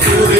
Studio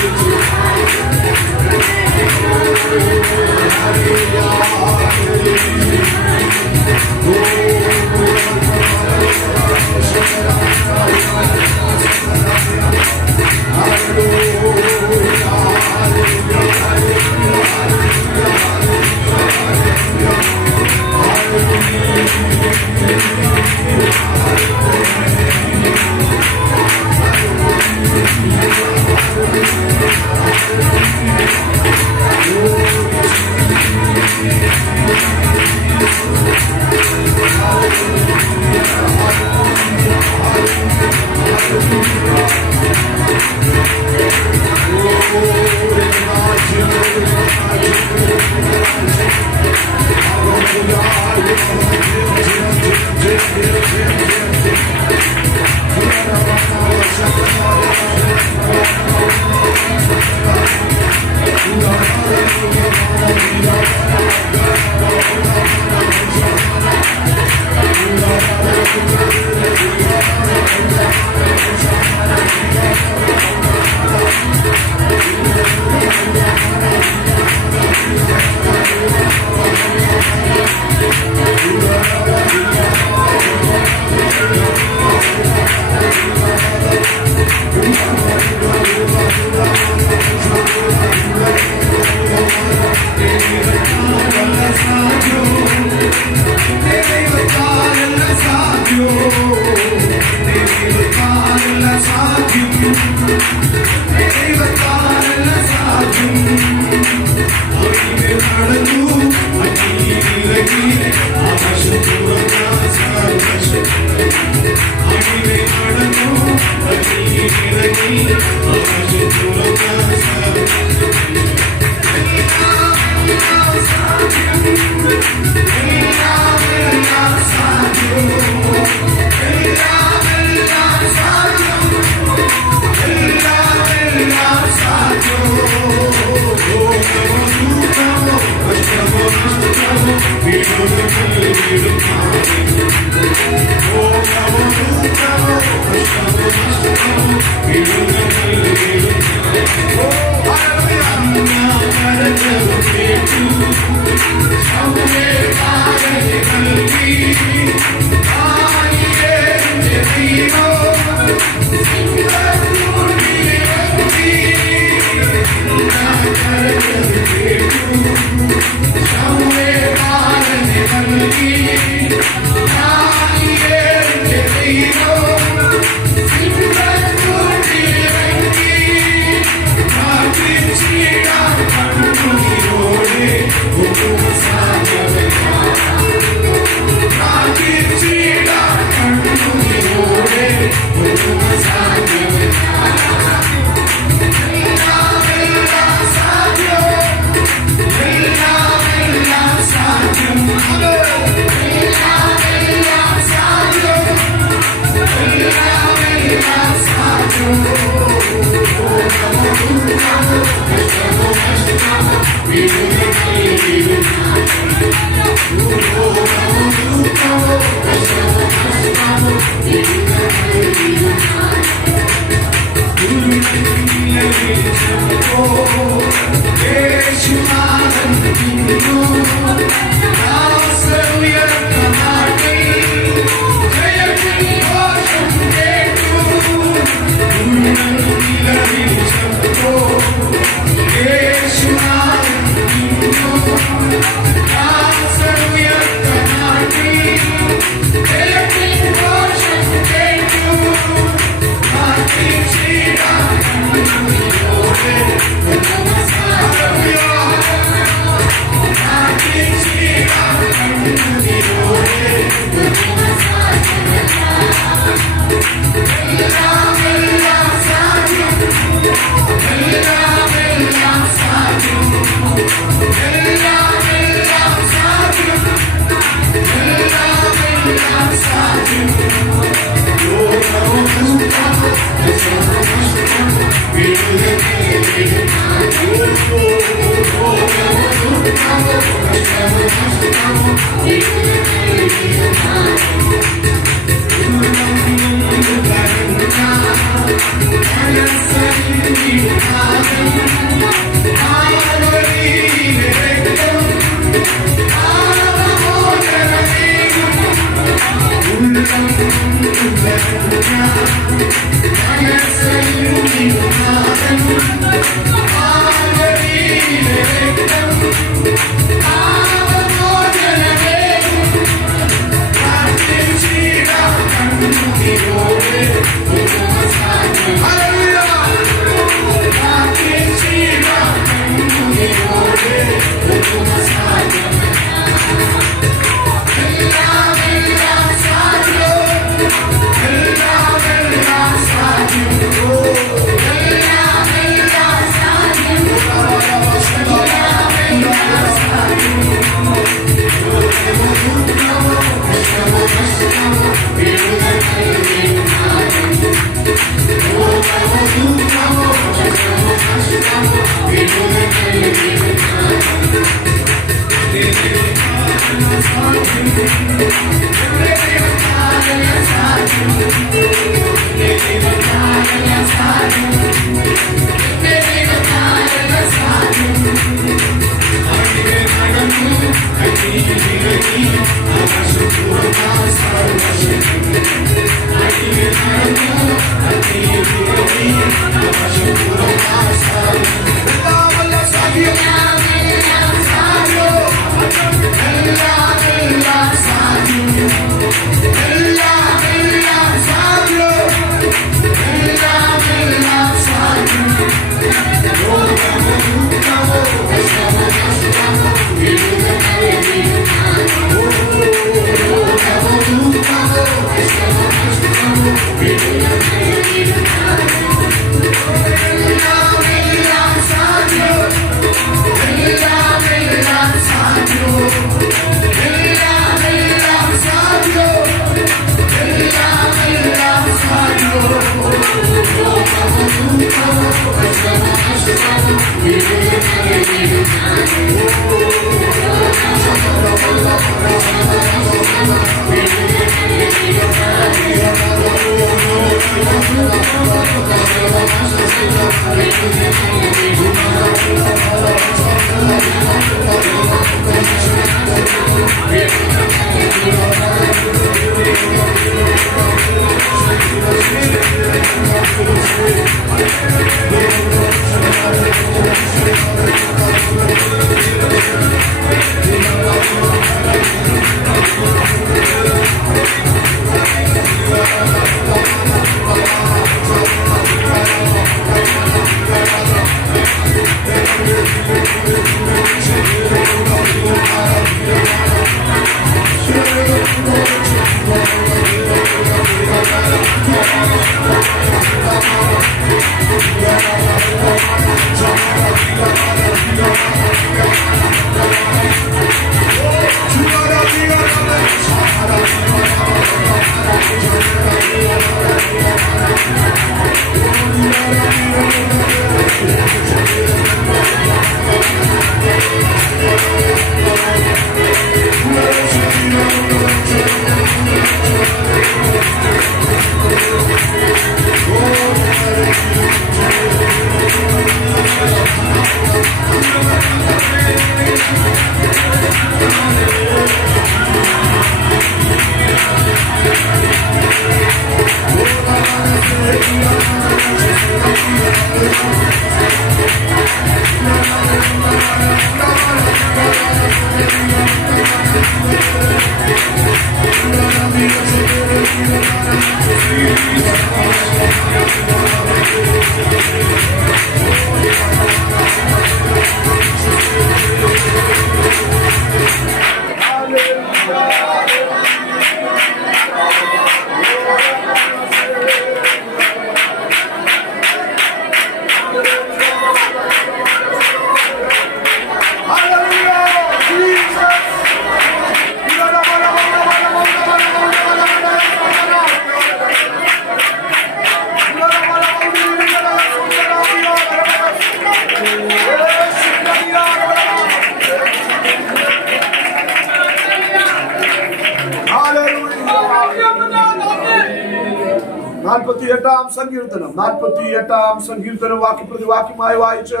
48 സങ്കീർത്തനം വാക്യപ്രതിവാക്യമായി വായിച്ച്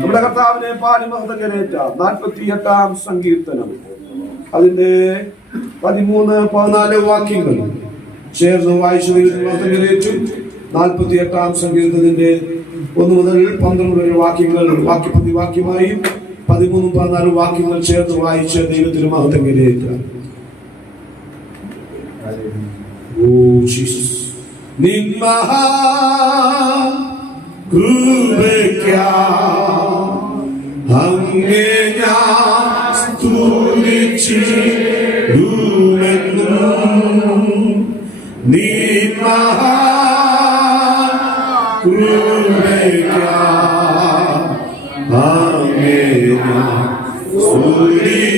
നമ്മുടെ കർത്താവിനെ പാടി മഹത്വം കരേറ്റാം. 48 സങ്കീർത്തനം അതിന്റെ 13, 14 വാക്യങ്ങൾ ചേർന്ന് വായിച്ചു മഹത്വം കരേറ്റും. 48 സങ്കീർത്തനത്തിന്റെ 1 മുതൽ 12 വരെ വാക്യങ്ങൾ വാക്യപ്രതിവാക്യമായും 13, 14 വാക്യങ്ങൾ ചേർന്ന് വായിച്ച് ദൈവത്തിന് മഹത്വം കരേറ്റാം. ഓ ജീസസ്, നിൻ മഹാകൃപയ്ക്കായി അങ്ങേ ഞാൻ സ്തുതിച്ചിടുമെന്നും, നിൻ മഹാകൃപയ്ക്കായി അങ്ങേ ഞാൻ സ്തുതിച്ചിടുമെന്നും,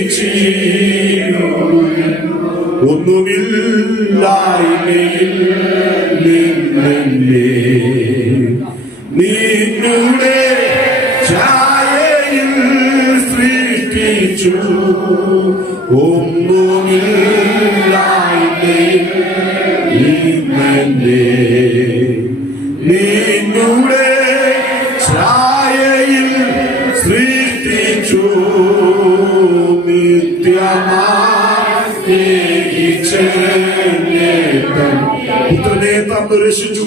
ഒന്നുമില്ലായ്മയിൽ നിന്നെ നിന്നുടെ ഛായയിൽ സൃഷ്ടിച്ച സൃഷ്ടിച്ചു ഒന്നുമില്ലായില്ലേ നിന്നുടെ ഛായയിൽ സൃഷ്ടിച്ചു പുത്രനെ തന്നു രക്ഷിച്ചു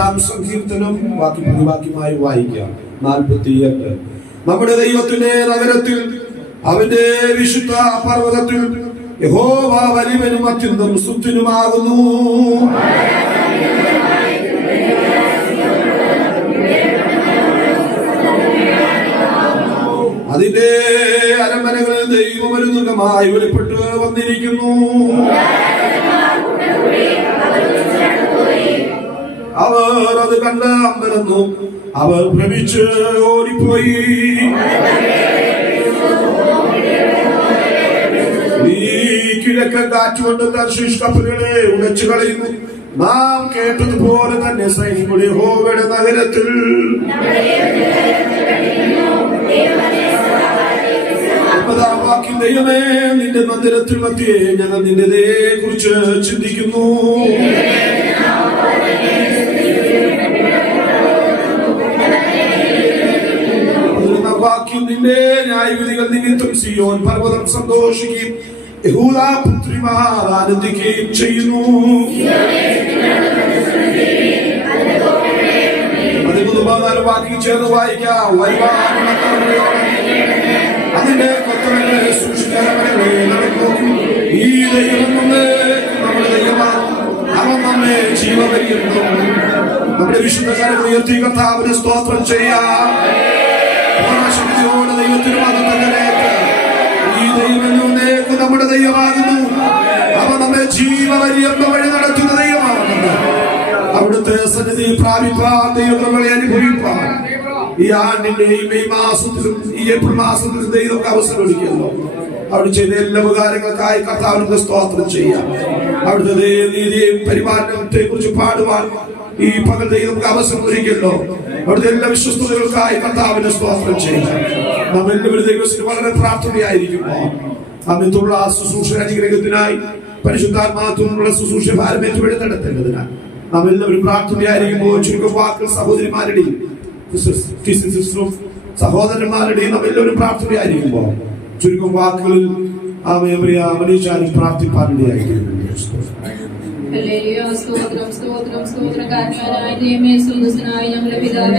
ാം സങ്കീർത്തനം വാക്യമായി വായിക്കാം. 48. നമ്മുടെ ദൈവത്തിന്റെ നഗരത്തിൽ അവന്റെ വിശുദ്ധ പർവ്വതത്തിൽ യഹോവ വലിയവനും അത്യന്തം സ്തുത്യനുമാകുന്നു. അതിന്റെ അരമനകളിൽ ദൈവം ഒരു ദുർഗമായി വെളിപ്പെട്ട് വന്നിരിക്കുന്നു. അവർ അത് കണ്ട് അമ്പരന്നു. അവർ ഭ്രമിച്ച് ഓടിപ്പോയി. ഈ കിഴക്കൻ കാറ്റുകൊണ്ട് തർശീഷ് കപ്പലുകളെ ഉടച്ചു കളയുന്നു. നാം കേട്ടതുപോലെ തന്നെ സൈന്യങ്ങളുടെ യഹോവയുടെ നഗരത്തിൽ വാക്യം ദൈവമേ നിന്റെ മന്ദിരത്തിൽ മധ്യേ ഞങ്ങൾ നിന്റെ കുറിച്ച് ചിന്തിക്കുന്നു. വാക്യം നിന്റെ ന്യായവിധികൾ നിമിത്തം സിയോൻ പർവ്വതം സന്തോഷിക്കുകയും യഹൂദാ പുത്രിമാർ ആനന്ദിക്കുകയും ചെയ്യുന്നു. 13 വാക്യം ചേർന്ന് വായിക്കാം. അതിന്റെ കൊത്തളങ്ങളെ സൂക്ഷിക്കാനവരെ നോക്കും. ഈ ദൈവം നമ്മുടെ ദൈവമാണ്. അവൻ നമ്മെ ജീവപര്യന്തം നമ്മുടെ വിശുദ്ധകാരം ഉയർത്തി കർത്താവിനെ സ്തോത്രം ചെയ്യാം. ദൈവത്തിന് ഈ ദൈവം നമ്മുടെ ദൈവമാകുന്നു. അവൻ നമ്മെ ജീവപര്യന്തം വഴി നടത്തുന്ന ദൈവമാകുന്നു. അവിടുത്തെ സന്നിധി പ്രാപിപ്പാൻ ദൈവങ്ങളെ അനുഭവിപ്പാൻ ഈ ആണ്ടിന്റെ ഈ മെയ് മാസത്തിലും ഈ ഏപ്രിൽ മാസത്തിലും ദൈവം അവസരം ഒരുക്കിയല്ലോ. അവിടെ ചെയ്ത എല്ലാ ഉപകാരങ്ങൾക്കായി കർത്താവിന്റെ സ്തോത്രം ചെയ്യാം. അവിടുത്തെ നീതിയെയും പരിപാലനത്തെ കുറിച്ച് പാടുവാൻ ഈ പകൽ ദൈവം അവസരം ഒരുക്കിയല്ലോ. അവിടുത്തെ എല്ലാ വിശ്വസ്തതകൾക്കായി കർത്താവിന്റെ സ്തോത്രം ചെയ്യാം. നാം എല്ലാവരും ദൈവത്തിന് വളരെ പ്രാർത്ഥനയായിരിക്കുമ്പോ അമിത്തുള്ള ശുശ്രൂഷ അനുഗ്രഹത്തിനായി പരിശുദ്ധാത്മാത്തുള്ള ശുശ്രൂഷ ഭാരമേറ്റുവഴി നടത്തേണ്ടതിനായി നാം എല്ലാവരും പ്രാർത്ഥനയായിരിക്കുമ്പോൾ ചുരുക്കം വാക്കുകൾ സഹോദരിമാരുടെയും സഹോദരന്മാരുടെയും നാം എല്ലാവരും പ്രാർത്ഥനയായിരിക്കുമ്പോൾ ചുരുക്കം വാക്കുകളിൽ അമനീച്ചാരും പ്രാർത്ഥിപ്പാനിടയായിരിക്കും. സ്തോത്രം സ്തോത്രം സ്തോത്രം കാരണവാനായ ദൈവമേ, സ്വർഗ്ഗസ്ഥനായ ഞങ്ങളുടെ പിതാവേ,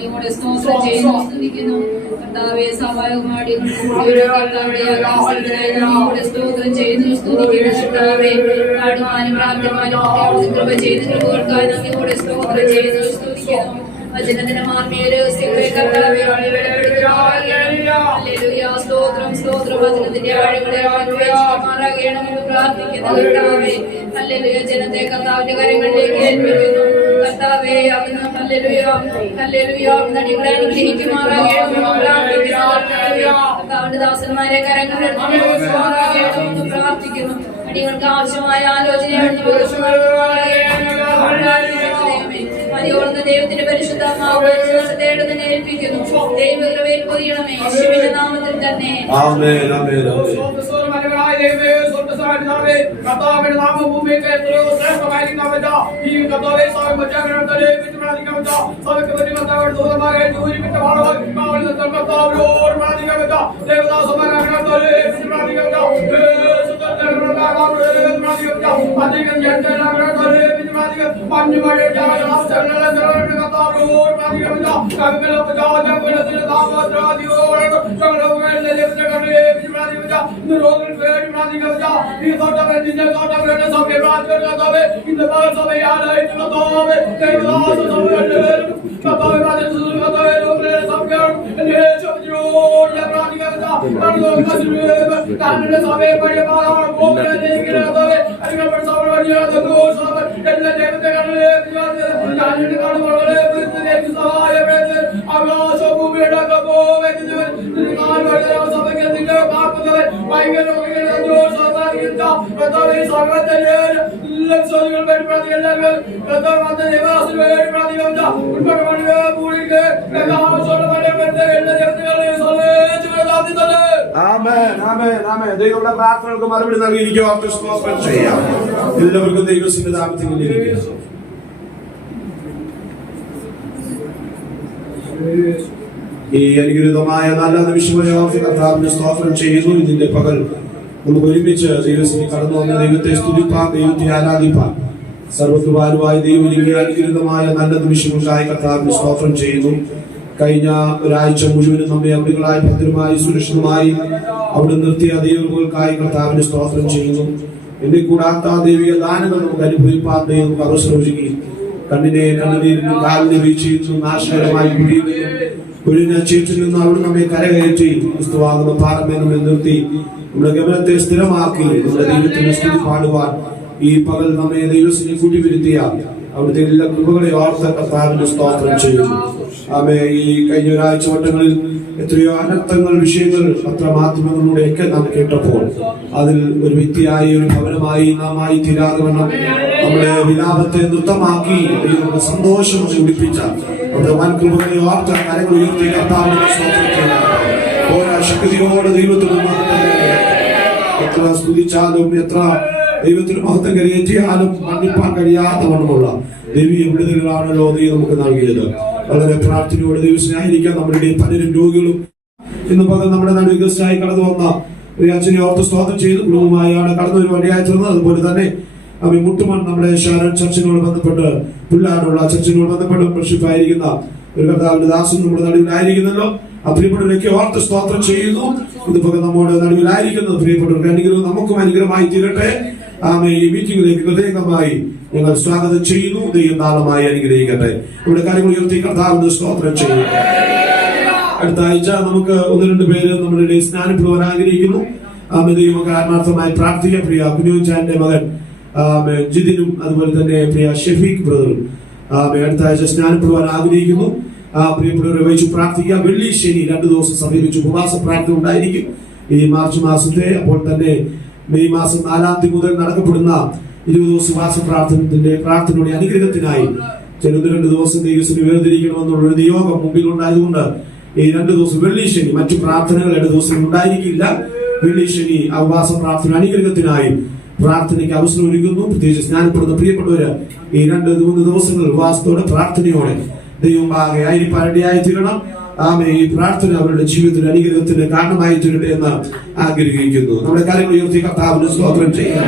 നിങ്ങളുടെ സ്തോത്രം ചെയ്യുന്നു, സ്തുതിക്കുന്നു. കർത്താവേ, സഹായകുമാരി കർത്താവേ സ്തോത്രം ചെയ്യുന്നു, സ്തുതിക്കുന്നു. കർത്താവേ, പാടുവാനും പ്രാർത്ഥിക്കാനും കൃപ ചെയ്ത് കൃപകൾക്കായി ഞങ്ങളുടെ സ്തോത്രം ചെയ്യുന്നു, സ്തുതിക്കുന്നു. വചനത്തിന്റെ മാർമ്മീയ രഹസ്യങ്ങളെ കർത്താവേ സ്തോത്രം സ്തോത്രം. വചനത്തിന്റെ ആഴങ്ങളെ മാറാകണമെന്ന് പ്രാർത്ഥിക്കുന്നു കർത്താവേ. ഹല്ലേലൂയ. ജനത്തെ കർത്താവിന്റെ കരങ്ങളിലേക്ക് ഏൽപ്പിക്കുന്നു കർത്താവേ. അവിടുന്ന് ഹല്ലേലൂയ ഹല്ലേലൂയ നടികളെ അനുഗ്രഹിക്കുമാറാകണമെന്ന് പ്രാർത്ഥിക്കുന്നു കർത്താവിന്റെ ദാസന്മാരെ കരങ്ങളിൽ പ്രാർത്ഥിക്കുന്നു. അടികൾക്ക് ആവശ്യമായ ആലോചനയാണ് മതിയോർന്ന ദൈവത്തിന്റെ പരിശുദ്ധാത്മാവ് തേടുന്നതിനെ ഏൽപ്പിക്കുന്നു. ദൈവകൃപയിൽ പൊതിയണമേ, യേശുവിന്റെ നാമത്തിൽ തന്നെ. ആമേൻ ആമേൻ ആമേൻ. കർത്താവിന്റെ നാമം ഭൂമിയിൽ എത്രയോ ശ്രേഷ്ഠമായിരിക്കാമെന്ന ഈ കർത്താവേ സാമചാരണത്തിലെ പിതൃപ്രാധികമെന്ന സഭയ്ക്ക് കർത്താവിന്റെ ദൂതന്മാരെ ദൂരിപ്പിച്ച വാളവാക്കിക്കാവുന്ന കർത്താവിനോട് പ്രാധികമെന്ന ദേവദാസന്മാരെ പിതൃപ്രാധികമെന്ന അധികം ജനതയെ പിതൃപ്രാധികം മഞ്ഞുമഴ കർത്താവേ ദൈവങ്ങളുടെ പ്രാർത്ഥനകൾക്ക് മറുപടി നൽകിയിരിക്കും. എല്ലാവർക്കും ദൈവത്തിന്റെ നാമത്തിൽ ഈ അനുഗ്രഹീതമായ നല്ല നിമിഷമായ കർത്താവിനെ സ്തോത്രം ചെയ്യുന്നു. ഇതിന്റെ പകൽ നമുക്ക് ഒരുമിച്ച് ദൈവത്തിന് കടന്നു വന്ന ദൈവത്തെ സ്തുതിപ്പാൻ, ദൈവത്തെ ആരാധിപ്പാൻ സർവ്വകൃപാലുവായ ദൈവം അനുഗ്രഹീതമായ നല്ല നിമിഷങ്ങൾക്കായി കർത്താവിനെ സ്തോത്രം ചെയ്യുന്നു. കഴിഞ്ഞ ഒരാഴ്ച മുഴുവനും നമ്മെ അമ്പികളായി ഭദ്രമായി സുരക്ഷിതമായി അവിടെ നിർത്തിയ ദൈവങ്ങൾക്കായി കർത്താവിനെ സ്തോത്രം ചെയ്യുന്നു. എന്നെ കൂടാത്ത ദൈവിക ദാനങ്ങൾ നമുക്ക് അനുഭവിപ്പാൻ ദൈവം നമുക്ക് അവസരമൊരുക്കി. കണ്ണിനെ കണ്ണുനീരിനും കാലിനെ വീഴ്ചയിലും നാശകരമായി കുഴിഞ്ഞ ചീറ്റിൽ നിന്ന് അവിടെ നമ്മെ കരകയറ്റി ക്രിസ്തുവാകുന്ന പാറമേ നമ്മെ നിർത്തി നമ്മുടെ ഗമനത്തെ സ്ഥിരമാക്കി നമ്മുടെ ദൈവത്തിന്റെ സ്തുതി പാടുവാൻ ഈ പകൽ നമ്മെ ദൈവത്തിനെ കൂട്ടിവരുത്തിയ അവിടുത്തെ എല്ലാ കൃപകളെ ഓർത്ത കർത്താവിന്റെ സ്തോത്രം ചെയ്യുന്നു. ആമേ, ഈ കഴിഞ്ഞ ഒരാഴ്ച വട്ടങ്ങളിൽ എത്രയോ അനർത്ഥങ്ങൾ, വിഷയങ്ങൾ പത്രമാധ്യമങ്ങളിലൂടെയൊക്കെ നാം കേട്ടപ്പോൾ അതിൽ ഒരു വ്യക്തിയായി, ഒരു ഭവനമായി നാം ആയി തീരാതെ വണ്ണം നമ്മുടെ വിലാപത്തെ നൃത്തമാക്കി നമ്മുടെ സന്തോഷം ഉടിപ്പിച്ച നമ്മുടെ വൻ കൃപകളെ ഓർത്ത കരങ്ങൾ ഉയർത്തി കർത്താവിന്റെ സ്തോത്രം ചെയ്യുന്നു. ഓരോ ശക്തിയോടെ ദൈവത്തിന് എത്ര സ്തുതിച്ചാലും എത്ര ദൈവത്തിന് മഹത്വം കരയേറ്റിയാലും മണ്ണിപ്പാൻ കഴിയാത്ത വണ്ണമുള്ള ദൈവീയ വിടുതലുകളാണല്ലോ ദൈവം നമുക്ക് നൽകിയത്. വളരെ പ്രാർത്ഥനയോടെ ദൈവസ്നേഹിക്കാൻ നമ്മുടെ പലരും രോഗികളും ഇന്ന് പകൽ നമ്മുടെ നാട് വികസനമായി കടന്നു വന്ന ഒരു അച്ഛനെ ഓർത്ത് സ്തോത്രം ചെയ്ത് കുടുംബമായാണ് കടന്നു ഒരു വഴിയായി തീർന്നത്. അതുപോലെ തന്നെ മുട്ടുമൺ നമ്മുടെ ഷാരൻ ചർച്ചിനോട് ബന്ധപ്പെട്ട് പിള്ളേരുള്ള ചർച്ചിനോട് ബന്ധപ്പെട്ട് മെമ്പർഷിപ്പായിരിക്കുന്ന ഒരു കർത്താവിന്റെ ദാസൻ നമ്മുടെ നടുവിലായിരിക്കുന്നല്ലോ. ആ പ്രിയപ്പെട്ടവരൊക്കെ ഓർത്ത് സ്തോത്രം ചെയ്യുന്നു. ഇതിപ്പോ നമ്മുടെ നടുവിലായിരിക്കുന്നത് പ്രിയപ്പെട്ടവർക്ക് അനുഗ്രഹം നമുക്കും അനുഗ്രഹമായി തീരട്ടെ. ഈ മീറ്റിംഗിലേക്ക് ഹൃദയംഗമായി ഞങ്ങൾ സ്വാഗതം ചെയ്യുന്നു. ദൈവം നാളമായി അനുഗ്രഹിക്കട്ടെ. ഇവിടെ കാര്യങ്ങൾ ഉയർത്തി കർത്താവിന്റെ സ്തോത്രം ചെയ്യുന്നു. അടുത്ത ആഴ്ച നമുക്ക് ഒന്ന് രണ്ട് പേര് നമ്മളുടെ സ്നാനപ്പെടുവാൻ ആഗ്രഹിക്കുന്നു. ദൈവമൊക്കെ ആത്മാർത്ഥമായി പ്രാർത്ഥിക്കാം. പ്രിയ കുഞ്ഞുചാന്റെ മകൻ ജിതിനും അതുപോലെ തന്നെ പ്രിയ ഷെഫീഖ് ബ്രദറും അടുത്ത ആഴ്ച സ്നാനപ്പെടുവാൻ ആഗ്രഹിക്കുന്നു. പ്രിയപ്പെട്ടവരെ വെച്ച് പ്രാർത്ഥിക്കാം. വെള്ളി ശനി 2 ദിവസം സമീപിച്ച് ഉപവാസ പ്രാർത്ഥന ഉണ്ടായിരിക്കും ഈ മാർച്ച് മാസത്തെ. അപ്പോൾ തന്നെ മെയ് മാസം 4-ാം തീയതി മുതൽ നടക്കപ്പെടുന്ന 20 ദിവസ ഉപവാസ പ്രാർത്ഥനയുടെ അനുഗ്രഹത്തിനായി ചില 2 ദിവസം ദൈവത്തിന് വേർതിരിക്കണമെന്നുള്ള നിയോഗം മുമ്പിൽ ഉണ്ടായതുകൊണ്ട് ഈ 2 ദിവസം വെള്ളി ശനി, മറ്റു പ്രാർത്ഥനകൾ 2 ദിവസം ഉണ്ടായിരിക്കില്ല. വെള്ളി ശനി ഉപവാസ പ്രാർത്ഥന അനുഗ്രഹത്തിനായി പ്രാർത്ഥനയ്ക്ക് അവസരം ഒരുക്കുന്നു. പ്രത്യേകിച്ച് സ്നാനപ്പെടുന്ന പ്രിയപ്പെട്ടവര് ഈ 2-3 ദിവസങ്ങൾ ഉപവാസത്തോടെ പ്രാർത്ഥനയോടെ ദൈവം ആകെ ആയിരിപ്പാരടിയായി തീരണം. ഈ പ്രാർത്ഥന അവരുടെ ജീവിതത്തിന് അനുഗ്രഹത്തിന് കാരണമായി തീരട്ടെ എന്ന് ആഗ്രഹിക്കുന്നു. നമ്മുടെ കാര്യങ്ങൾ ഉയർത്തി കർത്താവിന് സ്തോത്രം ചെയ്യാം.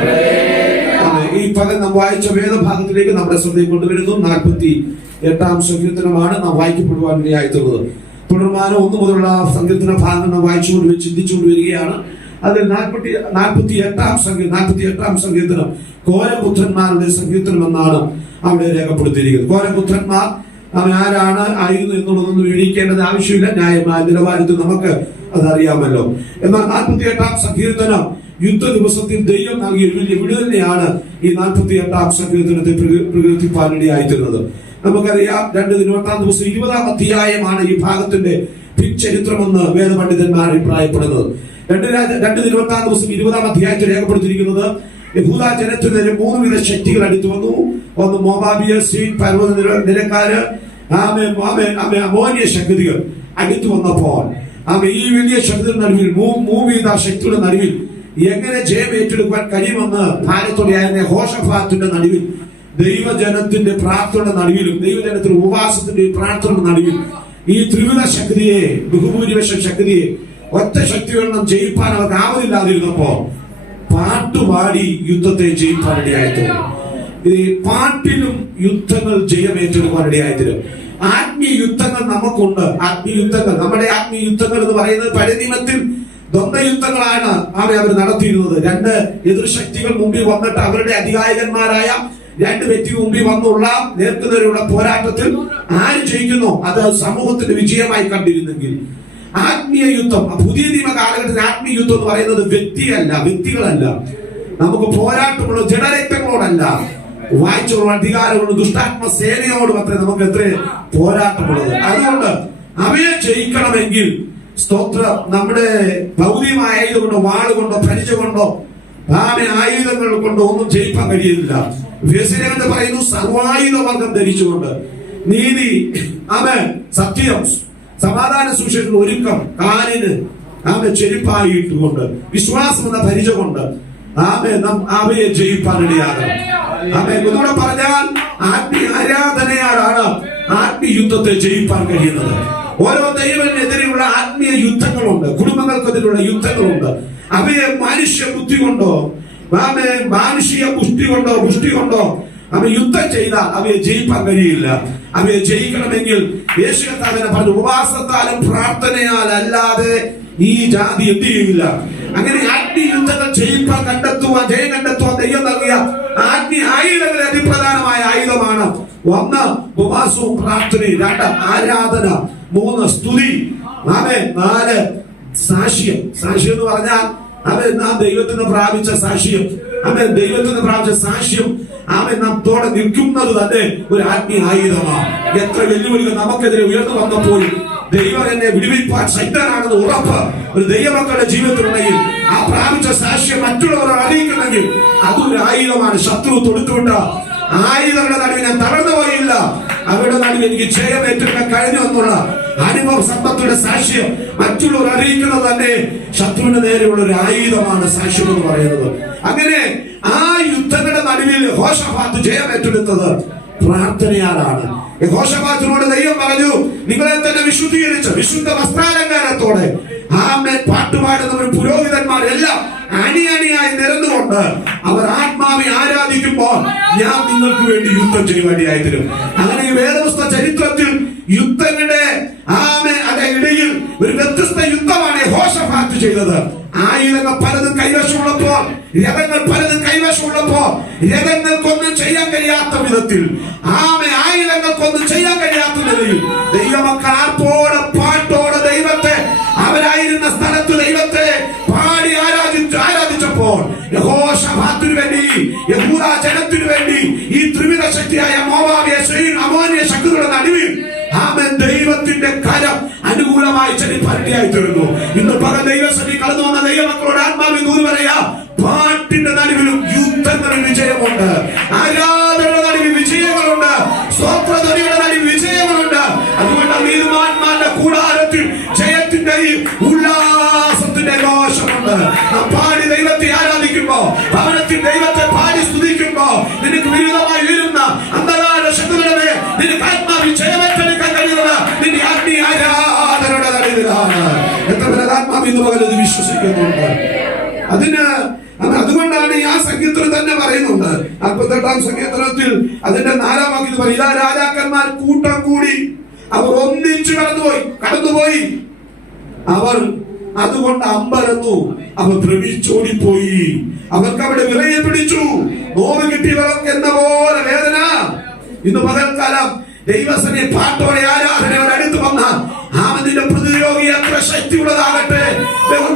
ഈ പകൽ നാം വായിച്ച വേദഭാഗത്തിലേക്ക് നമ്മുടെ ശ്രദ്ധയിൽ കൊണ്ടുവരുന്നു. 48-ാം സങ്കീർത്തനമാണ് നാം വായിക്കപ്പെടുവാൻ ഇടയായിട്ടുള്ളത്. തുടർമാനം 1 മുതലുള്ള സങ്കീർത്തന ഭാഗങ്ങൾ നാം വായിച്ചുകൊണ്ട് ചിന്തിച്ചുകൊണ്ട് വരികയാണ്. അതിൽ 48-ാം സങ്കീർത്തനം കോരപുത്രന്മാരുടെ സങ്കീർത്തനം എന്നാണ് അവിടെ രേഖപ്പെടുത്തിയിരിക്കുന്നത്. കോരപുത്രന്മാർ ആരാണ് എന്നുള്ളതൊന്നും വിവരിക്കേണ്ടത് ആവശ്യമില്ല. ന്യായമായ നിലവാരത്തിൽ നമുക്ക് അതറിയാമല്ലോ. എന്നാൽ 48-ാം സങ്കീർത്തനം യുദ്ധ ദിവസത്തിൽ ദൈവം നൽകിയ വലിയ വിടുതലിനെയാണ് ഈ 48-ാം സങ്കീർത്തനത്തെ പ്രകീർത്തിപ്പാനിടയായിട്ടുള്ളത്. നമുക്കറിയാം 2 ദിനവൃത്താന്ത ദിവസം 20-ാം അധ്യായമാണ് ഈ ഭാഗത്തിന്റെ പിൻചരിത്രമെന്ന് വേദപണ്ഡിതന്മാർ അഭിപ്രായപ്പെടുന്നത്. 2 ദിനവൃത്താന്ത ദിവസം 20-ാം അധ്യായത്തിൽ രേഖപ്പെടുത്തിയിരിക്കുന്നത് യഹൂദ ജനത്തിന് 3 വിധ ശക്തികൾ അടുത്തു വന്നു. ഒന്ന് മോവാബിയർ, സീൻ പർവ്വത നിരക്കാര്, അമോന്യ ശക്തികൾ അടുത്തു വന്നപ്പോൾ ഈ വലിയ ശക്തിയുടെ നടുവിൽ 3 വിധ ശക്തിയുടെ നടുവിൽ എങ്ങനെ ജയം ഏറ്റെടുക്കാൻ കഴിയുമെന്ന് ഭാരത്തോടെയായിരുന്ന യഹോശഫാത്തിന്റെ നടുവിൽ, ദൈവജനത്തിന്റെ പ്രാർത്ഥനയുടെ നടുവിലും ദൈവജനത്തിന്റെ ഉപവാസത്തിന്റെ പ്രാർത്ഥനയുടെ നടുവിൽ ഈ ത്രിവിധ ശക്തിയെ, ബഹുഭൂരിപക്ഷ ശക്തിയെ ഒറ്റ ശക്തികളൊന്നും ജയിപ്പാൻ അവർക്ക് ആവതില്ലാതിരുന്നപ്പോ പാട്ടുപാടി യുദ്ധത്തെ ജയിപ്പാനിടയായിത്തീരും. ഈ പാട്ടിലും യുദ്ധങ്ങൾ ജയമേറ്റെടുക്കാനിടയായിത്തീരും. ആത്മീയ യുദ്ധങ്ങൾ നമുക്കുണ്ട്. ആത്മീയ യുദ്ധങ്ങൾ, നമ്മുടെ ആത്മീയ യുദ്ധങ്ങൾ എന്ന് പറയുന്നത് പഴയ നിയമത്തിൽ ദ്വന്ദ്വയുദ്ധങ്ങളാണ് അവർ നടത്തിയിരുന്നത്. 2 എതിർശക്തികൾ മുമ്പിൽ വന്നിട്ട് അവരുടെ അധികായകന്മാരായ 2 വ്യക്തി മുമ്പിൽ വന്നുള്ള നേർക്കുനേരെയുള്ള പോരാട്ടത്തിൽ ആര് ജയിക്കുന്നു അത് സമൂഹത്തിന്റെ വിജയമായി കണ്ടിരുന്നെങ്കിൽ, ആത്മീയ യുദ്ധം, പുതിയ നിയമ കാലഘട്ടത്തിൽ ആത്മീയ യുദ്ധം എന്ന് പറയുന്നത് വ്യക്തികളല്ല, നമുക്ക് പോരാട്ടമുള്ള ജഡരക്തങ്ങളോടല്ല, വായിച്ചുള്ള അധികാരമുള്ള ദുഷ്ടാത്മ സേനയോട് മാത്രമേ നമുക്ക് എത്ര പോരാട്ടമുള്ളത്. അതുകൊണ്ട് അവയെ ജയിക്കണമെങ്കിൽ സ്തോത്രം നമ്മുടെ ഭൗതികമായ ആയുധം കൊണ്ടോ വാളുകൊണ്ടോ പരിചയം കൊണ്ടോ ആയുധങ്ങൾ കൊണ്ടോ ഒന്നും ജയിക്കാൻ കഴിയുന്നില്ല. എന്ന് പറയുന്നു സർവായുധ വർഗം ധരിച്ചുകൊണ്ട് നീതി, സത്യം, സമാധാന സുശേഷം ഒരുക്കം, കാലിന് ചെരുപ്പായിട്ടുകൊണ്ട് വിശ്വാസം എന്ന പരിചയം കൊണ്ട് അവയെ ജയിപ്പാനിടയാകണം. ഒന്നുകൂടെ പറഞ്ഞാൽ ആത്മീയ ആരാധനയാലാണ് ആത്മീയ യുദ്ധത്തെ ജയിപ്പാൻ കഴിയുന്നത്. ഓരോ ദൈവത്തിനെതിരെയുള്ള ആത്മീയ യുദ്ധങ്ങളുണ്ട്, കുടുംബങ്ങൾക്കെതിരെയുള്ള യുദ്ധങ്ങളുണ്ട്. അവയെ മനുഷ്യ ബുദ്ധി കൊണ്ടോ മാനുഷിക പുഷ്ടി കൊണ്ടോ യുദ്ധം ചെയ്താൽ അവയെ ജയിപ്പാൻ കഴിയില്ല. അവയെ ജയിക്കണമെങ്കിൽ യേശു കർത്താവിനെ പറഞ്ഞു, ഉപവാസത്താലും പ്രാർത്ഥനയാൽ അല്ലാതെ ഈ ജാതി എന്ത് ചെയ്യില്ല. അങ്ങനെ ആത്മീയ യുദ്ധങ്ങൾ ജയം കണ്ടെത്തുവാൻ ദൈവം നൽകിയ ആത്മീയ ആയുധങ്ങളിൽ അതിപ്രധാനമായ ആയുധമാണ് 1 ഉപവാസവും പ്രാർത്ഥനയും, 2 ആരാധന, 3 സ്തുതി, 4 സാക്ഷ്യം. സാക്ഷ്യം എന്ന് പറഞ്ഞാൽ നാം ദൈവത്തിന് പ്രാപിച്ച സാക്ഷ്യം, ദൈവത്തിന് പ്രാപിച്ച സാക്ഷ്യം നാം തോടെ നിൽക്കുന്നത് തന്നെ ഒരു ആത്മീയ ആയുധമാണ്. എത്ര വെല്ലുവിളികൾ നമുക്കെതിരെ ഉയർന്നു വന്നപ്പോൾ ദൈവം എന്നെ വിടുവിപ്പാൻ ശക്തനാണെന്ന് ഉറപ്പ് ഒരു ദൈവമക്കളുടെ ജീവിതത്തിലുണ്ടെങ്കിൽ ആ പ്രാപിച്ച സാക്ഷ്യം മറ്റുള്ളവരെ അറിയിക്കണമെങ്കിൽ അതൊരു ആയുധമാണ്. ശത്രു തൊടുത്തുകൊണ്ട് ആയുധങ്ങളുടെ നടുവിൽ ഞാൻ തളർന്നു പോയില്ല, അവരുടെ നടുവിൽ എനിക്ക് ജയമേറ്റെടുക്കാൻ കഴിഞ്ഞു എന്നുള്ള അനുഭവ സമ്പത്തിന്റെ സാക്ഷ്യം മറ്റുള്ളവർ അറിയിക്കുന്നത് തന്നെ ശത്രുവിന്റെ നേരെയുള്ള ഒരു ആയുധമാണ് സാക്ഷ്യം എന്ന് പറയുന്നത്. അങ്ങനെ ആ യുദ്ധങ്ങളുടെ നടുവിൽ യഹോശാഫാത്ത് ജയമേറ്റെടുത്തത് പ്രാർത്ഥനയാലാണ്. യഹോശാഫാത്തിനോട് ദൈവം പറഞ്ഞു, നിങ്ങളെ തന്നെ വിശുദ്ധീകരിച്ച് വിശുദ്ധ വസ്ത്രാലങ്കാരത്തോടെ പാട്ടുപാടുന്നവർ പുരോഹിതന്മാരെല്ലാം അണിയായി നിരന്നുകൊണ്ട് അവർ ആത്മാവെ ആരാധിക്കുമ്പോൾ ഞാൻ നിങ്ങൾക്ക് വേണ്ടി യുദ്ധം ചെയ്യുവാനായി തരും. അങ്ങനെ ഈ വേദപുസ്തക ചരിത്രത്തിൽ യുദ്ധങ്ങളുടെ ഇടയിൽ ഒരു വ്യത്യസ്ത യുദ്ധമാണ് യഹോശാഫാത്ത് ചെയ്തത്. ആയുധങ്ങൾ പലതും കൈവശമുള്ളപ്പോൾ, രഥങ്ങൾ പലതും കൈവശമുള്ളപ്പോൾ രഥങ്ങൾക്കൊന്നും ചെയ്യാൻ കഴിയാത്ത വിധത്തിൽ ആയുധങ്ങൾക്കൊന്നും ചെയ്യാൻ കഴിയാത്ത നിലയിൽ ദൈവമക്കൾ ആർപ്പോടെ പാട്ടോടെ ദൈവത്തെ അവരായിരുന്ന സ്ഥലത്ത് ദൈവത്തെ പാടി ആരാധിച്ചപ്പോൾ യഹോശാഫാത്തിനു വേണ്ടി, യഹൂദ ജനത്തിനു വേണ്ടി ഈ ത്രിവിധ ശക്തിയായ മോവാബിയ അമോനിയ ശക്തികളുടെ നടുവിൽ ദൈവത്തിന്റെ കരം അനുകൂലമായി ചരിപ്പാനിടയായി തീർന്നു. ഇന്ന് പല ദൈവസഭയിൽ കടന്നു വന്ന ദൈവമക്കളോട് ആത്മാവിൽ നൂറ് പറയാ, പാട്ടിന്റെ നടുവിലും യുദ്ധങ്ങളിൽ വിജയമുണ്ട്, ആരാധനയുടെ നടുവിൽ വിജയങ്ങളുണ്ട്, സ്വപ്രധ്വനിയുടെ നടുവിൽ വിജയങ്ങളുണ്ട്. അതുകൊണ്ട് നീതിമാന്മാരുടെ കൂടാരത്തിൽ ജയത്തിന്റെയും ഉല്ലാസത്തിന്റെ ഘോഷമുണ്ട്. നാം പാടി ദൈവത്തെ ആരാധിക്കുമ്പോ, ഭവനത്തിൽ ദൈവത്തെ പാടി സ്തുതിക്കുമ്പോ നിനക്ക് വിരുദ്ധമായി വരുന്ന അന്ധകാര ശക്തികളുടെ നിനക്ക് ആത്മാവിൽ ജയമേറ്റെടുക്കാൻ കഴിയുന്നത് നിന്റെ ആത്മീയ ആരാധനയുടെ നടുവിലാണ്. എത്ര പേർ ആത്മാവിൽ ഇന്ന് പകലത് വിശ്വസിക്കുന്നുണ്ട്? അതുകൊണ്ടാണ് ഈ ആ സങ്കീർത്തനം തന്നെ പറയുന്നുണ്ട്. 48-ാം സങ്കീർത്തനത്തിൽ അതിന്റെ 4-ാം വാക്യത്തിൽ പറയും, ഇതാ രാജാക്കന്മാർ കൂട്ടം കൂടി അവർ ഒന്നിച്ചു കടന്നുപോയി, അവർ അതുകൊണ്ട് അമ്പരന്നു, അവർ ഭ്രമിച്ചോടിപ്പോയി, അവർക്ക് അവിടെ വിറയെ പിടിച്ചു, നോവ് കിട്ടിയവർക്ക് എന്ന പോലെ വേദന. ഇന്ന് പകൽക്കാലം ദൈവസനെ പാട്ടോടെ ആരാധനയോടെ അടുത്ത് വന്നാൽ നിന്റെ പ്രതിരോധി എത്ര ശക്തിയുള്ളതാകട്ടെ,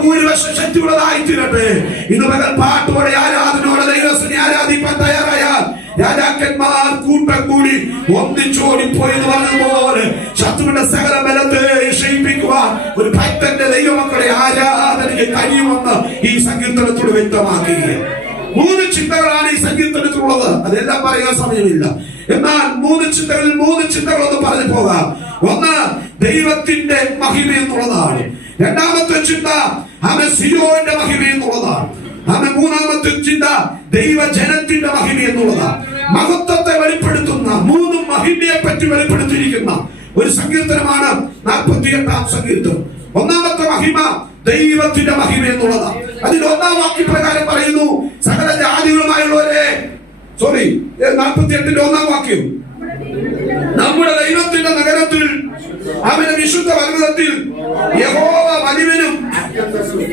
ഭൂരിപക്ഷം ശക്തിയുള്ളതായി തീരട്ടെ, ഇന്ന് പകൽ പാട്ടോടെ ആരാധനയോടെ ദൈവസനെ ആരാധിക്കാൻ തയ്യാറായാൽ രാജാക്കന്മാർ കൂട്ടം കൂടി ഒന്നിച്ചോടിപ്പോയി എന്ന് പറഞ്ഞതുപോലെ ശത്രുവിന്റെ സകല ബലത്തെ ക്ഷയിപ്പിക്കുവാൻ ഒരു ഭക്തന്റെ ദൈവമക്കളെ ആരാധനയ്ക്ക് കഴിയുമെന്ന് ഈ സങ്കീർത്തനത്തോട് വ്യക്തമാക്കുകയാണ്. 3 ചിന്തകളാണ് ഈ സങ്കീർത്തനത്തിലുള്ളത്. അതെല്ലാം പറയാൻ സമയമില്ല. എന്നാൽ 3 ചിന്തകളൊന്ന് പറഞ്ഞു പോകാം. 1 ദൈവത്തിന്റെ മഹിമ എന്നുള്ളതാണ്. 2ാമത്തെ ചിന്ത സിയോന്റെ മഹിമ എന്നുള്ളതാണ്. 3ാമത്തെ ചിന്ത ദൈവജനത്തിന്റെ മഹിമ എന്നുള്ളതാണ്. മഹത്വത്തെ വെളിപ്പെടുത്തുന്ന 3 മഹിമയെ പറ്റി വെളിപ്പെടുത്തിയിരിക്കുന്ന ഒരു സങ്കീർത്തനമാണ് 48-ാം സങ്കീർത്തനം. 1ാമത്തെ മഹിമ ദൈവത്തിന്റെ മഹിമ എന്നുള്ളതാണ്. അതിൽ 1-ാം വാക്യപ്രകാരം പറയുന്നു, സകല ജാതികളുമായുള്ളവരെ 48-ന്റെ 1-ാം വാക്യം, നമ്മുടെ ദൈവത്തിന്റെ നഗരത്തിൽ അവന്റെ വിശുദ്ധ പർവ്വതത്തിൽ യഹോവ വലിയവനും.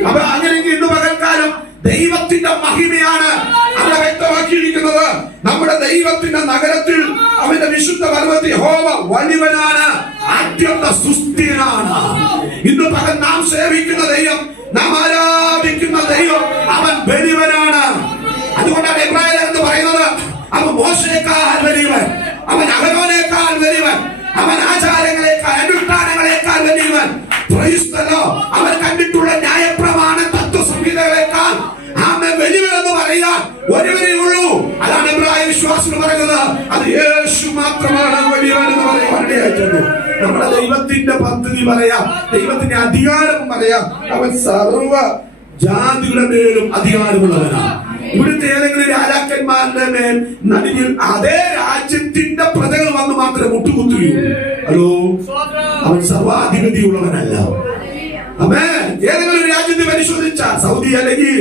അപ്പൊ അങ്ങനെയെങ്കിൽ ഇന്ന് പകൽക്കാലം ദൈവത്തിന്റെ മഹിമയാണ് അവിടെ വ്യക്തമാക്കിയിരിക്കുന്നത്. നമ്മുടെ ദൈവത്തിന്റെ നഗരത്തിൽ അവന്റെ വിശുദ്ധ പർവ്വതത്തിൽ യഹോവ വലിയവനാണ്, അത്യന്ത സുസ്ഥിരനാണ്. ഇന്ന് പകൽ നാം സേവിക്കുന്ന ദൈവം, നാം ആരാധിക്കുന്ന ദൈവം, അവൻ വലിയവനാണ്. അതുകൊണ്ടാണ് എബ്രായർ എന്ന് പറയുന്നത്, അവൻ മോശയേക്കാൾ വലിയവൻ, അവൻ അഹരോനേക്കാൾ വലിയവൻ, അവൻ ആചാരങ്ങളെക്കാൾ അനുഷ്ഠാനങ്ങളെക്കാൾ വലിയവൻ. Praise the Lord. അവൻ കണ്ടിട്ടുള്ള ന്യായപ്രമാണ തത്വസംഹിതകളെക്കാൾ അവൻ വലിയവനെന്ന് പറയാൻ ഒരുവനേ ഉള്ളൂ. അതാണ് എബ്രായ വിശ്വാസികൾ പറയുന്നത്. അത് യേശു മാത്രമാണ് വലിയവൻ എന്ന് പറയുവാനിടയായിട്ടുണ്ട്. നമ്മുടെ ദൈവത്തിന്റെ പദ്ധതി പറയാം, ദൈവത്തിന്റെ അധികാരം പറയാം. അവൻ സർവ ജാതികളുടെ മേലും അധികാരമുള്ളവനാണ്. ഇവിടുത്തെ ഏതെങ്കിലും രാജാക്കന്മാരുടെ മേൽ നടുവിൽ അതേ രാജ്യത്തിന്റെ പ്രജകൾ വന്ന് മാത്രമേ മുട്ടുകുത്തുകയുള്ളൂ. ഹലോ, അവൻ സർവാധിപതിയുള്ളവനല്ല. ആമേൻ. ഏതെങ്കിലും ഒരു രാജ്യത്തെ പരിശോധിച്ച സൗദി അല്ലെങ്കിൽ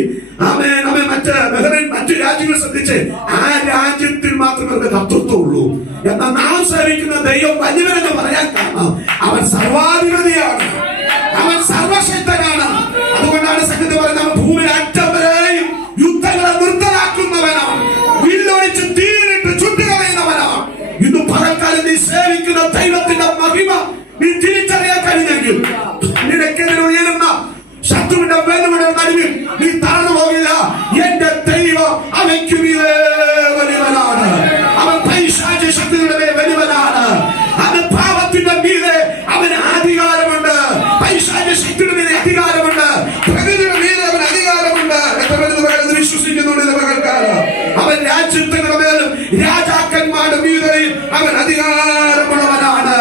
മറ്റു രാജ്യങ്ങൾ ശ്രദ്ധിച്ച് ആ രാജ്യത്തിൽ മാത്രമേ അവർക്ക് കർത്തൃത്വം ഉള്ളൂ. എന്നാൽ നാം സേവിക്കുന്ന ദൈവം വലിയവനെന്ന് പറയാൻ കാരണം അവൻ സർവാധിപതിയാണ്, അവൻ സർവശക്തനാണ്. അതുകൊണ്ടാണ് സംഗതി പറയുന്നത്, അവൻ ഭൂമിയിൽ അറ്റം വരെയും യുദ്ധങ്ങളെ നിർത്തലാക്കുന്നവനാണ്, വില്ലൊഴിച്ച് തീരിട്ട് ചുട്ടുകളയുന്നവനാണ്. ഇന്ന് പകൽക്കാലം നീ സേവിക്കുന്ന ദൈവത്തിന്റെ മഹിമ നീ തിരിച്ചറിയാൻ കഴിഞ്ഞെങ്കിൽ നിനക്കെതിരെ ഉയരുന്ന ശത്രുവിന്റെ വെല്ലുവിളിയുടെ നടുവിൽ നീ തളർന്നു പോകില്ല. എന്റെ ദൈവം അവയ്ക്ക് മീതെ വലിയവനാണ്, അവൻ പൈശാചിക ശക്തികളുടെ മേൽ വലിയവനാണ്, അവൻ പാപത്തിന്റെ മീതെ അവന് അധികാരമുണ്ട്, പൈശാചിക ശക്തിയുടെ മീതെ അധികാരമുണ്ട്, പ്രകൃതിയുടെ മീതെ അവന് അധികാരമുണ്ട്. എത്ര പേര് വിശ്വസിക്കുന്നുണ്ട്? പകൽക്കാലം അവൻ രാജ്യങ്ങളുടെ മേലും രാജാക്കന്മാരുടെ മീതെയും അവൻ അധികാരമുള്ളവനാണ്.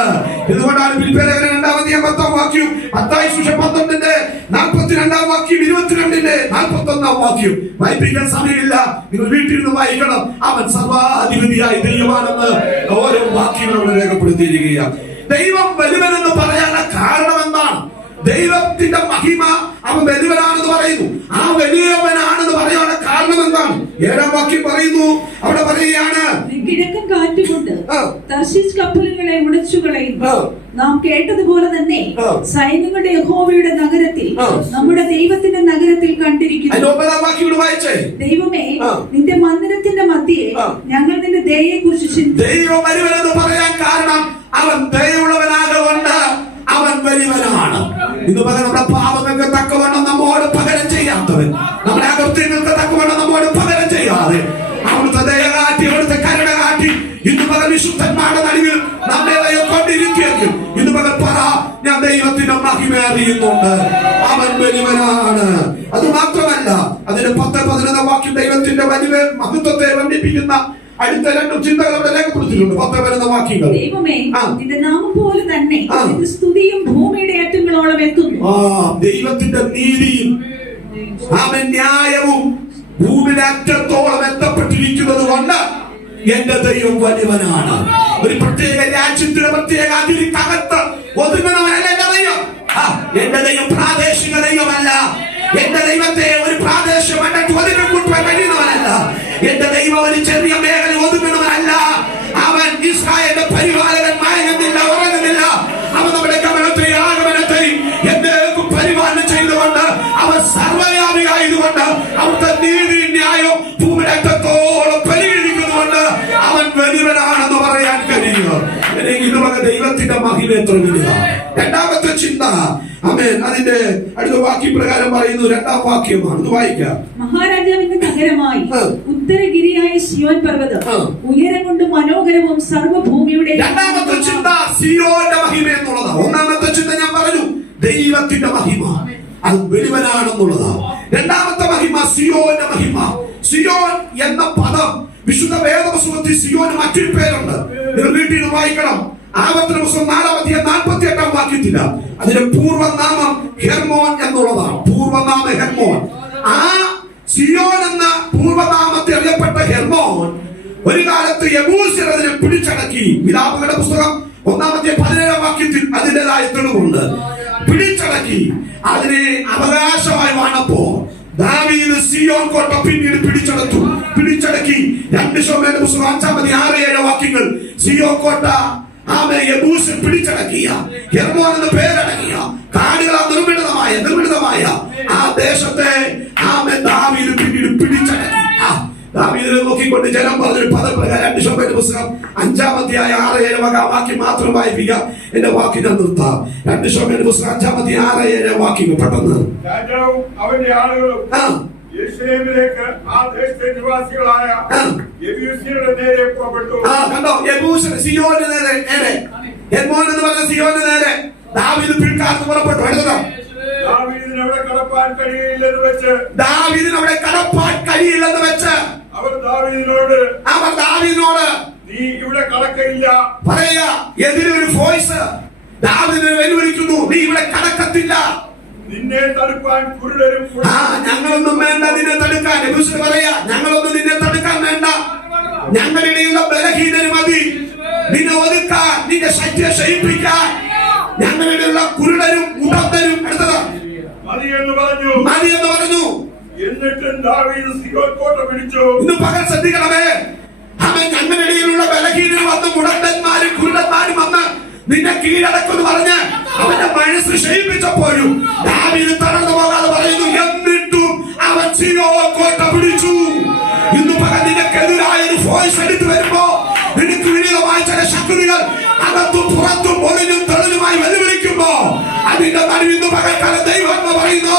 ഇതുകൊണ്ടാണ് ഫിലിപ്പിയർ 2-10 വാക്യം, മത്തായി സുവിശേഷം 12-42 വാക്യം, 22-41 വാക്യം വായിപ്പിക്കാൻ സമയമില്ല, നിങ്ങൾ വീട്ടിൽ നിന്ന് വായിക്കണം. അവൻ സർവാധിപതിയായ ദൈവമാണെന്ന് ഓരോ വാക്യങ്ങളും രേഖപ്പെടുത്തിയിരിക്കുകയാണ്. ദൈവം വലിയവനെന്ന് പറയാനുള്ള കാരണം എന്താണ്? ദൈവത്തിന്റെ മഹിമ അവൻ വലിയവനാണെന്ന് പറയുന്നു. ആ വലിയവനാണെന്ന് പറയാനുള്ള കാരണം എന്താണ്? 7-ാം വാക്യം പറയുന്നു, അവിടെ പറയുകയാണ്, കിഴക്കൻ കാറ്റുകൊണ്ട് തർശീശ് കപ്പലുകളെ ഉടച്ചു കളയുന്നു. നാം കേട്ടതുപോലെ തന്നെ സൈന്യങ്ങളുടെ യഹോവയുടെ നഗരത്തിൽ, നമ്മുടെ ദൈവത്തിന്റെ നഗരത്തിൽ കണ്ടിരിക്കുന്നു. ദൈവമേ, നിന്റെ മന്ദിരത്തിന്റെ മധ്യേ ഞങ്ങൾ നിന്റെ ദയയെ കുറിച്ച് ചിന്തിച്ചു. ദൈവം വലിയവനെന്ന് പറയാൻ കാരണം അവൻ ദയയുള്ളവനാകൊണ്ട് അവൻ വലിയവനാണ്. ഇന്ന് പകരം നമ്മുടെ പാപങ്ങൾക്ക് തക്കവണ്ണം നമ്മോട് പകരം ചെയ്യാത്തവൻ, നമ്മുടെ അകൃത്യങ്ങൾക്ക് തക്കവണ്ണം നമ്മോട് പകരം ചെയ്യാതെ അവിടുത്തെ ദയ കാട്ടി, അവിടുത്തെ കരുണ കാട്ടി ഇന്ന് പകൽ വിശുദ്ധന്മാരുടെ നടുവിൽ നമ്മെ കൊണ്ടിരിക്കുകയെങ്കിൽ ഇന്ന് പകൽ പറ, ഞാൻ ദൈവത്തിന്റെ മഹിമ അറിയുന്നുണ്ട്, അവൻ വലിയവനാണ്. അത് മാത്രമല്ല, അതിന്റെ 10-11 വാക്യം ദൈവത്തിന്റെ വലിയ മഹത്വത്തെ വർണ്ണിപ്പിക്കുന്ന അടുത്ത 2 ചിന്തകൾ അവിടെ രേഖപ്പെടുത്തിയിട്ടുണ്ട്. 10-11 വാക്യങ്ങൾ. ദൈവമേ, നിന്റെ നാമം പോലെ തന്നെ നിന്റെ സ്തുതിയും ഭൂമിയുടെ അറ്റങ്ങളോളം എത്തുന്നു. ദൈവത്തിന്റെ നീതിയും അവൻ ന്യായവും ഭൂമിയുടെ അറ്റത്തോളം എത്തപ്പെട്ടിരിക്കുന്നത് കൊണ്ട് എന്റെ ദൈവം വലിയവനാണ്. ഒരു പ്രത്യേക രാജ്യത്തിന്റെ പ്രത്യേക അതിരിക്കകത്ത് ഒതുങ്ങുന്നവനല്ല എന്റെ ദൈവം. എന്റെ ദൈവം പ്രാദേശിക ദൈവമല്ല. എന്റെ ദൈവത്തെ ഒരു പ്രാദേശിക മണ്ഡലത്തിൽ ഒതുങ്ങി കൂട്ടുവാൻ കഴിയുന്നവനല്ല. എന്റെ ദൈവം ഒരു ചെറിയ മേഖല ഒതുങ്ങുന്നവനല്ല. അവൻ ഇസ്രായേലിന്റെ പരിപാലകൻ മയങ്ങുന്നില്ല, ഉറങ്ങുന്നില്ല. അവൻ നമ്മുടെ ഗമനത്തെയും ആഗമനത്തെയും എന്നേക്കും പരിപാലനം ചെയ്തുകൊണ്ട് അവൻ സർവ്വവ്യാപിയായതുകൊണ്ട് അവിടുത്തെ നീതി ന്യായം ഭൂമിരക്തത്തോളം പരിഗണിക്കുന്നതുകൊണ്ട് അവൻ വലിയവനാണെന്ന് പറയാൻ കഴിയുക. ഇതുപോലെ ദൈവത്തിന്റെ മഹിമ എത്ര വലുത. രണ്ടാമത്തെ ചിന്ത, ആമേൻ, അതിന്റെ അടുത്ത വാക്യപ്രകാരം പറയുന്നു. 2-ാം വാക്യമാണ്, വായിക്കാം. മഹാരാജാവിന്റെ നഗരമായി ഉത്തരഗിരിയായ സിയോൻ പർവ്വതം ഉയരം കൊണ്ട് മനോഹരവും സർവ്വഭൂമിയുടെ. രണ്ടാമത്തെ ചിന്ത സിയോന്റെ മഹിമ എന്നുള്ളതാണ്. ഒന്നാമത്തെ ചിന്ത ഞാൻ പറഞ്ഞു, ദൈവത്തിന്റെ മഹിമ, അത് വലിയവനാണെന്നുള്ളതാണ്. രണ്ടാമത്തെ മഹിമ സിയോന്റെ മഹിമ. സിയോൻ എന്ന പദം വിശുദ്ധ വേദപുസ്തകത്തിൽ സിയോന് മറ്റൊരു പേരുണ്ട്. നിങ്ങൾ വീട്ടിൽ വായിക്കണം. ആവർത്തന പുസ്തകം 4-48 വാക്യത്തില്ല അതിന്റെ പൂർവ്വനാമം ഹെർമോൻ എന്നുള്ളതാണ്. പൂർവ്വനാമ ഹെർമോൻ. ആ സിയോൻ എന്ന പൂർവ്വനാമത്തെ അറിയപ്പെട്ട ഹെർമോൻ ഒരു കാലത്ത് യെബൂസ്യർ അതിനെ പിടിച്ചടക്കി. വിലാപങ്ങളുടെ പുസ്തകം 1-17 വാക്യത്തിൽ അതിൻ്റെതായ തെളിവുണ്ട്. പിടിച്ചടക്കി അതിനെ അവകാശമായി വന്നപ്പോ ദാവീദ് സിയോൻ കോട്ട പിന്നീട് പിടിച്ചടക്കി. 2 ശമൂവേൽ പുസ്തകം 5-6-7 വാക്യങ്ങൾ സിയോൻ കോട്ട യെബൂസ്യർ പിടിച്ചടക്കിയ ഹെർമോൻ എന്ന പേരടങ്ങിയ കാടുകളാൽ നിർമ്മിതമായ ആ ദേശത്തെ ദാവീദ് പിന്നീട് പിടിച്ചടക്കി. ദാവീദിനെ നോക്കി നോക്കിക്കൊണ്ട് ജനം പറഞ്ഞൊരു പദപ്രകാരം 2 ശമൂവേലിന്റെ പുസ്തകം 5-ാം അധ്യായം 6-7 വാക്യം മാത്രം വായിക്കുക. എന്റെ വാക്കിനെ നിർത്താം. 2 ശമൂവേലിന്റെ പുസ്തകം 5-ാം അധ്യായം 6-7 വാക്യം പെട്ടെന്ന്. രാജാവും അവന്റെ ആളുകളും യെരൂശലേമിലേക്ക് ആ ദേശത്തെ നിവാസികളായ യെബൂസ്യരുടെ നേരെ പുറപ്പെട്ടു. കണ്ടോ, യെബൂസ്യർ സിയോന് നേരെ ഹെർമോൻ എന്ന് പറഞ്ഞ സിയോന് നേരെ ദാവീദ് പിൽക്കാലത്ത് പുറപ്പെട്ടു. ദാവീദിന് അവിടെ കടപ്പാൻ കഴിയില്ലെന്ന് വെച്ച് അവർ ദാവീദിനോട് നീ ഇവിടെ കടക്കയില്ല പറയാ. എതിരൊരു വോയിസ് ദാവീദിനെ വെല്ലുവിളിക്കുന്നു, നീ ഇവിടെ കടക്കത്തില്ല, നിന്നെ തടുക്കാൻ കുരുടരും. ഞങ്ങളൊന്നും വേണ്ട നിന്നെ തടുക്കാൻ. യെബൂസ്യർ പറയാ, ഞങ്ങളൊന്നും നിന്നെ തടുക്കാൻ വേണ്ട, ഞങ്ങളിടയിലുള്ള ബലഹീനര് മതി നിന്നെ ഒതുക്കാൻ, നിന്റെ ശക്തിയെ ക്ഷയിപ്പിക്കാൻ. ഞങ്ങളിടയിലുള്ള കുരുടരും ഉടന്തരും അടുത്തത് മതിയെന്ന് പറഞ്ഞു. എന്നിട്ടും ദാവീദ് സിയോൻ കോട്ട പിടിച്ചു. ഇന്ന് പകൽ ശ്രദ്ധിക്കണമേ, അവൻ ഞങ്ങളിടയിലുള്ള ബലഹീനരും വന്ന് മുടന്തന്മാരും കുരുടന്മാരും വന്ന് നിന്നെ കീഴടക്കുമെന്ന് പറഞ്ഞ് അവന്റെ മനസ്സ് ക്ഷയിപ്പിച്ചപ്പോഴും ദാവീദ് തളർന്നു പോകാതെ പറയുന്നു, എന്നിട്ടും അവൻ സിയോൻ കോട്ട പിടിച്ചു. ഇന്ന് പകൽ നിനക്കെതിരായ ഒരു വോയിസ് എടുത്തു വരുമ്പോ നിനക്ക് വിനീതമായ ചില ശക്തികൾ അകത്തും പുറത്തും ഒളിഞ്ഞും തെളിഞ്ഞുമായി വെല്ലുവിളിക്കുമ്പോ അതിന്റെ നടുവിൽ ഇന്ന് പകൽക്കാലം ദൈവം എന്ന് പറയുന്നു,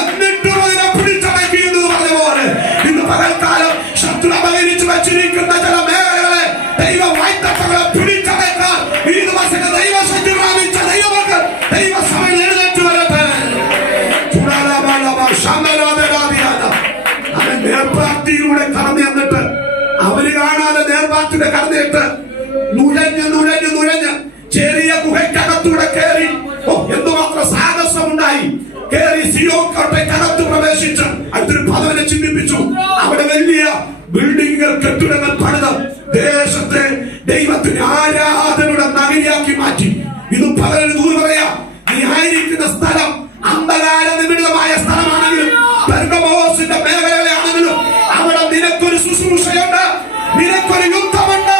എന്നിട്ടും അതിനെ പിടിച്ചടക്കി എന്ന് പറഞ്ഞ പോലെ ഇന്ന് പകൽക്കാലം ശത്രു അപകരിച്ചു വെച്ചിരിക്കുന്ന ചില മേഖലകളെ ദൈവ വായ്ത്തകളെ പിടിച്ചടക്കാൻ ഈ ദിവസങ്ങൾ ദൈവശക്തി പ്രാപിച്ച ദൈവമക്കൾ ദൈവസഭയിൽ എഴുന്നേറ്റ് വരട്ടെ. അവൻ നേർപ്പാർട്ടിയിലൂടെ കടന്നു എന്നിട്ട് അവര് കാണാതെ നേർപ്പാർട്ടിയുടെ കടന്നിട്ട് നുഴഞ്ഞ് ചെറിയ ഗുഹയ്ക്കകത്തൂടെ കയറി. എന്തുമാത്രം സാഹസമുണ്ടായി! കയറി സിയോൻ കോട്ടയ്ക്കകത്ത് പ്രവേശിച്ച് അടുത്തൊരു പദവിനെ ചിന്തിപ്പിച്ചു. അവിടെ വലിയ ബിൽഡിങ്ങുകൾ കെട്ടിടങ്ങൾ പണിത് ദേശത്തെ ദൈവത്തിന് ആരാധനയുടെ നഗരിയാക്കി മാറ്റി. ഇത് പകരം ദൂരെ പറയാ, നീ ആയിരിക്കുന്ന സ്ഥലം അന്ധകാര നിമിത്തമായ സ്ഥലമാണെങ്കിലും പെർഗമോസിന്റെ മേഖലകളാണെങ്കിലും അവിടെ നിനക്കൊരു ശുശ്രൂഷയുണ്ട്, നിനക്കൊരു യുദ്ധമുണ്ട്.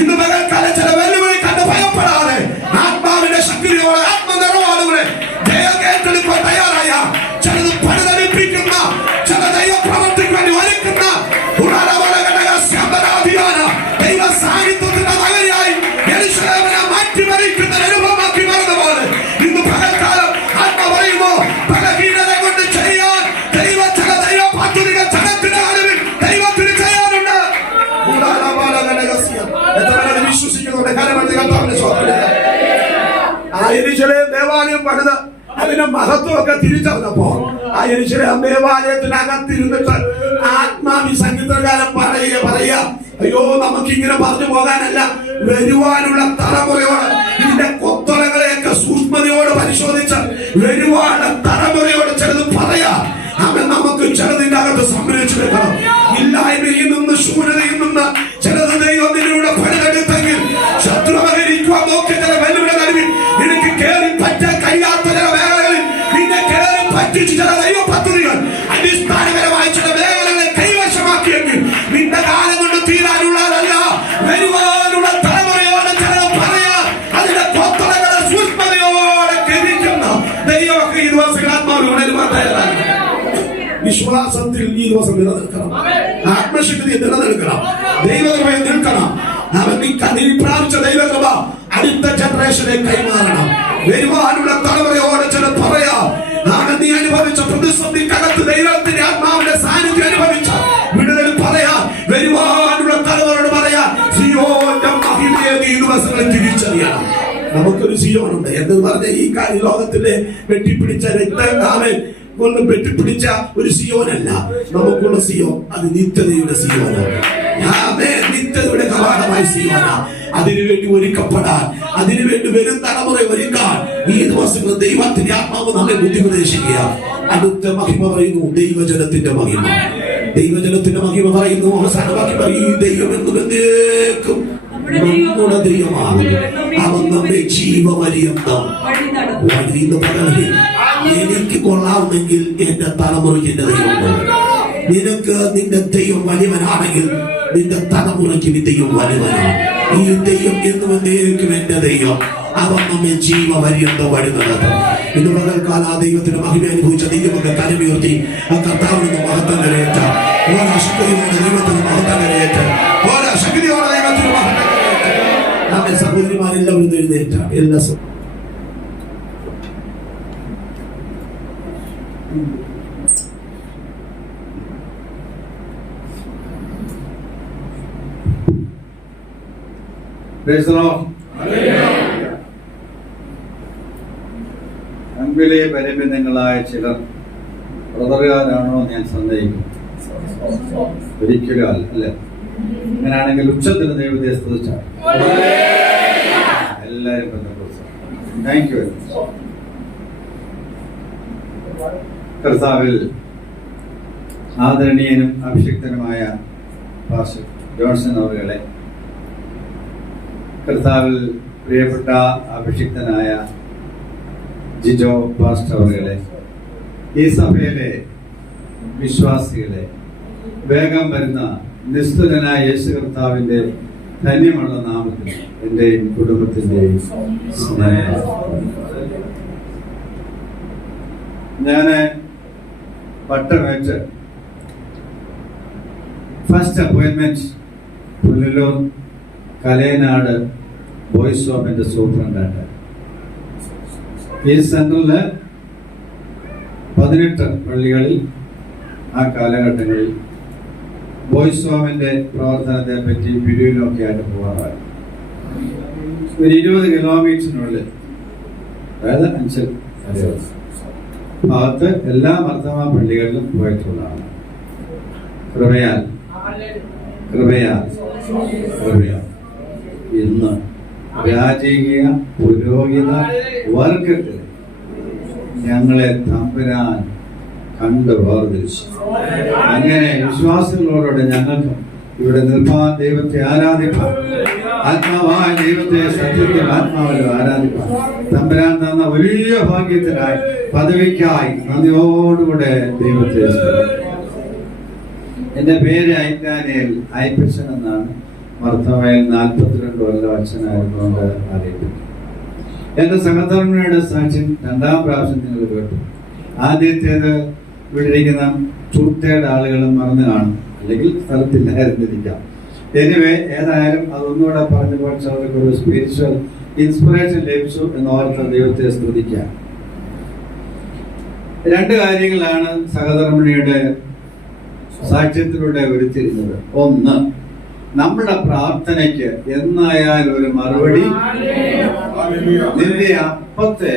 ഇന്ന് പകൽക്കാലം ചില വെല്ലുവിളി കണ്ട് ഭയപ്പെടാതെ ആത്മാവിന്റെ ശക്തിയോടെ ആത്മനിർവ്വാഹത്തോടെ ജയം ഏറ്റെടുക്കാൻ തയ്യാറായ ചിലത് പണിതടിപ്പിക്കുന്ന ചില ദൈവ പ്രവർത്തിക്ക് വേണ്ടി ഒരുക്കുന്ന ദൈവ സാന്നിധ്യത്തിന്റെ നഗരിയായി യെരൂശലേമിനെ മാറ്റിമറിക്കുന്ന അനുഭവമാക്കി മാറുന്ന പോലെ ഇന്ന് പകൽക്കാലം ആത്മ പറയുമോ, ബലഹീനത കൊണ്ട് ചെയ്യാൻ ചില ദൈവ പദ്ധതികൾ ജനത്തിന്റെ അറിവിൽ ദൈവത്തിന് ചെയ്യാനുണ്ട്. വിശ്വസിക്കുന്നവരുടെ കാര്യമെടുത്ത് കർത്താവിനെ സ്തോത്രം. ആ യെരൂശലേം ദേവാലയം പണിത് അതിന്റെ മഹത്വമൊക്കെ തിരിച്ചറിഞ്ഞപ്പോ ആ യെരൂശലേം ദേവാലയത്തിനകത്തിരുന്നിട്ട് ആത്മാവി സംഗീതകാലം പറയാ, അയ്യോ നമുക്കിങ്ങനെ പറഞ്ഞു പോകാനല്ല, വരുവാനുള്ള തലമുറയോട് ഇതിന്റെ കൊത്തളങ്ങളെയൊക്കെ സൂക്ഷ്മതയോട് പരിശോധിച്ച് വരുവാനുള്ള തലമുറയോട് ചിലത് പറയാ. അവൻ നമുക്ക് ചിലതിന്റെ അകത്ത് സംരക്ഷിച്ചു വെക്കണം. ഇല്ലായ്മയിൽ നിന്ന് ശൂന്യതയിൽ നിന്ന് ചിലത് ദൈവം നിന്നിലൂടെ പണിതെടുത്തെങ്കിൽ ശത്രു അപകരിക്കുവാൻ നോക്കിയ ചില വെല്ലുവിളി നടുവിൽ നിനക്ക് കയറി പറ്റാൻ കഴിയാത്ത ചില മേഖലകളിൽ നിന്നെ കയറി പറ്റിച്ച് ചില ദൈവ പദ്ധതികൾ അടിസ്ഥാനപരമായി ചില മേഖലകളെ കൈവശമാക്കിയെങ്കിൽ നിന്റെ കാലം കൊണ്ട് തീരാനുള്ളതല്ല, വരുവാനുള്ള തലമുറയോടെ ചിലത് പറയാ. അതിന്റെ കൊത്തളകളെ സൂക്ഷ്മതയോടെ ഗ്രഹിക്കുന്ന ദൈവമൊക്കെ ഈ ദിവസങ്ങൾ ആത്മാവിൽ ഉണരുവാൻ തയ്യാറാണ്. വിശ്വാസത്തിൽ ഈ ദിവസം നിലനിൽക്കണം, ആത്മശക്തി നിലനിൽക്കണം, ദൈവകൃപയെ നിൽക്കണം. അവൻ നീ പ്രാപിച്ച ദൈവകൃപ അടുത്ത ജനറേഷനെ കൈമാറണം. വരുവാനുള്ള തലമുറയോടെ ചില പറയാ, നീ അനുഭവിച്ച പ്രതിസന്ധിക്കകത്ത് ദൈവത്തിന്റെ ആത്മാവിന്റെ സാന്നിധ്യം അനുഭവിച്ച വിടുതൽ പറയാ. വരുവാനുള്ള തലമുറയോട് പറയാ, സിയോന്റെ മഹിമയെ നീ ദിവസങ്ങൾ തിരിച്ചറിയണം. നമുക്കൊരു സിയോനുണ്ട് എന്ന് പറഞ്ഞ ഈ ലോകത്തിന്റെ വെട്ടിപ്പിടിച്ച രക്തകാമൻ കൊണ്ട് വെട്ടിപ്പിടിച്ച ഒരു സിയോനല്ല നമുക്കുള്ള സിയോൻ. അത് നിത്യതയുടെ സിയോനാണ്, നിത്യതയുടെ കവാടമായ സിയോനാണ്. അതിനുവേണ്ടി ഒരുക്കപ്പെടാൻ, അതിനുവേണ്ടി വരും തലമുറ ഒരുക്കാൻ ഈ ദിവസങ്ങൾ ദൈവത്തിന്റെ ആത്മാവ് നമ്മെ ബുദ്ധിമുദ്ദേശിക്കുക. അടുത്ത മഹിമ പറയുന്നു ദൈവജനത്തിന്റെ മഹിമ. ദൈവജനത്തിന്റെ മഹിമ പറയുന്നു അവസാനമാക്കി പറയും, ദൈവം എന്നേക്കും നമ്മുടെ ദൈവമാണ്. അവൻ നമ്മെ ജീവപര്യന്തം വഴി നടത്തി. എനിക്ക് കൊള്ളാവുന്നെങ്കിൽ എന്റെ തലമുറയ്ക്ക് എന്റെ ദൈവമുണ്ട്. നിനക്ക് നിന്റെ ദൈവം വലിയവനാണെങ്കിൽ നിന്റെ തലമുറയ്ക്ക് ദൈവം വലിയവനാണ്. ഈ ദൈവം എന്നും എന്നേക്കും എന്റെ ദൈവം. അവൻ നമ്മെ ജീവപര്യന്തം വഴി നടത്തും. ഇന്ന് പകൽക്കാലം ആ ദൈവത്തിന് മഹിമ അനുഭവിച്ച ദൈവമൊക്കെ കരമുയർത്തി ആ കർത്താവിന് മഹത്വം കരയേറ്റ ഓരോ ശക്തിയോടെ ദൈവത്തിന് മഹത്വം കരയേറ്റ്, ഓരോ ശക്തിയോടെ ദൈവത്തിന് മഹത്വം കരയേറ്റ്. നമ്മെ സഹോദരിമാരെല്ലാവരും എഴുന്നേറ്റ എല്ലാ അൻപിലെ പരിമിതങ്ങളായ ചിലർ ബ്രദറുകാരാണോ ഞാൻ സന്ദേഹിക്കും. ഒരിക്കലും അല്ല. അങ്ങനെയാണെങ്കിൽ ഉച്ചത്തിന് ദൈവത്തെ സ്തുതിച്ചാൽ എല്ലാവരും താങ്ക് യു. കർത്താവിൽ ആദരണീയനും അഭിഷിക്തനുമായ പാസ്റ്റർ ജോൺസൺ അവരുകളെ, കർത്താവിൽ പ്രിയപ്പെട്ട അഭിഷിക്തനായ ജിജോ പാസ്റ്റർ അവരുകളെ, ഈ സഭയിലെ വിശ്വാസികളെ, വേഗം വരുന്ന നിസ്തുലനായ യേശു കർത്താവിന്റെ ധന്യമുള്ള നാമത്തിൽ എന്റെയും കുടുംബത്തിന്റെയും സ്നേഹം. ഞാന് പട്ടമേറ്റ് first appointment Punalur Kalayanad boys ഹോമിന്റെ സൂപ്രണ്ടായിട്ട്. ഈ സെന്ററില് 18 പള്ളികളിൽ ആ കാലഘട്ടങ്ങളിൽ ബോയ്സ് ഹോമിന്റെ പ്രവർത്തനത്തെ പറ്റി വീഡിയോയിലൊക്കെ ആയിട്ട് പോകാറായി. ഒരു 20 കിലോമീറ്ററിനുള്ളിൽ, അതായത് 5 ഭാഗത്ത് എല്ലാ മർദ്ദമ പള്ളികളിലും പോയിട്ടുള്ളതാണ്. കൃപയാൽ ഇന്ന് രാജകീയ പുരോഹിത വർഗത്തിൽ ഞങ്ങളെ തമ്പുരാൻ കണ്ട് വേർതിരിച്ചു. അങ്ങനെ വിശ്വാസികളോടെ ഞങ്ങൾക്ക് ഇവിടെ നിർഭാൻ ദൈവത്തെ ആരാധിക്കാം, ആത്മാവായ ദൈവത്തെ സത്യത്തിൽ ആത്മാവിൽ ആരാധിക്കാം. തമ്പുരാൻ തന്ന വലിയ ഭാഗ്യത്തിനായി, പദവിക്കായി നന്ദിയോടുകൂടെ ദൈവത്തെ. എന്റെ പേര് ഐറ്റാനിയൽ ഐപ്പിച്ചൻ എന്നാണ്. മർത്തമയിൽ 42 കൊല്ലം അച്ഛനായിരുന്നുകൊണ്ട് അറിയപ്പെട്ടു. എന്റെ സഹധർമ്മിണിയുടെ സാക്ഷ്യം 2ാം പ്രാവശ്യം നിങ്ങൾ കേട്ടു. ആദ്യത്തേത് ഇവിടെ ഇരിക്കുന്ന ചൂട്ടയുടെ ആളുകളും മറന്നു കാണും, അല്ലെങ്കിൽ സ്ഥലത്തില്ലായിരുന്നിരിക്കാം. എനിവേ, ഏതായാലും അതൊന്നുകൂടെ പറഞ്ഞപ്പോൾ അവർക്ക് ഒരു സ്പിരിച്വൽ ഇൻസ്പിറേഷൻ ലഭിച്ചു എന്നോർത്ത് ദൈവത്തെ സ്തുതിക്കാം. 2 കാര്യങ്ങളാണ് സഹധർമ്മിണിയുടെ സാക്ഷ്യത്തിലൂടെ ഉരുത്തിരിഞ്ഞത്. ഒന്ന്, നമ്മുടെ പ്രാർത്ഥനയ്ക്ക് എന്നായാലും ഒരു മറുപടി. നിന്റെ അപ്പത്തെ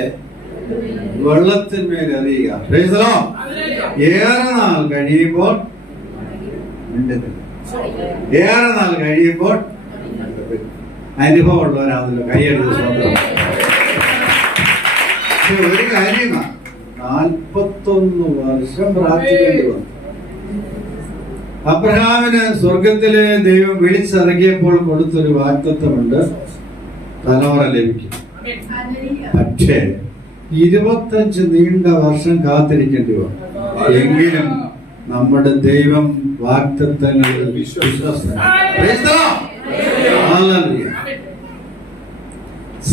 വെള്ളത്തിന്മേൽ എറിയുക. ഏറെ നാൾ കഴിയുമ്പോൾ അനുഭവമുള്ളവരാണല്ലോ കൈയെടുത്ത് സ്വന്തം. ഒരു കാര്യമാണ്, 41 വർഷം പ്രാർത്ഥിക്കേണ്ടി വന്നു. അബ്രഹാമിന് സ്വർഗത്തിലെ ദൈവം വിളിച്ചിറങ്ങിയപ്പോൾ കൊടുത്തൊരു വാഗ്ദത്തമുണ്ട്, തലമുറ ലഭിക്കും. പക്ഷേ 25 നീണ്ട വർഷം കാത്തിരിക്കേണ്ടി വന്നു. എങ്കിലും നമ്മുടെ ദൈവം വാഗ്ദത്തങ്ങളിൽ വിശ്വസ്തനാണ്.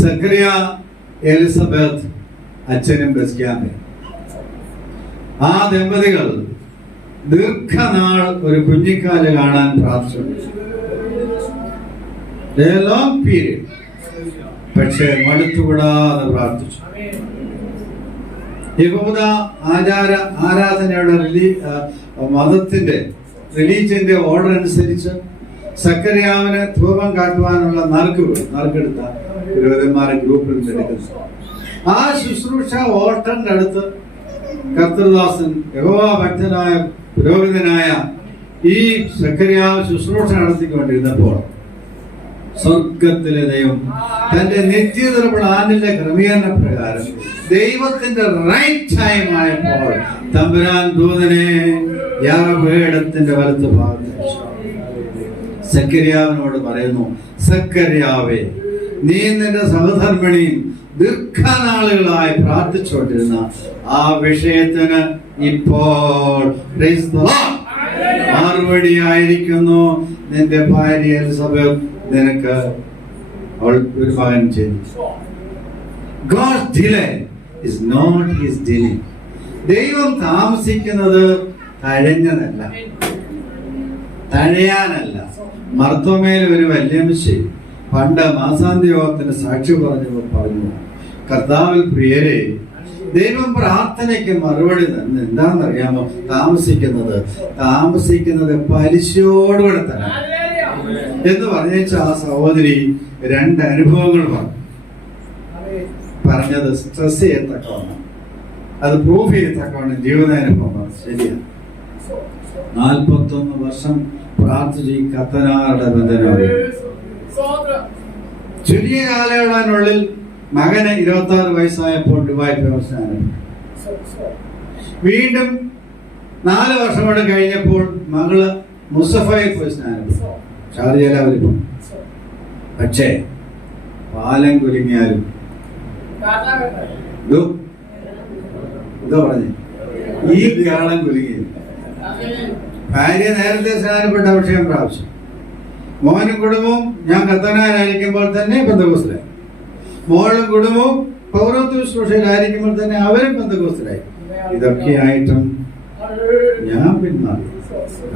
സക്കറിയ എലിസബത്ത് അച്ഛനും ബെസ്ക്യാമയും, ആ ദമ്പതികൾ ദീർഘനാൾ ഒരു കുഞ്ഞിക്കാല് കാണാൻ പ്രാർത്ഥിച്ചു. Long period. പക്ഷെ മടുത്തുകൂടാതെ പ്രാർത്ഥിച്ചു. യഹൂദ ആരാധനയുടെ മതത്തിന്റെ റിലീജിയന്റെ ഓർഡർ അനുസരിച്ച് സക്കറിയാവിന് ധൂപം കാട്ടുവാനുള്ള നറുക്കെടുത്ത പുരോഹിതന്മാരെ ഗ്രൂപ്പിൽ എടുക്കുന്നു. ആ ശുശ്രൂഷ ഓർട്ടറിന്റെ അടുത്ത് കർത്തൃദാസൻ യഹോവ ഭക്തനായ പുരോഹിതനായ ഈ സക്കറിയാവ് ശുശ്രൂഷ നടത്തിക്കൊണ്ടിരുന്നപ്പോൾ സ്വർഗത്തിലെ ദൈവം തന്റെ നിത്യതല പ്ലാനിലെ ക്രമീകരണ പ്രകാരം ദൈവത്തിന്റെ റൈറ്റ് ടൈം ആയപ്പോൾ തമ്പുരാൻ ദൂതനെ യാഗപീഠത്തിന്റെ വലത്ത് ഭാഗത്ത് സക്കറിയാവിനോട് പറയുന്നു, സക്കറിയാവേ, നീ നിന്റെ സഹധർമ്മിണിയും ദീർഘനാളുകളായി പ്രാർത്ഥിച്ചുകൊണ്ടിരുന്ന ആ വിഷയത്തിന് ഇപ്പോൾ മറുപടിയായിരിക്കുന്നു. നിന്റെ ഭാര്യ എലിസബത്ത് നിനക്ക് ഒരു മകൻ ജനിച്ചു. God's delay is not his delay. ദൈവം താമസിക്കുന്നത് തഴഞ്ഞതല്ല. തഴയാനല്ല. മർത്തോമേൽ ഒരു വല്യംശി പണ്ട് മാസാന്ത്യയോഗത്തിന് സാക്ഷി പറഞ്ഞു, കർത്താവിൽ പ്രിയരെ, ദൈവം പ്രാർത്ഥനയ്ക്ക് മറുപടി തന്നെ എന്താണെന്നറിയാമോ? താമസിക്കുന്നത് പലിശയോടുകൂടെ തരാം എന്ന് പറഞ്ഞേച്ച ആ സഹോദരി 2 അനുഭവങ്ങൾ പറഞ്ഞത് സ്ട്രെസ് ചെയ്യത്തക്കവണ്ണം, അത് പ്രൂഫ് ചെയ്യത്തക്കവണ്ണം ജീവിതാനുഭവമാണ്. ശരിയാണ്. 41 വർഷം പ്രാർത്ഥിച്ച് ഈ കത്തനാറുടെ ബന്ധനം ചുരുങ്ങിയ കാലയളവിനുള്ളിൽ മകന് 26 വയസ്സായപ്പോൾ ദുബായ് പ്രവേശനം. വീണ്ടും 4 വർഷം കൂടെ കഴിഞ്ഞപ്പോൾ മകള് മുസഫയിൽ പോയി സ്നാനം, ഷാർജയിലാവരി പോയി. പക്ഷേ പാലം കുലുങ്ങിയാലും എന്താ പറഞ്ഞു, ഈ കേരളം കുലുങ്ങി. ഭാര്യ നേരത്തെ സ്നാനപ്പെട്ട അഭിഷേകം പ്രാവശ്യം. മോനും കുടുംബവും ഞാൻ കത്തനാരായിരിക്കുമ്പോൾ തന്നെ പെന്തക്കോസ്തിലായി. മോളും കുടുംബവും പൗരത്വ ശുശ്രൂഷയിലായിരിക്കുമ്പോൾ തന്നെ അവരും പെന്തക്കോസ്തിലായി. ഇതൊക്കെയായിട്ടും ഞാൻ പിന്മാറി.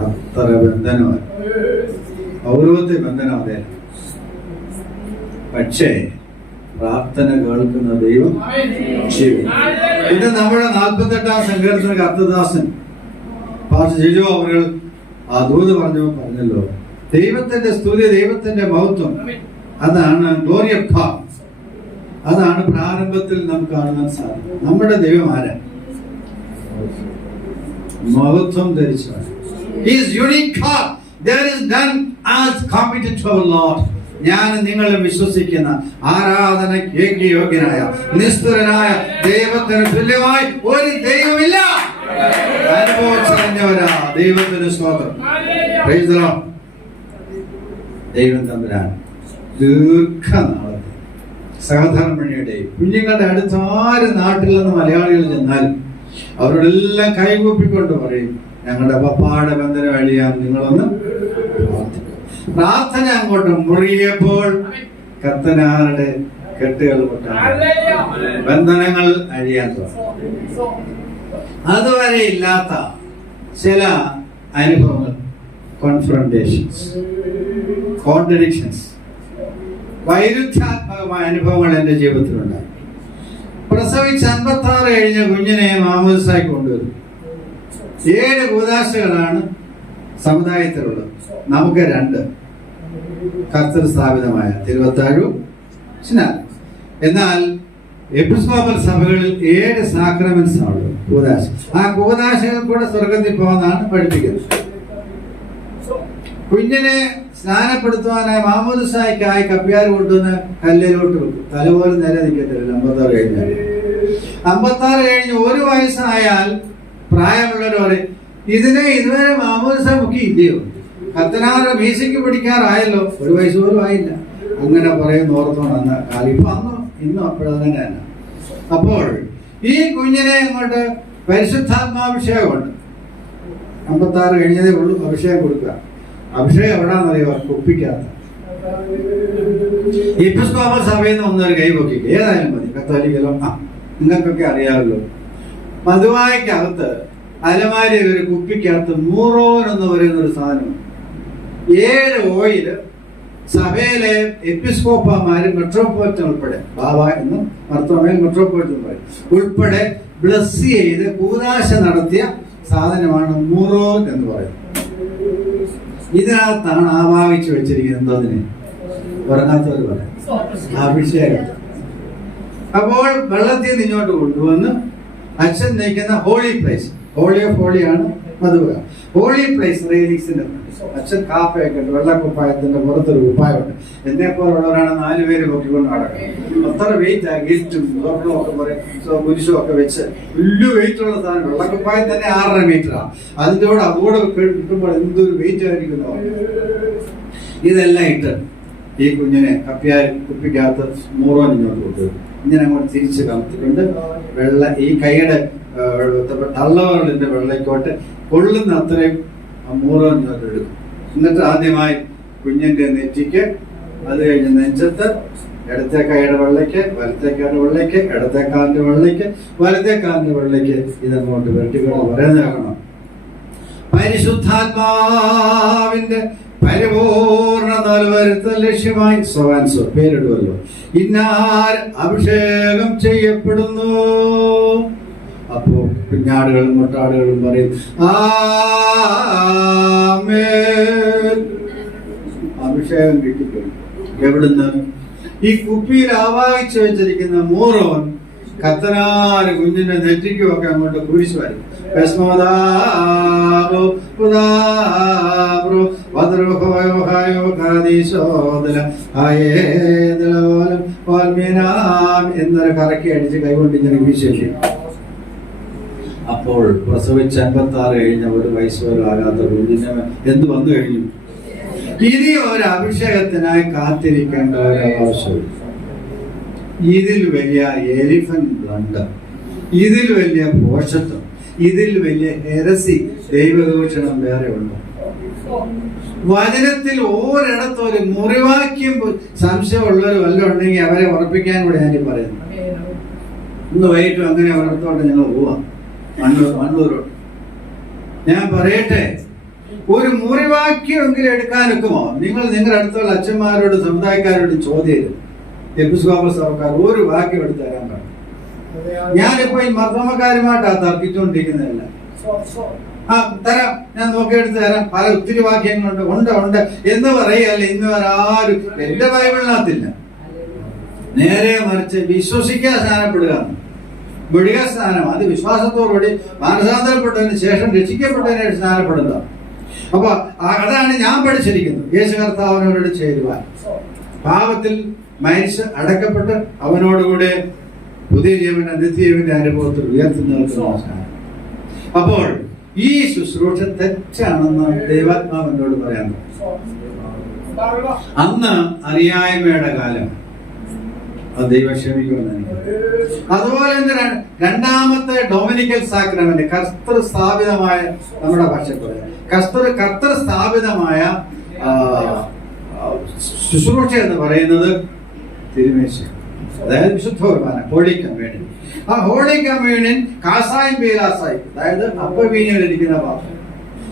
അത്ര ബന്ധനമായി, പൗരത്വ ബന്ധനം അതേ. പക്ഷേ പ്രാർത്ഥന കേൾക്കുന്ന ദൈവം. ഇത് നമ്മുടെ 48-ാം സങ്കീർത്തന കർത്തദാസൻ ജിജോ അവർ ആ ദൂത് പറഞ്ഞല്ലോ, ദൈവത്തിന്റെ സ്തുതി, ദൈവത്തിന്റെ മഹത്വം, അതാണ് ഗ്ലോറി ഓഫ് ഗോഡ്. അതാണ് പ്രാരംഭത്തിൽ നമുക്ക് കാണുവാൻ സാധിക്കും. നമ്മുടെ ദൈവം ആരാ? മഹത്വം ധരിച്ചവൻ. He is unique God. There is none as competent to our Lord. ഞാൻ നിങ്ങളും വിശ്വസിക്കുന്ന ആരാധനയ്ക്ക് യോഗ്യനായ നിസ്തുലനായ ദൈവത്തിന് തുല്യമായി ഒരു ദൈവമില്ല. അനുഭവിച്ചറിഞ്ഞവരാ ദൈവത്തിന് സ്തോത്രം. Praise the Lord. ദൈവം തമ്പുരാൻ ദീർഘനാളത്തെ സഹധർമ്മിണിയുടെ കുഞ്ഞുങ്ങളുടെ അടുത്ത് ആര് നാട്ടിൽ നിന്ന് മലയാളികൾ ചെന്നാലും അവരോടെല്ലാം കൈകൂപ്പിക്കൊണ്ട് പറയും, ഞങ്ങളുടെ പപ്പാടെ ബന്ധനം അഴിയാൻ നിങ്ങളൊന്ന് പ്രാർത്ഥിക്കും. പ്രാർത്ഥന അങ്ങോട്ട് മുറിയപ്പോൾ കത്തനാരുടെ കെട്ടുകൾ ബന്ധനങ്ങൾ അഴിയാൻ തുടങ്ങി. അതുവരെ ഇല്ലാത്ത ചില അനുഭവങ്ങൾ, കോൺഫ്രണ്ടേഷൻസ്, കോൺട്രഡിക്ഷൻസ്, വൈരുദ്ധ്യാത്മകമായ അനുഭവങ്ങൾ എന്റെ ജീവിതത്തിലുണ്ടായി. പ്രസവിച്ച് 56 കഴിഞ്ഞ കുഞ്ഞിനെ മാമോദിസായി കൊണ്ടുവരും. 7 കൂദാശകളാണ് സമുദായത്തിലുള്ളത്. നമുക്ക് 2 കർത്തൃ സ്ഥാപിതമായ തിരുവത്താഴവും സ്നാനം. എന്നാൽ എപ്പിസ്കോപ്പൽ സഭകളിൽ 7 സാക്രമെന്റ്സ് ആണ് കൂദാശ. ആ കൂദാശകൾ കൂടെ സ്വർഗത്തിൽ പോകുന്നതാണ് പഠിപ്പിക്കുന്നത്. കുഞ്ഞിനെ സ്നാനപ്പെടുത്തുവാനായി മാമോദിസായ്ക്കായി കപ്പ്യാർ കൊണ്ടുവന്ന് കല്ലിലോട്ട് വെക്കും. തലപോലും നേരെ നിൽക്കത്തില്ല. 56 കഴിഞ്ഞാൽ 56 കഴിഞ്ഞ് 1 വയസ്സായാൽ പ്രായമുള്ളവർ പറയും, ഇതിനെ ഇതുവരെ മാമോദിസ മുക്കി ഇല്ലയോ? കത്തനാറ് മീശയ്ക്ക് പിടിക്കാറായല്ലോ, 1 വയസ്സ് പോലും ആയില്ല. അങ്ങനെ പറയുന്ന ഓർത്തോണെന്ന് കാലം. ഇപ്പൊ ഇന്നും അപ്പോഴങ്ങനെ തന്നെ. അപ്പോൾ ഈ കുഞ്ഞിനെ അങ്ങോട്ട് പരിശുദ്ധാത്മാഭിഷേകമുണ്ട്. 56 കഴിഞ്ഞതേ ഉള്ളൂ അഭിഷേകം കൊടുക്കുക. അഭിഷേകം എവിടാന്നറിയോ? കുപ്പിക്കകത്ത്. എപ്പിസ്കോപ്പൽ സഭയിൽ നിന്ന് ഒന്നൊരു കൈ പൊക്കില്ല, ഏതായാലും മതി. കത്തോലിക്കലോ നിങ്ങൾക്കൊക്കെ അറിയാമല്ലോ. മധുവായ്ക്കകത്ത് അലമാരിയിൽ ഒരു കുപ്പിക്കകത്ത് മൂറോൻ എന്ന് പറയുന്ന ഒരു സാധനം, 7 ഓയില് സഭയിലെ എപ്പിസ്കോപ്പമാരും മെട്രോപോളിറ്റൻ ഉൾപ്പെടെ, ബാബ എന്നും മർത്തോമേൽ മെട്രോപോളിറ്റൻ പറയും, ഉൾപ്പെടെ ബ്ലസ് ചെയ്ത് കൂദാശ നടത്തിയ സാധനമാണ് മൂറോൻ എന്ന് പറയുന്നത്. ഇതിനകത്താണ് ആവാഹിച്ചു വെച്ചിരിക്കുന്നത്. എന്തോന്നിനെ ഉറങ്ങാത്തവർ പറയാം, അഭിഷേകം. അപ്പോൾ വെള്ളത്തിൽ നിന്ന് ഇങ്ങോട്ട് കൊണ്ടുവന്ന് അച്ഛൻ നയിക്കുന്ന ഹോളി പ്ലേസ്, ഹോളി ഓഫ് ഹോളിയാണ് മധുര. ഹോളി പ്ലേസ് റീലിങ്സിന്റെ അച്ഛൻ കാപ്പയൊക്കെ ഉണ്ട്. വെള്ളക്കുപ്പായത്തിന്റെ പുറത്തൊരു കുപ്പായമുണ്ട്. എന്നെ പോലുള്ളവരാണ് 4 പേര് പൊക്കിക്കൊണ്ട് നടക്കുന്നത്. അത്ര വെയിറ്റ് ആ ഗിഫ്റ്റും ഒക്കെ പറയും, കുരിശും ഒക്കെ വെച്ച് വലിയ വെയിറ്റ് ഉള്ള സാധനം. വെള്ളക്കുപ്പായം തന്നെ 6.5 മീറ്ററാണ്. അതിന്റെ കൂടെ അതുകൂടെ കിട്ടുമ്പോൾ എന്തൊരു വെയിറ്റ് ആയിരിക്കുന്നു. ഇതെല്ലാം ഇട്ട് ഈ കുഞ്ഞിനെ കുപ്പിക്കകത്ത് മൂറോൻ ഇങ്ങോട്ട് കൊണ്ടുവരും. ഇങ്ങനെ അങ്ങോട്ട് തിരിച്ച് കമത്തിക്കൊണ്ട് ഈ കൈയുടെ തള്ളവറിന്റെ വെള്ളക്കോട്ട് കൊള്ളുന്ന അത്രയും മൂറോൻ ഇങ്ങോട്ട് എടുക്കും. എന്നിട്ട് ആദ്യമായി കുഞ്ഞിന്റെ നെറ്റിക്ക്, അത് കഴിഞ്ഞ് നെഞ്ചത്ത്, ഇടത്തെ കൈയുടെ വെള്ളയ്ക്ക്, വലത്തെ കൈയുടെ വെള്ളയ്ക്ക്, ഇടത്തെ കാലിന്റെ വെള്ളയ്ക്ക്, വലത്തെ കാലിന്റെ വെള്ളയ്ക്ക് ഇതങ്ങോട്ട് വെട്ടിക്കൊണ്ട് വരാൻ നോക്കണം. പരിശുദ്ധാത്മാവിന്റെ പരിപൂർണ നൽവരുത്തൽ ലക്ഷ്യമായി സോവാൻസോ പേരിടുമല്ലോ. ഇന്നാർ അഭിഷേകം ചെയ്യപ്പെടുന്നു. അപ്പോ കുഞ്ഞാടുകളും മുട്ടാടുകളും പറയും ആമേൻ. അഭിഷേകം കിട്ടിപ്പോയി. എവിടുന്ന്? ഈ കുപ്പിയിൽ ആവാഹിച്ചു വെച്ചിരിക്കുന്ന മൂറോൻ കത്തനാര് കുഞ്ഞിന്റെ നെറ്റിക്കുമൊക്കെ അങ്ങോട്ട് കുരിശ് വരും. എന്നൊരു കറക്കി അടിച്ച് കൈകൊണ്ട് ഇങ്ങനെ വീശി. അപ്പോൾ പ്രസവിച്ച് 56 കഴിഞ്ഞ 1 വയസ്സ് പോലും ആകാത്ത കുഞ്ഞിന് എന്ത് വന്നു കഴിഞ്ഞു? ഇനി ഒരു അഭിഷേകത്തിനായി കാത്തിരിക്കേണ്ട ഒരാവശ്യമില്ല. ഇതിൽ വലിയ എലിഫന്റ് ബ്ലണ്ടർ, ഇതിൽ വലിയ ഭോഷത്വം, ഇതിൽ വലിയ ഹെരസി, ദൈവദൂഷണം വേറെ ഉണ്ട്? വചനത്തിൽ ഒരിടത്തും ഒരു മുറിവാക്യം സംശയമുള്ളവർ വല്ലതും ഉണ്ടെങ്കിൽ അവരെ ഉറപ്പിക്കാൻ കൂടെ ഞാൻ പറയുന്നു. ഇന്ന് വൈകിട്ടും അങ്ങനെ ഒരിടത്തോട്ട് ഞങ്ങൾ പോവാം, മണ്ണൂരോട്ട്. ഞാൻ പറയട്ടെ, ഒരു മുറിവാക്യമെങ്കിലും എടുക്കാൻ ഒക്കുമോ? നിങ്ങൾ നിങ്ങളുടെ അടുത്തുള്ള അച്ഛന്മാരോട് സമുദായക്കാരോട് ചോദ്യം, എപ്പിസ്കോപ്പൽ സഭക്കാർ ഒരു വാക്യം എടുത്ത് തരാൻ പറഞ്ഞു. ഞാനിപ്പോ ഈ മർദ്ദമക്കാരുമായിട്ടാ തർക്കിച്ചുകൊണ്ടിരിക്കുന്നതല്ല. ആ തരാം, ഞാൻ നോക്കിയെടുത്ത് തരാം. പല ഒത്തിരി വാക്യങ്ങളുണ്ട്. ഉണ്ട് എന്ന് പറയല്ലേ ഇന്ന് ആരും എന്റെ ബൈബിളിനകത്തില്ല. നേരെ മറിച്ച് വിശ്വസിക്കാൻ സ്നാനപ്പെടുക, വിടുക സ്നാനം, അത് വിശ്വാസത്തോടുകൂടി മാനസാന്തരപ്പെട്ടതിന് ശേഷം രക്ഷിക്കപ്പെട്ടതിനായിട്ട് സ്നാനപ്പെടുക. അപ്പൊ അതാണ് ഞാൻ പഠിച്ചിരിക്കുന്നത്. യേശു കർത്താവിനോട് ചേരുവാൻ, പാപത്തിൽ മരിച്ച് അടക്കപ്പെട്ട് അവനോടുകൂടെ പുതിയ ജീവന്റെ നിത്യജീവന്റെ അനുഭവത്തിൽ ഉയർത്തി നിൽക്കുന്ന സ്നാനം. അപ്പോൾ ഈ ശുശ്രൂഷ തെറ്റാണെന്ന് ദൈവാത്മാവിനോട് പറയാൻ. അന്ന് അറിയായ്മയുടെ കാലം, അത് ദൈവം ക്ഷമിക്കുമെന്ന് എനിക്ക്. അതുപോലെ തന്നെ രണ്ടാമത്തെ ഡൊമിനിക്കൽ സാക്രമെന്റ്, കർത്തൃ സ്ഥാപിതമായ, നമ്മുടെ ഭാഷയിൽ കർത്തൃ സ്ഥാപിതമായ ശുശ്രൂഷ എന്ന് പറയുന്നത് തിരുമേശ, അതായത് വിശുദ്ധ കുർബാന, ഹോളി കമ്മ്യൂണിയൻ. ആ ഹോളി കമ്മ്യൂണിയൻ കാസായും പേരാസായും, അതായത് അപ്പവീനിയിലിരിക്കുന്ന പാത്രം,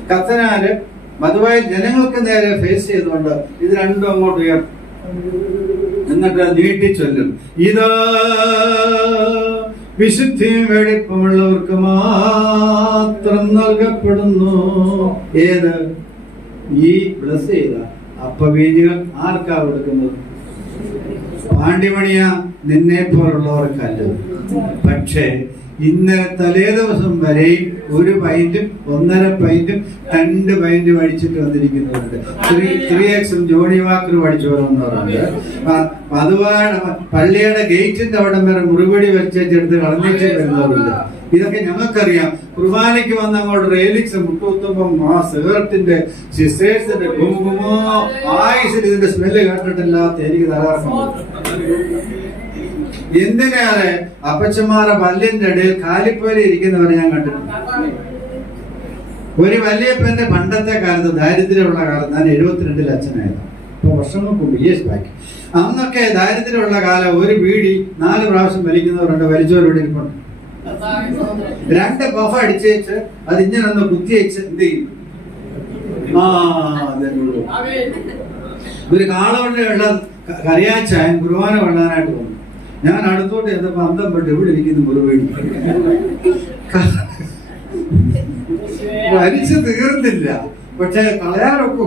കത്തനാല് മധുവായി ജനങ്ങൾക്ക് നേരെ ഫേസ് ചെയ്തുകൊണ്ട് ഇത് രണ്ടും അങ്ങോട്ട് ഉയർത്തും. എന്നിട്ട് നീട്ടി ചൊല്ലും, ഇത് വിശുദ്ധിയും വെടിപ്പുമുള്ളവർക്ക് മാത്രം നൽകപ്പെടുന്നു. ഏത്? ഈ ബ്ലസ് ചെയ്ത അപ്പവീനികൾ ആർക്കാ കൊടുക്കുന്നത്? പാണ്ഡിമണിയ നിന്നെ പോലുള്ളവർക്കല്ല. പക്ഷേ ഇന്നലെ തലേ ദിവസം വരെയും 1 പൈന്റും 1.5 പൈന്റും 2 പൈന്റും അടിച്ചിട്ട് വന്നിരിക്കുന്നവരുണ്ട്. 3X ജോണി വാക്കർ പഠിച്ചു വരുന്നവരുണ്ട്. അതുപോലെ പള്ളിയുടെ ഗേറ്റിന്റെ അവിടം വരെ മുറിപടി വെച്ചെടുത്ത് കളഞ്ഞിട്ട് വരുന്നവരുണ്ട്. ഇതൊക്കെ ഞങ്ങൾക്കറിയാം. കുർബാനയ്ക്ക് വന്ന് അങ്ങോട്ട് റെയിലിക്സ് മുട്ടുകുത്തുമ്പം ആ സിഗരറ്റിന്റെ സിസ്റ്റേഴ്സിന്റെ ഗുമുഗുമോ ആയുസിൽ ഇതിന്റെ സ്മെല്ല് കേട്ടിട്ടില്ലാത്ത എനിക്ക് തരാറുണ്ട്. എന്തിനേറെ അപ്പച്ചന്മാരെ പല്ലിന്റെ ഇടയിൽ കാലിപ്പോലെ ഇരിക്കുന്നവരെ ഞാൻ കണ്ടിട്ടുണ്ട്. ഒരു വല്യപ്പന്റെ പണ്ടത്തെ കാലത്ത്, ദാരിദ്ര്യമുള്ള കാലത്ത്, ഞാൻ 72-ൽ അച്ഛനായിരുന്നു. ഇപ്പൊ വർഷങ്ങൾക്ക് മുമ്പ്, ഇയേഴ്സ് ബാക്ക്. അന്നൊക്കെ ദാരിദ്ര്യമുള്ള കാലം ഒരു ബീഡി 4 പ്രാവശ്യം വലിക്കുന്നവരുണ്ട്, വലിച്ചവരോട് ഇരിപ്പുണ്ട്. 2 പഫ് അടിച്ചേച്ച് അത് ഇങ്ങനെ ഒന്ന് കുത്തിയേച്ച് എന്ത് ചെയ്യും? ഒരു കാളവണ്ടി വെള്ളം കറിയാച്ചാൻ കുർബാന കൊള്ളാനായിട്ട് വന്നു. ഞാൻ അടുത്തോട്ട് ചെന്നപ്പോ അന്തം പെട്ട് ഇവിടെ ഇരിക്കുന്ന മുറിവേടി വലിച്ചു തീർന്നില്ല. പക്ഷെ കളയാനൊക്കെ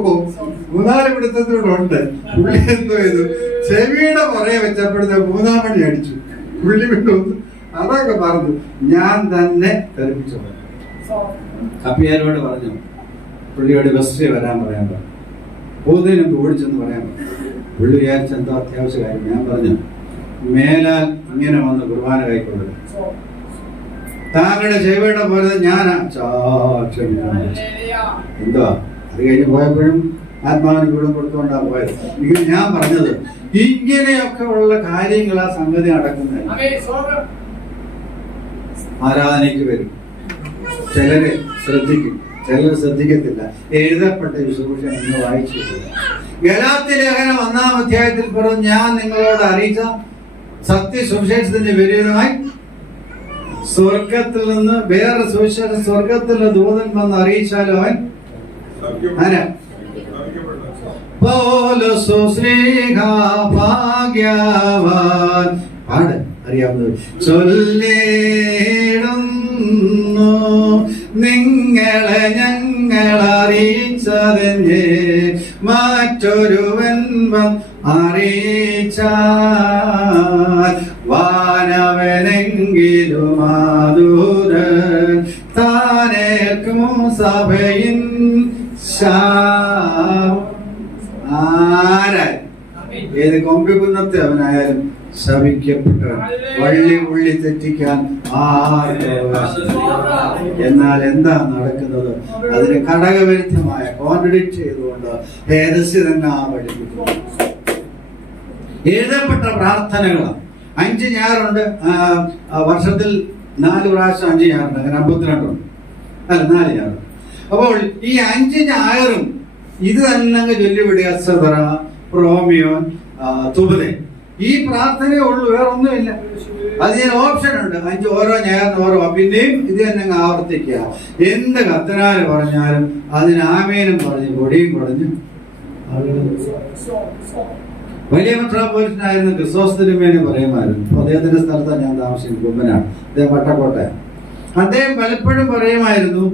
3-4 പിടുത്തത്തിലൂടെ പുള്ളി എന്തോ ചെയ്തു, ചെവിയുടെ പുറകെ വെച്ചപ്പോഴത്തെ 3-ാം മണി അടിച്ചു. പുള്ളി വിട്ടൊന്ന് അതൊക്കെ പറഞ്ഞു. ഞാൻ തന്നെ തെറിപ്പിച്ചു. കപ്പിയാരോട് പറഞ്ഞു, പുള്ളിയോട് ബസ് വരാൻ പറയാൻ പറഞ്ഞു. പോകുന്നതിനും ഓടിച്ചെന്ന് പറയാൻ പറഞ്ഞു. പുള്ളി വിചാരിച്ചെന്തോ അത്യാവശ്യ കാര്യം. ഞാൻ പറഞ്ഞു, മേലാൽ ഇങ്ങനെ വന്ന് കുർബാന കൈക്കൊള്ളുക. താങ്കളുടെ ചെവിയുടെ പോലെ ഞാൻ എന്തോ അത് കഴിഞ്ഞ് പോയപ്പോഴും ആത്മാവിന് ഗുണം കൊടുത്തുകൊണ്ടാ പോയത്. ഇത് ഞാൻ പറഞ്ഞത്, ഇങ്ങനെയൊക്കെ ഉള്ള കാര്യങ്ങൾ ആ സംഗതി നടക്കുന്നത്. ആരാധനയ്ക്ക് വരും, ചിലര് ശ്രദ്ധിക്കും, ചിലർ ശ്രദ്ധിക്കത്തില്ല. എഴുതപ്പെട്ട ശുശ്രൂഷ നിങ്ങൾ വായിച്ചു. ഗലാത്യലേഖനം 1-ാം അധ്യായത്തിൽ പറഞ്ഞു, ഞാൻ നിങ്ങളോട് അറിയിച്ച സത്യസുവിശേഷത്തിന്റെ വിരോധമായി സ്വർഗത്തിൽ നിന്ന് വേറെ സുവിശേഷം സ്വർഗത്തിലെ ദൂതൻ വന്ന് അറിയിച്ചാലും അവൻ ആരാ? പൗലോസ് ശ്ലീഹ ഭാഗ്യവാൻ. പാട് അറിയാവുന്നത്. ചൊല്ലിടുന്നു നിങ്ങളെ ഞങ്ങൾ അറിയിച്ചതെന്നെ മറ്റൊരുവൻ അറിയിച്ചാൽ വാനവനെങ്കിലും ആദൂതൻ താനേൽക്കും സഭയിൻ ആരായി ഏത് കൊമ്പിക്കുന്നത്തെ അവനായാലും ശപിക്കപ്പെട്ടവൻ. വള്ളി ഉള്ളി തെറ്റിക്കാൻ എന്നാൽ എന്താ നടക്കുന്നത്? അതിന് ഘടകവിരുദ്ധമായ കോൺട്രഡിക്റ്റ് ചെയ്തുകൊണ്ട് ഹേരസ്യ തന്നെ പഠിപ്പിക്കുന്നു. എഴുതപ്പെട്ട പ്രാർത്ഥനകളാണ്. 5 ഞായറുണ്ട്, വർഷത്തിൽ 4 പ്രാവശ്യം 5 ഞായറുണ്ട്, അങ്ങനെ 52 ഉണ്ട്, അല്ല 4 ഞായറുണ്ട്. അപ്പോൾ ഈ 5 ഞായറും ഇത് തന്നെ ചൊല്ലിവിടുക. സദറ, റോമിയോൻ, തുബദെ, ഈ പ്രാർത്ഥനയേ ഉള്ളൂ, വേറെ ഒന്നുമില്ല. അത് ഞാൻ ഓപ്ഷൻ ഉണ്ട്. 5 ഓരോ ഞായറിന് ഓരോ, പിന്നെയും ഇത് തന്നെ ആവർത്തിക്കുക. എന്ത് കത്തനാല് പറഞ്ഞാലും അതിന് ആമേനും പറഞ്ഞ് പൊടിയും കുടഞ്ഞു. വലിയ മെട്രോപോളിറ്റനായിരുന്ന ക്രിസോസ്റ്റമിനെ പറയുമായിരുന്നു. അദ്ദേഹത്തിന്റെ സ്ഥലത്താണ് ഞാൻ താമസിക്കുന്നത്, കുമ്പനാണ്. അദ്ദേഹം വട്ടക്കോട്ടെ. അദ്ദേഹം പലപ്പോഴും പറയുമായിരുന്നു,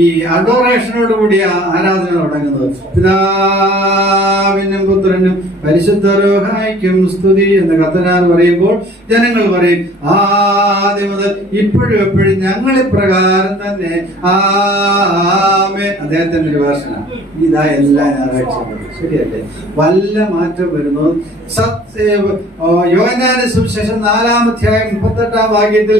ഈ അഡോറേഷനോട് കൂടി ആരാധന തുടങ്ങുന്നത് പിതാവിനും പുത്രനും പരിശുദ്ധ റൂഹായ്ക്കും സ്തുതി എന്ന് കത്തനാൻ പറയുമ്പോൾ ജനങ്ങൾ പറയും, ആദ്യം മുതൽ ഇപ്പോഴും എപ്പോഴും ഞങ്ങൾ ഇപ്രകാരം തന്നെ ആമേൻ. അദ്ദേഹത്തിന്റെ ഒരു വേർഷനാണ്. ഇതാ എല്ലാ ഞായറാഴ്ചകളും. ശരിയല്ലേ? വല്ല മാറ്റം വരുന്നു. യോഹന്നാന്റെ സുവിശേഷം 4-ാം അധ്യായം 38-ാം വാക്യത്തിൽ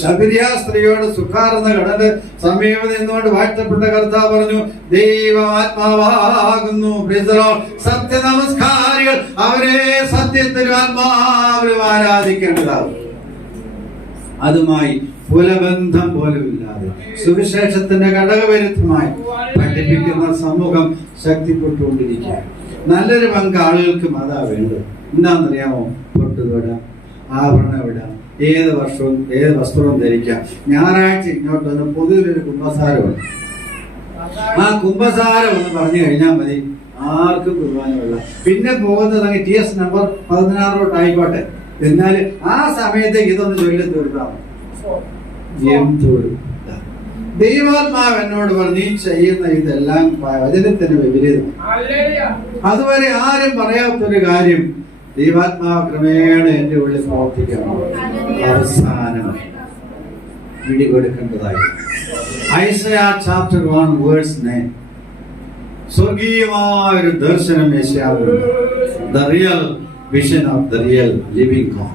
ശബരിയ സ്ത്രീയോട് സുഖാർന്ന കടല് സമീപം നിന്നുകൊണ്ട് വാഴ്ത്തപ്പെട്ട കർത്താവ് പറഞ്ഞു, ദൈവമാത്മാവാകുന്നു. സത്യ നമസ്കാരികൾ അവരെ സത്യത്തിലും ആത്മാവിലും ആരാധിക്കേണ്ടതാകും. അതുമായി കുലബന്ധം പോലുമില്ലാതെ സുവിശേഷത്തിന്റെ ഘടകവിരുദ്ധമായി പഠിപ്പിക്കുന്ന സമൂഹം ശക്തിപ്പെട്ടുകൊണ്ടിരിക്കുക. നല്ലൊരു പങ്ക് ആളുകൾക്കും അതാ വേണ്ടത്. എന്താണെന്നറിയാമോ? പൊട്ടുതൊടാം, ആഭരണം ഇടാം, ഏത് വർഷവും ഏത് വസ്ത്രവും ധരിക്കാം. ഞായറാഴ്ച ഇങ്ങോട്ട് വന്ന് പൊതുവിലൊരു കുംഭസാരമുണ്ട്. ആ കുംഭസാരം ഒന്ന് പറഞ്ഞു കഴിഞ്ഞാൽ മതി, ആർക്കും കുർബാനയുള്ള. പിന്നെ പോകുന്നത് TS നമ്പർ 16 ആയിക്കോട്ടെ, എന്നാൽ ആ സമയത്തേക്ക് ഇതൊന്ന് ചൊല്ലി തീർക്കാം. ദൈവാത്മാവ് എന്നോട് പറഞ്ഞു, നീ ചെയ്യുന്ന ഇതെല്ലാം വചനത്തിന് വിപരീതം. അതുവരെ ആരും പറയാത്തൊരു കാര്യം ദൈവാത്മാവ് ക്രമേണ എന്റെ ഉള്ളിൽ പ്രവർത്തിക്കണം. അവസാനം പിടികൊടുക്കേണ്ടതായി. ഐസയാ ചാപ്റ്റർ 1 വേഴ്സ് 9. സ്വർഗീയമായൊരു ദർശനം യേശയ്യാവിനുണ്ട്. The real vision of the real living God.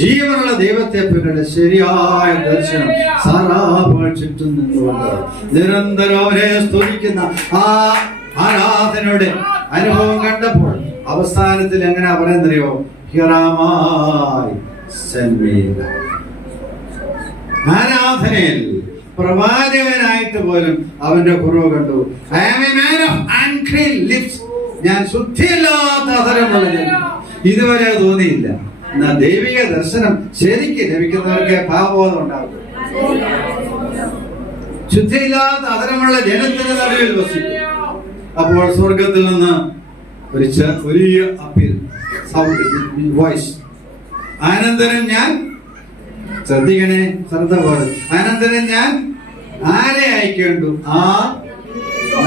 ജീവനുള്ള ദൈവത്തെ പറ്റിയുള്ള ശരിയായ ദർശനം സാറാപ്പോൾ ചുറ്റും നിന്നുകൊണ്ട് നിരന്തരം അവരെ സ്തുതിക്കുന്ന ആ ആരാധനയുടെ അനുഭവം കണ്ടപ്പോൾ അവസാനത്തിൽ എങ്ങനെയാ പറയുന്നറിയോ? ആരാധനയിൽ പ്രവാചകനായിട്ട് പോലും അവന്റെ കുറവ് കണ്ടു. I am a man of unclean lips. ഞാൻ ശുദ്ധിയില്ലാത്ത അധരമുള്ള ജനം. ഇതുവരെ തോന്നിയില്ല. എന്നാൽ ദൈവിക ദർശനം ശരിക്ക് ലഭിക്കുന്നവർക്ക് ഭാവബോധം ഉണ്ടാകും. ശുദ്ധിയില്ലാത്ത അധരമുള്ള ജനത്തിന് നടുവിൽ വസിക്കും. അപ്പോൾ സ്വർഗത്തിൽ നിന്ന് ഒരു വലിയ അപ്പീൽ സൗണ്ട്, വോയിസ്. അനന്തരം ഞാൻ, ശ്രദ്ധിക്കണേ, ശ്രദ്ധ പോലെ, അനന്തരം ഞാൻ ആരെ അയക്കേണ്ടു? ആ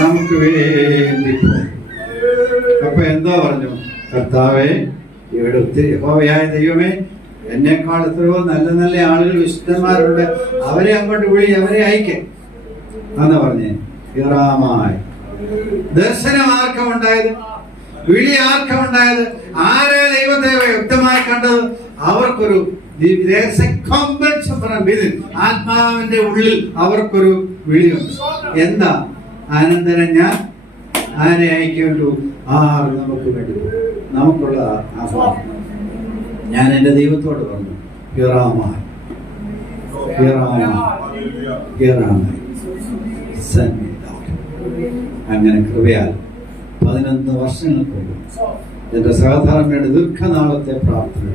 നമുക്ക് വേണ്ടി പോകും. അപ്പൊ എന്തോ പറഞ്ഞു? കർത്താവേ, ഇവിടെ ഒത്തിരി യഹോവയായ ദൈവമേ, എന്നെക്കാൾ എത്രയോ നല്ല നല്ല ആളുകൾ വിശുദ്ധന്മാരുണ്ട്, അവരെ അങ്ങോട്ട് വിളി, അവരെ അയക്കേ എന്ന് പറഞ്ഞേ. ഇറാമായി ദർശനം ആർക്കും ഉണ്ടായത്? വിളി ആർക്കും ഉണ്ടായത്? ആരെ ദൈവത്തെ വ്യക്തമായി കണ്ടത്? അവർക്കൊരു ആത്മാവിന്റെ ഉള്ളിൽ അവർക്കൊരു വിളിയുണ്ട്. എന്താ? അനന്തരം ഞാൻ ആരെ അയക്കേണ്ടു? ആറ് നമുക്ക് വേണ്ടി നമുക്കുള്ള ആഹ്വാനം. ഞാൻ എന്റെ ദൈവത്തോട് പറഞ്ഞു, അങ്ങനെ കൃപയാൽ 11 വർഷങ്ങൾക്ക് മുമ്പ് എന്റെ സഹധർമ്മയുടെ ദീർഘനാളത്തെ പ്രാർത്ഥന,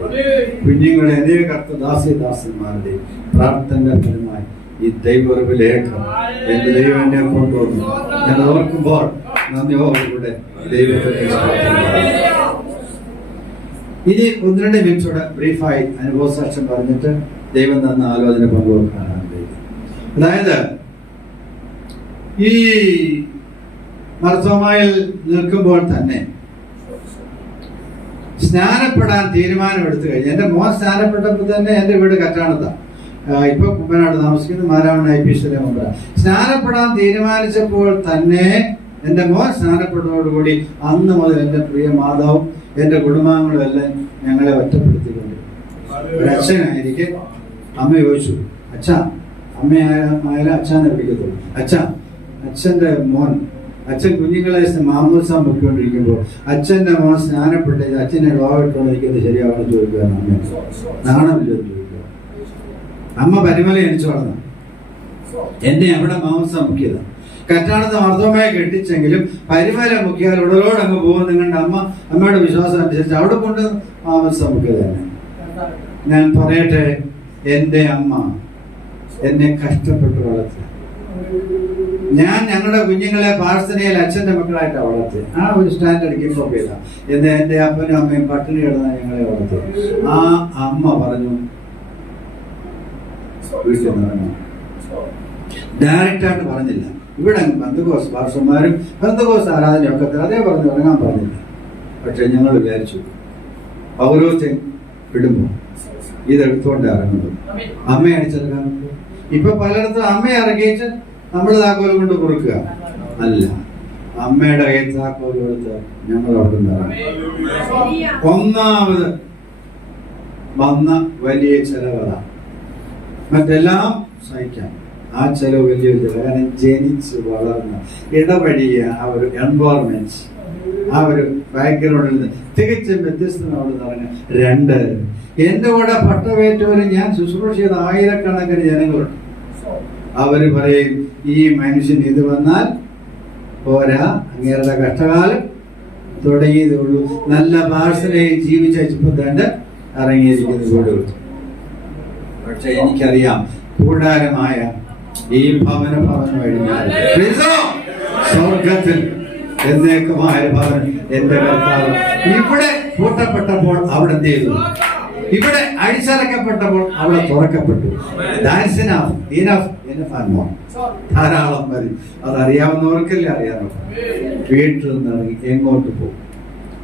കുഞ്ഞുങ്ങളെ അനേക ദാസിദാസന്മാരുടെ പ്രാർത്ഥനയുടെ ഫലമായി ഈ ദൈവലേഖം എന്റെ ദൈവം എന്നെ കൊണ്ടുവന്നു. ഞാൻ ഓർക്കുമ്പോൾ നന്ദിയോടുകൂടെ ദൈവത്തെ ഇനി 1-2 മിനിറ്റോടെ ബ്രീഫായി അനുഭവ സാക്ഷ്യം പറഞ്ഞിട്ട് ദൈവം തന്ന ആലോചന പങ്കുവെക്കാനാണ് ദൈവം. അതായത് ഈ മർത്തോമായിൽ നിൽക്കുമ്പോൾ തന്നെ സ്നാനപ്പെടാൻ തീരുമാനമെടുത്തു കഴിഞ്ഞു. എൻ്റെ മോൻ സ്നാനപ്പെട്ടപ്പോൾ തന്നെ എൻ്റെ വീട് കറ്റാണത്താണ്, ഇപ്പൊ കുമ്പനാട് താമസിക്കുന്നത്, മാരാമൺ IPC മുമ്പ്. സ്നാനപ്പെടാൻ തീരുമാനിച്ചപ്പോൾ തന്നെ എൻ്റെ മോൻ സ്നാനപ്പെട്ടതോടുകൂടി അന്ന് മുതൽ എൻ്റെ പ്രിയ മാതാവും എൻ്റെ കുടുംബാംഗങ്ങളും എല്ലാം ഞങ്ങളെ ഒറ്റപ്പെടുത്തിക്കൊണ്ട് ഒരച്ഛനായിരിക്കെ അമ്മ ചോദിച്ചു, അച്ഛാ, അമ്മയായാലും അച്ഛനെ വിളിക്കത്തുള്ളൂ, അച്ഛൻ്റെ മോൻ, അച്ഛൻ കുഞ്ഞുങ്ങളെ മാമോദിസം വെക്കൊണ്ടിരിക്കുമ്പോൾ അച്ഛൻ്റെ മോൻ സ്നാനപ്പെട്ട് അച്ഛനെ ലോകത്തോണ്ടിരിക്കുന്നത് ശരിയാവണം ചോദിക്കുകയാണ് അമ്മ. നാണമില്ലോ ചോദിക്കുക. അമ്മ പരിമല എണിച്ചു വളർന്ന എന്നെ അവിടെ മാംസം മുക്കിയത്. കറ്റാണത്ത് മർദ്ദമായി കെട്ടിച്ചെങ്കിലും പരിമല മുക്കിയാൽ ഉടലോട് അങ്ങ് പോകും. നിങ്ങളുടെ അമ്മയുടെ വിശ്വാസം അനുസരിച്ച് അവിടെ കൊണ്ട് മാംസം മുക്കിയത് തന്നെ. ഞാൻ പറയട്ടെ, എൻ്റെ അമ്മ എന്നെ കഷ്ടപ്പെട്ട് വളർത്തി. ഞാൻ ഞങ്ങളുടെ കുഞ്ഞുങ്ങളെ പാഴ്സനയിൽ അച്ഛൻ്റെ മക്കളായിട്ടാണ് വളർത്തി. ആ ഒരു സ്റ്റാൻഡേർഡ് കീപ്പപ്പ് ചെയ്ത എൻ്റെ അപ്പനും അമ്മയും പട്ടിണി കിടന്നാണ് ഞങ്ങളെ വളർത്തി. ആ അമ്മ പറഞ്ഞു, വീട്ടിൽ നിന്ന് ഡയറക്റ്റായിട്ട് പറഞ്ഞില്ല. ഇവിടെ ബന്ധുക്കോസ് ഭാഷന്മാരും ബന്ധുക്കോസ് ആരാധനയൊക്കെ അതേ പറഞ്ഞു ഇറങ്ങാൻ പറഞ്ഞില്ല. പക്ഷെ ഞങ്ങൾ വിചാരിച്ചു പൗരോത്യം വിടുമ്പോൾ ഇതെടുത്തുകൊണ്ട് ഇറങ്ങുന്നത് അമ്മ അടിച്ചെടുക്കാൻ. ഇപ്പൊ പലയിടത്തും അമ്മ ഇറങ്ങിയിട്ട് നമ്മൾ താക്കോൽ കൊണ്ട് കുറുക്കുക അല്ല, അമ്മയുടെ കയ്യിൽ താക്കോൽ കൊടുത്ത് ഞങ്ങൾ അവിടെ നിന്ന് ഇറങ്ങി. ഒന്നാമത് വന്ന വലിയ ചെലവത, മറ്റെല്ലാം സഹിക്കാം. ആ ചെലവ് വലിയൊരു ചെലവ്. കാരണം ജനിച്ച് വളർന്ന ഇടപഴകിയ ആ ഒരു എൻവയോൺമെന്റ്, ആ ഒരു ബാക്ക്ഗ്രൗണ്ടിൽ നിന്ന് തികച്ചും വ്യത്യസ്തമാണെന്ന് പറഞ്ഞ. 2, എന്റെ കൂടെ പട്ടവേറ്റവര് ഞാൻ ശുശ്രൂഷ ചെയ്ത ആയിരക്കണക്കിന് ജനങ്ങളുണ്ട്. അവര് പറയും, ഈ മനുഷ്യൻ ഇത് വന്നാൽ പോരാ, അങ്ങേരുടെ കഷ്ടകാലം തുടങ്ങിയതുള്ളൂ, നല്ല ഭാഷയിൽ ജീവിച്ച ഇപ്പൊ തന്നെ ഇറങ്ങിയിരിക്കുന്ന വീടുകൾ. പക്ഷെ എനിക്കറിയാം, കൂടാരമായ ഈ ഭവനം കഴിഞ്ഞാൽ സ്വർഗത്തിൽ എന്നേക്കുമായ ഭവനം എന്റെ കർത്താവ് ഇവിടെ കൂട്ടപ്പെട്ടപ്പോൾ അവിടെ എന്ത് ചെയ്തു? ഇവിടെ അടിച്ചറക്കപ്പെട്ടപ്പോൾ അവിടെ തുറക്കപ്പെട്ടു. ധാരാളം മതി. അതറിയാവുന്നവർക്കല്ലേ അറിയാമോ. വീട്ടിൽ നിന്ന് ഇറങ്ങി എങ്ങോട്ട് പോകും?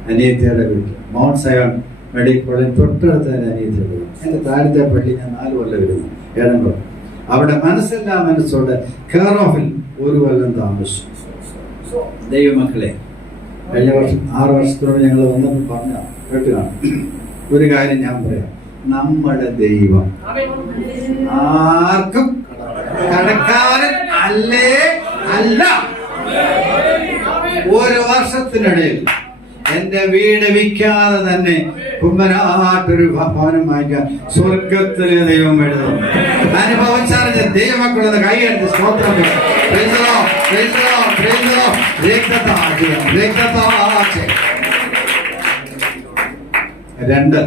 അനിയത്തിയുടെ വീട്ടിൽ, മൗണ്ട് സയോൺ മെഡിക്കൽ കോളേജ് തൊട്ടടുത്ത് തന്നെ അനിയത്തിയുടെ വീട്. എന്റെ താഴത്തെ പള്ളി ഞാൻ 4 കൊല്ലം വരുന്നു, ഏഴംകുളം. അവിടെ മനസ്സില്ലാ മനസ്സോടെ കെയർ ഓഫിൽ 1 കൊല്ലം താമസിച്ചു. ദൈവമക്കളെ, കഴിഞ്ഞ വർഷം 6 വർഷത്തോടെ ഞങ്ങൾ വന്നപ്പോൾ പറഞ്ഞ കേട്ടുകാണ്. ഒരു കാര്യം ഞാൻ പറയാം, നമ്മുടെ ദൈവം ആർക്കും കടക്കാരൻ അല്ലേ അല്ല. 1 വർഷത്തിനിടയിൽ എന്റെ വീട് വിൽക്കാതെ തന്നെ കുമ്പനാട്ടൊരു ഭവനം വാങ്ങിക്കാൻ സ്വർഗത്തിലെ ദൈവം എഴുതും. അനുഭവിച്ചറിഞ്ഞ ദൈവമക്കളത് കൈയെടുത്ത് സ്തോത്രം. 2,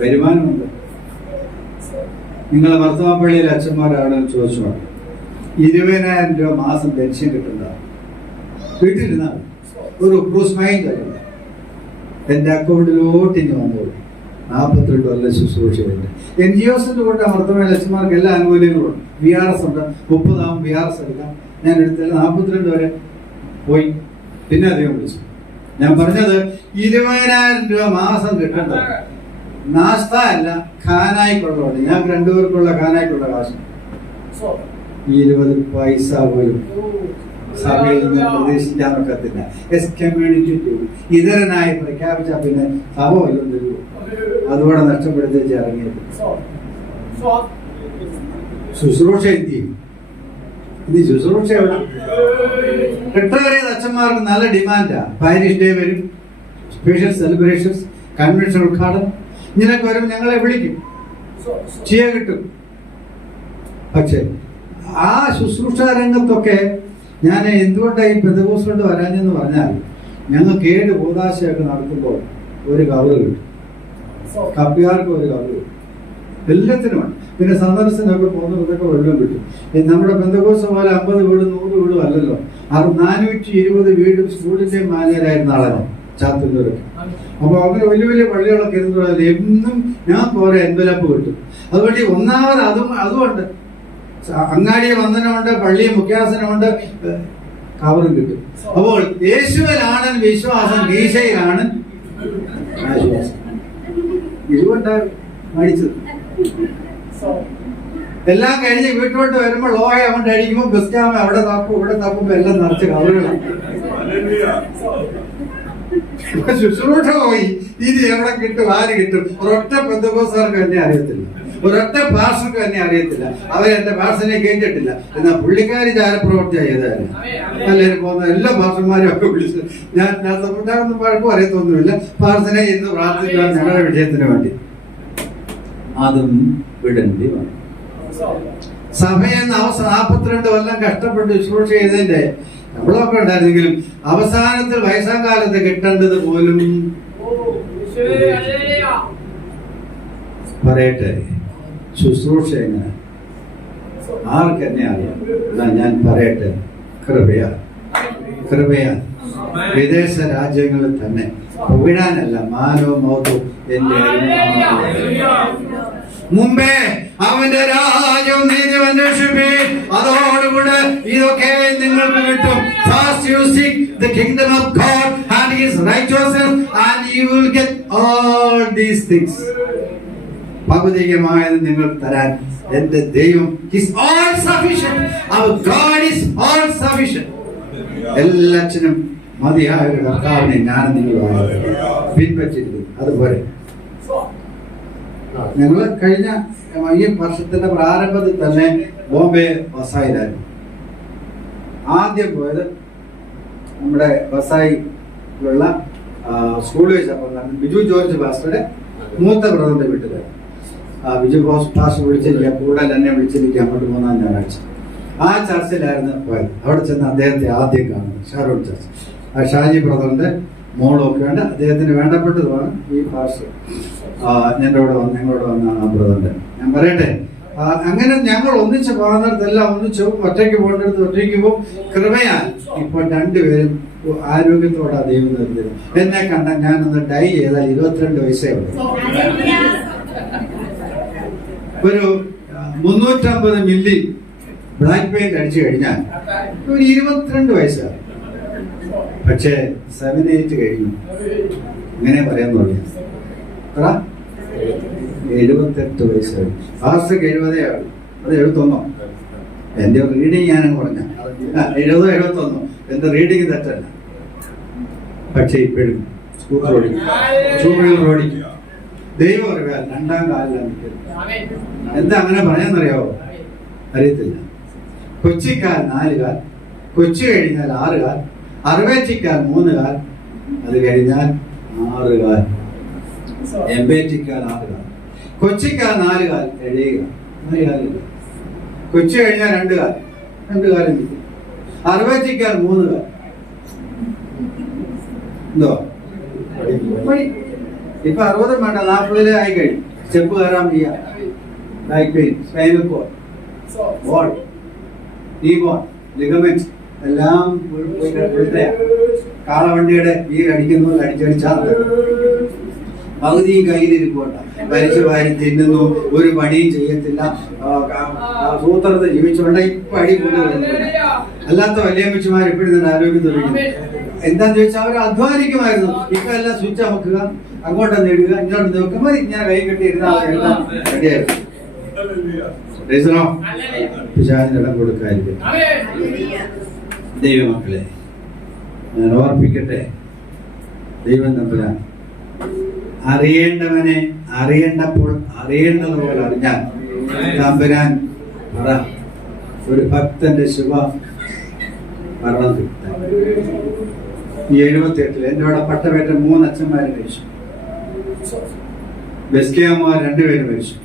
വരുമാനമുണ്ട്. നിങ്ങളെ മർത്തോമാപ്പള്ളിയിലെ അച്ഛന്മാരാണ് ചോദിച്ചു, 20,000 രൂപ മാസം പെൻഷൻ കിട്ടുന്ന വീട്ടിലിരുന്നാൽ ഒരു ക്രൂസ് മൈൻഡ് അല്ല. എൻ്റെ അക്കൗണ്ടിലോട്ട് ഇനി വന്നോളൂ. 42 കൊല്ലം ശുശ്രൂഷയുണ്ട്. NGOസിന്റെ കൂടെ മർത്തോമയിലെ അച്ഛന്മാർക്ക് എല്ലാ ആനുകൂല്യങ്ങളും VRS ഉണ്ട്. 30 VRS എടുക്കാം. ഞാൻ എടുത്തത് 42 വരെ പോയി. പിന്നെ അധികം വിളിച്ചു. ഞാൻ പറഞ്ഞത് 20,000 രൂപ മാസം കിട്ടേണ്ടത് നാസ്ത അല്ല, ഖാനായിക്കുള്ളതാണ്. ഞാൻ 2 പേർക്കുള്ള ഖാനായിക്കുള്ള കാശ് 20 പൈസ പോലും സഭയിൽ നിന്ന് പ്രതീക്ഷിക്കാൻ ഒക്കത്തില്ല. കമ്മ്യൂണിറ്റി ഇതരനായി പ്രഖ്യാപിച്ച പിന്നെ സഭ വല്ലതും തരുമോ? അതുകൂടെ നഷ്ടപ്പെടുത്തി ഇറങ്ങിയത്. ശുശ്രൂഷ എത്തി. ഇനി ശുശ്രൂഷ റിട്ടയർ ചെയ്ത അച്ഛന്മാർക്ക് നല്ല ഡിമാൻഡാ. പാരിഷ് ഡേ വരും, സ്പെഷ്യൽ സെലിബ്രേഷൻസ്, കൺവെൻഷൻ ഉദ്ഘാടനം, ഇങ്ങനെയൊക്കെ വരും. ഞങ്ങളെ വിളിക്കും, കിട്ടും. പക്ഷെ ആ ശുശ്രൂഷ രംഗത്തൊക്കെ ഞാൻ എന്തുകൊണ്ടാണ് ഈ പെന്തക്കോസ്ത് കൊണ്ട് വരാഞ്ഞെന്ന് പറഞ്ഞാൽ, ഞങ്ങൾക്ക് 7 കൂദാശയൊക്കെ നടത്തുമ്പോൾ ഒരു കവറ് കിട്ടും, കപ്പിയാർക്ക് ഒരു കവറ് കിട്ടും, എല്ലാത്തിനുമാണ്. പിന്നെ സന്ദർശനമൊക്കെ പോകുന്നതൊക്കെ വെള്ളം കിട്ടും. നമ്മുടെ ബന്ധുക്കോസ പോലെ 50 വീടും 100 വീടും അല്ലല്ലോ. 420 വീടും സ്കൂളിന്റെ മാനേജരായിരുന്ന ആളാണ് ചാത്തന്നൂരൊക്കെ. അപ്പൊ അങ്ങനെ വലിയ വലിയ പള്ളികളൊക്കെ ഇരുന്നതല്ലേ, എന്നും ഞാൻ പോരെ എൻവലപ്പ് കിട്ടും. അതുകൊണ്ട് ഒന്നാമത് അതുകൊണ്ട് അങ്ങാടിയെ വന്ദനമുണ്ട്, പള്ളിയെ മുഖ്യാസനമുണ്ട്, കവറും കിട്ടും. അപ്പോൾ യേശുവിലാണ് വിശ്വാസം, ഈശയിലാണ് ആശ്വാസം. ഇതുകൊണ്ടാണ് മടിച്ചത്. എല്ലാം കഴിഞ്ഞ് വീട്ടിലോട്ട് വരുമ്പോൾ ലോഹ അങ്ങോട്ട് അടിക്കുമ്പോൾ ബസ്റ്റാമ അവിടെ തപ്പും ഇവിടെ തപ്പുമ്പോ എല്ലാം നിറച്ച് കവറുകളാണ്. ശുശ്രൂഷ പോയി, ഇനി എവിടെ കിട്ടും, ആര് കിട്ടും? ഒരൊറ്റ പെന്തക്കോസ്തുകാർക്ക് എന്നെ അറിയത്തില്ല, ഒരൊറ്റ ഭാഷക്ക് എന്നെ അറിയത്തില്ല. അവരെന്റെ ഭാഷനെ കേട്ടിട്ടില്ല. എന്നാൽ പുള്ളിക്കാരി ചാരപ്രവർത്തി ചെയ്തായിരുന്നു. എല്ലാവരും പോകുന്ന എല്ലാ ഭാഷന്മാരും ഒക്കെ വിളിച്ച് ഞാൻ ഒന്നും പഴക്കം അറിയത്തൊന്നുമില്ല. പ്രാർത്ഥന ഇന്ന് പ്രാർത്ഥിക്കാൻ ഞങ്ങളുടെ വിഷയത്തിന് വേണ്ടി അതും വിടേണ്ടി വന്നു. സഭയെന്ന് 42 കൊല്ലം കഷ്ടപ്പെട്ട് ശുശ്രൂഷ ചെയ്തതിന്റെ നമ്മളൊക്കെ ഉണ്ടായിരുന്നെങ്കിലും അവസാനത്തിൽ വയസ്സാം കാലത്ത് കിട്ടേണ്ടത് പോലും പറയട്ടെ. ശുശ്രൂഷ എങ്ങനെ ആർക്കെന്നെ അറിയാം? ഞാൻ പറയട്ടെ, കൃപയാ വിദേശ രാജ്യങ്ങളിൽ തന്നെ വിടാനല്ല, മാനോ മോതോ എന്റെ മുമ്പേ അവന്റെ രാജ്യം നീതി അന്വേഷിപ്പീൻ, അതോടുകൂടെ ഇതൊക്കെ നിങ്ങൾക്ക് കിട്ടും. First you seek the kingdom of God and his righteousness and you will get all these things. ഭൗതികമായത് നിങ്ങൾക്ക് തരാൻ എന്റെ ദൈവം is all sufficient. Our God is all sufficient. എല്ലാറ്റിനും മതിയായ ഒരു കർത്താവിനെ ഞാൻ നിങ്ങൾ പിൻപറ്റിയിരിക്കുന്നു. അതുപോലെ ഞങ്ങൾ കഴിഞ്ഞ ഈ വർഷത്തിന്റെ പ്രാരംഭത്തിൽ തന്നെ ബോംബെ വസായിലായിരുന്നു. ആദ്യം പോയത് നമ്മുടെ വസായിലുള്ള സ്കൂളിൽ വെച്ചപ്പോൾ ബിജു ജോർജ് പാസ്റ്ററുടെ മൂത്ത ബ്രദറിന്റെ വീട്ടിലായിരുന്നു. ബിജു പാസ്റ്റർ വിളിച്ചിരിക്കുക, കൂടുതൽ എന്നെ വിളിച്ചിരിക്കുക അങ്ങോട്ട് 3-ാം ഞായറാഴ്ച. ആ ചർച്ചിലായിരുന്നു പോയത്. അവിടെ ചെന്ന് അദ്ദേഹത്തെ ആദ്യം കാണുന്നത് ഷാരോൺ ചർച്ച്. ആ ഷാജി ബ്രദറിന്റെ മോളൊക്കെ ഉണ്ട്, അദ്ദേഹത്തിന് വേണ്ടപ്പെട്ടതുമാണ് ഈ പാസ്റ്റർ. ഞങ്ങളോട് വന്നാണ് ആ ബ്രദറിന്റെ. ഞാൻ പറയട്ടെ, അങ്ങനെ ഞങ്ങൾ ഒന്നിച്ച് പോകുന്നിടത്തെല്ലാം ഒന്നിച്ച് ഒറ്റയ്ക്ക് പോകേണ്ടടുത്ത് ഒറ്റയ്ക്ക് പോകും. കൃപയാൽ ഇപ്പോൾ 2 പേരും ആരോഗ്യത്തോടെ ദൈവം നിർത്തിയത്. എന്നെ കണ്ട ഞാനൊന്ന് ഡൈ ചെയ്താൽ 22 വയസ്സേ ഉള്ളൂ. ഒരു 350 മില്ലി ബ്ലാക്ക് പെയിന്റ് അടിച്ചു കഴിഞ്ഞാൽ ഒരു 22 വയസ്സാണ്. പക്ഷേ 7-8 കഴിഞ്ഞു ഇങ്ങനെ പറയാൻ തുടങ്ങി. 78 വയസ്സായി. ഫാസ്റ്റൊക്കെ 70 ആവും. അത് 71. എന്റെ റീഡിങ് ഞാനങ്ങ് പറഞ്ഞ 70-71. എന്റെ റീഡിങ് തെറ്റല്ല. പക്ഷെ ഇപ്പോഴും സ്കൂട്ടർ ഓടിക്കും. ദൈവം അറിയാം 2-ാം കാലിലാണ് നിൽക്കുന്നത്. എന്താ അങ്ങനെ പറയാന്നറിയാവോ? അറിയത്തില്ല. കൊച്ചിക്കാൽ 4 കാൽ, കൊച്ചി കഴിഞ്ഞാൽ 6 കാൽ, അറുവേറ്റിക്കാൽ 3 കാൽ, അത് കഴിഞ്ഞാൽ 6 കാൽ, എംബേറ്റിക്കാൽ 6 കാൽ, കൊച്ചിക്കാൽ 4 കാൽ, 7 കാൽ, 4 കാലില്ല. കൊച്ചി കഴിഞ്ഞാൽ 2 കാൽ, 2 കാലം നിൽക്കും. അറുവേറ്റിക്കാൽ 3 കാൽ. എന്തോ ഇപ്പൊ 60 വേണ്ട, 40 ആയി കഴിഞ്ഞു. സ്റ്റെപ്പ് കയറാൻ വയ്യ, back pain, spinal cord, ball, knee bone, ligament എല്ലാം കാളവണ്ടിയുടെ അടിക്കുന്നു, അടിച്ചടിച്ചാൽ പകുതിയും കയ്യിലിരിപ്പോട്ട. വലിച്ചു വാരി തിന്നുന്നു, ഒരു പണിയും ചെയ്യത്തില്ല, സൂത്രത്തെ ജീവിച്ചുകൊണ്ട് ഇപ്പൊ അടി കൊണ്ടുവരുന്നു. അല്ലാത്ത വല്യമ്മച്ചിമാർ ഇപ്പോഴും ആരോഗ്യം തുടങ്ങി. എന്താന്ന് ചോദിച്ചാൽ അവർ അധ്വാനിക്കുമായിരുന്നു. ഇപ്പൊ എല്ലാം സ്വിച്ച് അമക്കുക, അങ്ങോട്ട് നേടുക, ഇങ്ങോട്ട് നോക്കുക, മതി ഞാൻ കൈ കെട്ടി ഇരുന്നാൽ റെഡിയായിരുന്നു. പിശാചിനിടം കൊടുക്കാതിരിക്കും. ദൈവമക്കളെ, ഞാൻ ഓർപ്പിക്കട്ടെ, ദൈവം തമ്പുരാൻ അറിയേണ്ടവനെ അറിയേണ്ടപ്പോൾ അറിയേണ്ടതുപോലെ അറിഞ്ഞാൽ തമ്പുരാൻ പറ ഒരു ഭക്തന്റെ ശുഭ മരണം കിട്ടാൻ. ഈ 78 എന്റെ അവിടെ പട്ടവേറ്റ 3 അച്ഛന്മാരെ മരിച്ചു. ബെസ്കിയാമാർ 2 പേര് മരിച്ചു.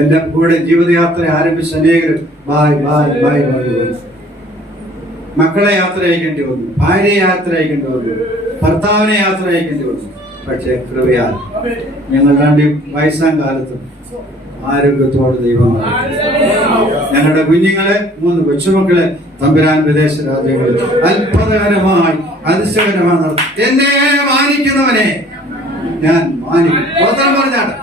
എന്റെ കൂടെ ജീവിതയാത്ര ആരംഭിച്ച അനേകർ ബായ് ബായ് ബായ് ബായ്. മക്കളെ യാത്ര അയക്കേണ്ടി വന്നു, ഭാര്യയെ യാത്ര അയക്കേണ്ടി വന്നു, ഭർത്താവിനെ യാത്ര അയക്കേണ്ടി വന്നു. പക്ഷേ കൃപയാൽ ഞങ്ങൾ രണ്ട് വയസ്സാം കാലത്ത് ആരോഗ്യത്തോടെ ദൈവം ഞങ്ങളുടെ കുഞ്ഞുങ്ങളെ 3 കൊച്ചുമക്കളെ തമ്പുരാൻ വിദേശ രാജ്യങ്ങളിൽ അത്ഭുതകരമായി അതിശയകരമായി നടത്തി. എന്നെ മാനിക്കുന്നവനെ ഞാൻ മാനിക്കും. പറഞ്ഞാണ്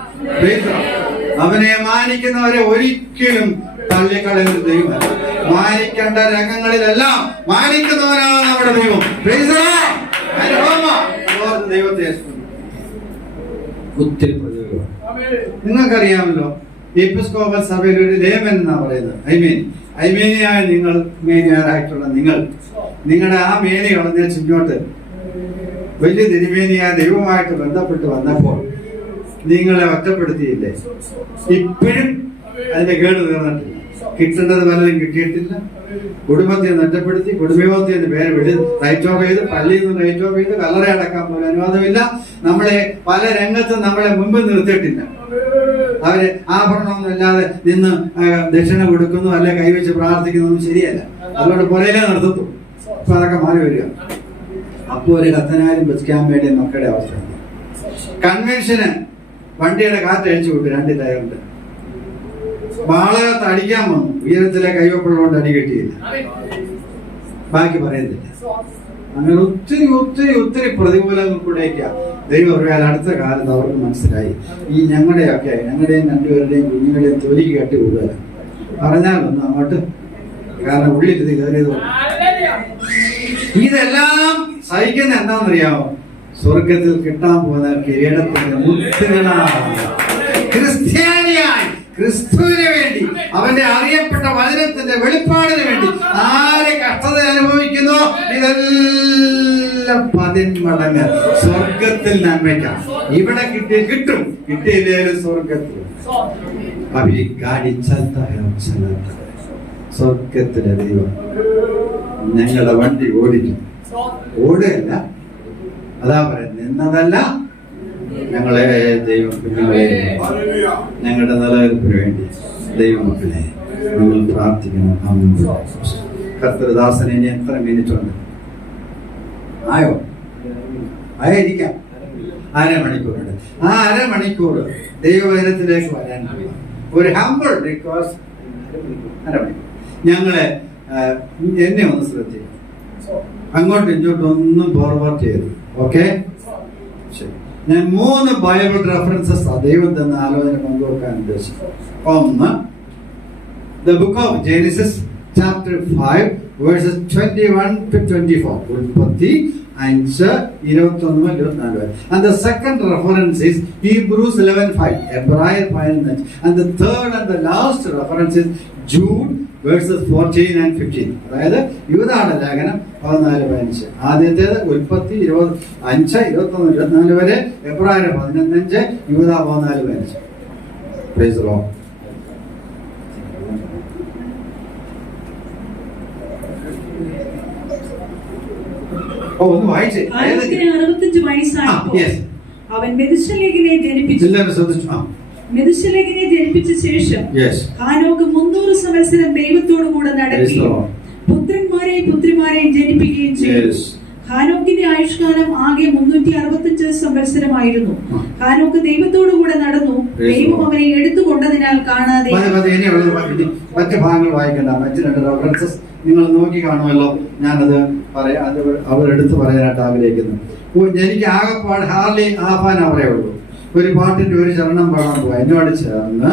അവനെ മാനിക്കുന്നവരെ ഒരിക്കലും തള്ളിക്കളയുന്ന ദൈവമല്ല. മാനിക്കേണ്ട രംഗങ്ങളിലെല്ലാം മാനിക്കുന്നവനാണ് നമ്മുടെ ദൈവം. ദൈവത്തെ ഒത്തിരി പ്രചോദനം. നിങ്ങൾക്കറിയാമല്ലോ, എപ്പിസ്കോപ്പൽ സഭയിൽ ഒരു ലേമൻ എന്നാ പറയുന്നത്. ഐമേനിയായ നിങ്ങൾ, മേനിയാരായിട്ടുള്ള നിങ്ങളുടെ ആ മേനി കളഞ്ഞ ചിഞ്ഞോട്ട് വലിയ തിരുമേനിയായ ദൈവമായിട്ട് ബന്ധപ്പെട്ട് വന്നപ്പോൾ നിങ്ങളെ ഒറ്റപ്പെടുത്തിയില്ലേ? ഇപ്പോഴും അതിന്റെ കേട് തീർന്നിട്ടില്ല. കിട്ടേണ്ടത് പലതും കിട്ടിയിട്ടില്ല. കുടുംബത്തെ ഒറ്റപ്പെടുത്തി, കുടുംബയോഗത്തിന്റെ പേര് റൈറ്റ് ഓഫ് ചെയ്ത്, പള്ളിയിൽ നിന്ന് റൈറ്റ് ഓഫ് ചെയ്ത്, കല്ലറ അടക്കാൻ പോലും അനുവാദമില്ല. നമ്മളെ പല രംഗത്തും നമ്മളെ മുമ്പ് നിർത്തിയിട്ടില്ല. അവര് ആഭരണമൊന്നും ഇല്ലാതെ നിന്ന് ദക്ഷിണ കൊടുക്കുന്നു, അല്ലെ കൈവച്ച് പ്രാർത്ഥിക്കുന്നതൊന്നും ശരിയല്ല. അതുകൊണ്ട് പുറയിലെ നിർത്തുന്നു. അപ്പൊ അതൊക്കെ മാറി വരിക. അപ്പോ ഒരു കത്തനാരും ബസ്ക്യാമ്പയുടെയും മക്കളുടെ അവസ്ഥ. കൺവെൻഷന് വണ്ടിയുടെ കാറ്റ് അഴിച്ചു വിട്ടു, 2 ടയറുണ്ട്. വാളകത്ത് അടിക്കാൻ വന്നു, ഉയരത്തിലെ കൈവപ്പുള്ളതുകൊണ്ട് അടി കിട്ടിയില്ല. ബാക്കി പറയുന്നില്ല. അങ്ങനെ ഒത്തിരി ഒത്തിരി ഒത്തിരി പ്രതികൂലങ്ങൾ കൂടെയൊക്കെയാ ദൈവം പറയാൻ അടുത്ത കാലത്ത് അവർക്ക് മനസ്സിലായി. ഞങ്ങളുടെയും രണ്ടുപേരുടെയും കുഞ്ഞുങ്ങളുടെയും തൊലിക്ക് കെട്ടി കൂടുതല പറഞ്ഞാൽ ഒന്ന് അങ്ങോട്ട്, കാരണം ഉള്ളിൽ കയറിയത്. ഇതെല്ലാം സഹിക്കുന്ന എന്താണെന്നറിയാമോ? സ്വർഗത്തിൽ കിട്ടാൻ പോകുന്ന കിരീടത്തിന്റെ മുത്തുകളാണ്. ക്രിസ്ത്യാനിയായി ക്രിസ്തുവിന് വേണ്ടി, അവന്റെ അറിയപ്പെട്ട വചനത്തിന്റെ വെളിപ്പാടിന് വേണ്ടി ആരെ കഷ്ടത അനുഭവിക്കുന്നു, ഇതെല്ലാം 10 മടങ്ങ് സ്വർഗത്തിൽ നന്മയ്ക്കാം. ഇവിടെ കിട്ടും, കിട്ടിയില്ലേലും സ്വർഗത്തിൽ. സ്വർഗത്തിലെ ദൈവം ഞങ്ങളുടെ വണ്ടി ഓടിക്കും. ഓടുകയല്ല, അതാ പറയുന്നത്, നിന്നതല്ല ഞങ്ങളെ ദൈവം കുഞ്ഞുങ്ങളെ ഞങ്ങളുടെ നിലനിൽപ്പിന് വേണ്ടി ദൈവമക്കളെ നിങ്ങൾ പ്രാർത്ഥിക്കണം. കർത്തൃദാസനെ ഇനി എത്ര മിനിറ്റുണ്ട്? ആയിരിക്കാം. 1/2 മണിക്കൂറുണ്ട്. ആ 1/2 മണിക്കൂർ ദൈവവചനത്തിലേക്ക് വരാൻ ഒരു ഹംബിൾ റിക്വസ്റ്റ്. 1/2 മണിക്കൂർ ഞങ്ങളെ എന്നെ ഒന്ന് ശ്രദ്ധിക്കും. അങ്ങോട്ടും ഇങ്ങോട്ടും ഒന്നും ഫോർവേഡ് ചെയ്തു. ഓക്കെ, ശരി. ഞാൻ 3 ബൈബിൾ റെഫറൻസസ് ദൈവം തന്ന ആലോചന പങ്കുവെക്കാൻ ഉദ്ദേശിച്ചു. ഒന്ന്, the book of Genesis chapter 5 versus 21 to 24. ഉൽപ്പത്തി 5:21-24 വരെ. And the second reference is Hebrews 11:5, എബ്രായർ 11:5. And the third and the last reference is Jude versus 14 and 15. അതായത് യൂദായുടെ ലേഖനം 14:15. ആദ്യത്തേത് ഉൽപ്പത്തി 5:21-24 വരെ, എബ്രായർ 11:5, യൂദാ 14:15. Praise the Lord. ഒന്ന് വായിച്ചേ. 65 വയസ്സായപ്പോൾ അവൻ മെഥുശലേഖിനെ ജനിപ്പിച്ചു. മെഥുശലേഖിനെ ജനിപ്പിച്ച ശേഷം ഹാനോക്ക് 300 സംവത്സരം ദൈവത്തോടു കൂടെ നടത്തി പുത്രന്മാരെയും പുത്രിമാരെയും ജനിപ്പിക്കുകയും ചെയ്തു. ഹാനോക്കിന്റെ ആയുഷ്കാലം ആകെ 365 സംവത്സരമായിരുന്നു. ഹാനോക്ക് ദൈവത്തോടു കൂടെ നടന്നു, ദൈവം അവനെ എടുത്തുകൊണ്ടതിനാൽ കാണാതെ. മറ്റു ഭാഗങ്ങൾ വായിക്കണ്ട. മറ്റു 2 റെഫറൻസസ് നിങ്ങൾ നോക്കി കാണുമല്ലോ. ഞാനത് അവരെടുത്ത് പറയാനായിട്ട് ആഗ്രഹിക്കുന്നു. എനിക്ക് ആകെപ്പാട് ഹാർലി ആഫാൻ അവരേ ഉള്ളൂ. ഒരു പാട്ടിന്റെ ഒരു ചരണം പാടാൻ പോവാ, എന്നോട് ചേർന്ന്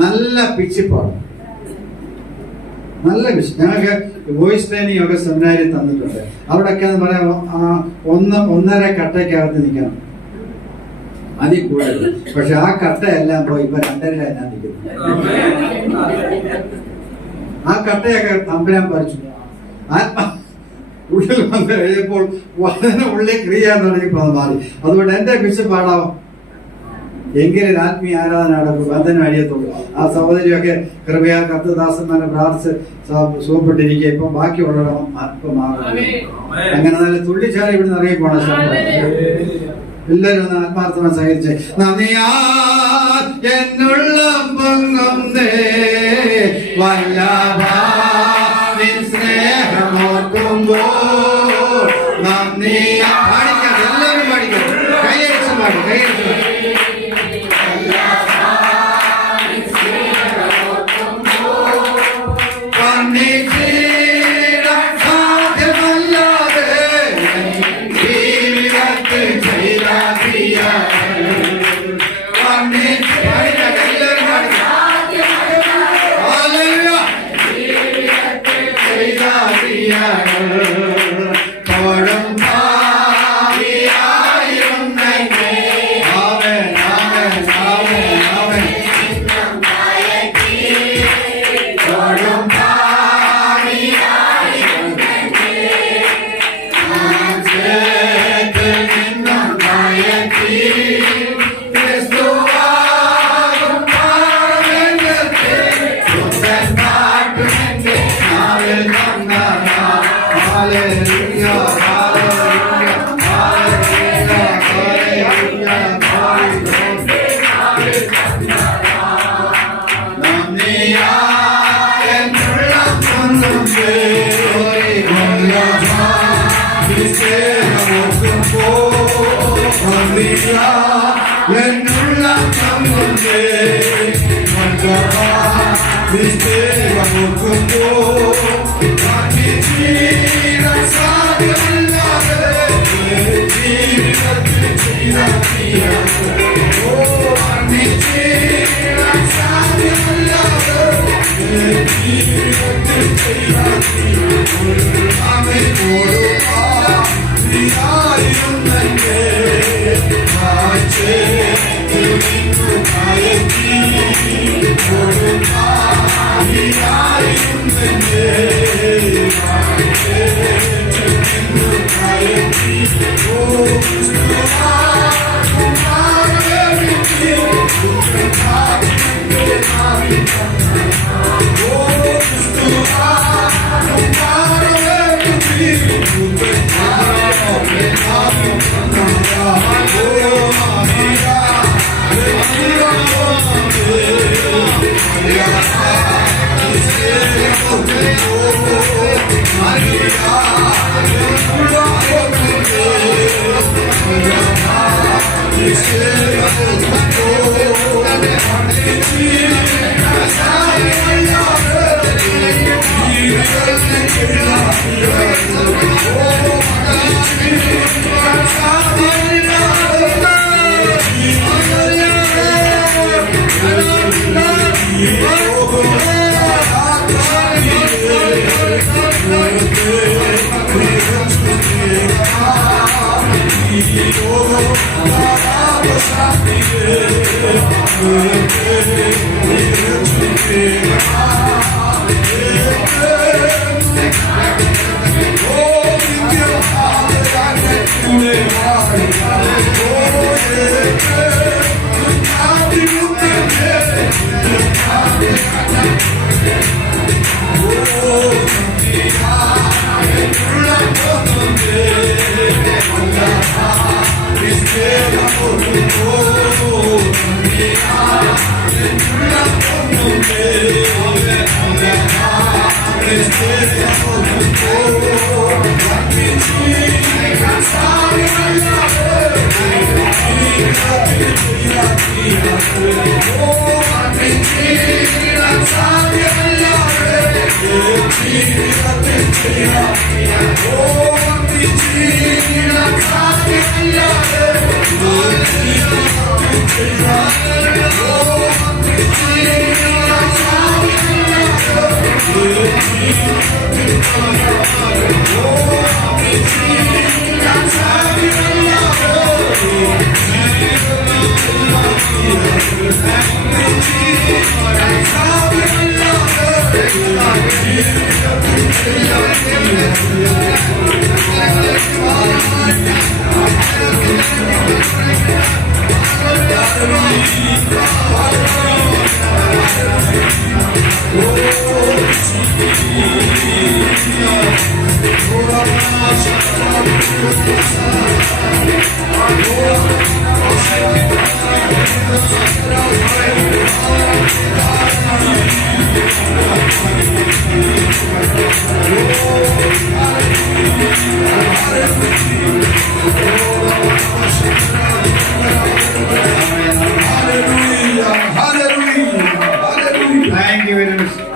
നല്ല പിച്ചിപ്പാടും, നല്ല പിച്ച്. ഞങ്ങൾക്ക് വോയിസ് ട്രെയിനിങ് ഒക്കെ സെമിനാരിൽ തന്നിട്ടുണ്ട്. അവിടെയൊക്കെ എന്ന് പറയാം 1.5 കട്ടയ്ക്കകത്ത് നിൽക്കണം, അതിൽ കൂടുതൽ. പക്ഷെ ആ കട്ടയെല്ലാം പോയി ഇപ്പൊ 2.5 ഞാൻ നിൽക്കുന്നു. ആ കട്ടയൊക്കെ തമ്പുരാൻ പറിച്ചു. ഉള്ളിൽ വന്ന് കഴിയുമ്പോൾ ഉള്ളിൽ ക്രിയ തുടങ്ങിയപ്പോൾ അത് മാറി. അതുകൊണ്ട് എന്റെ പിച്ച് പാടാവും എങ്കിലും ആത്മീയ ആരാധന നടക്കും, ബന്ധനം അഴിയത്തുള്ളൂ. ആ സഹോദരിയൊക്കെ കൃപയാ കർത്തദാസന്മാരെ പ്രാർത്ഥിച്ച് സുഖപ്പെട്ടിരിക്കുക. ഇപ്പൊ ബാക്കിയുള്ളവർ ആത്മമാറും. അങ്ങനെ നല്ല തുള്ളിച്ചാലി ഇവിടുന്ന് ഇറങ്ങിപ്പോണ എല്ലാവരും ഒന്ന് ആത്മാർത്ഥമായി സഹകരിച്ച് നന്ദിയാ എന്നുള്ള സ്നേഹമോക്കും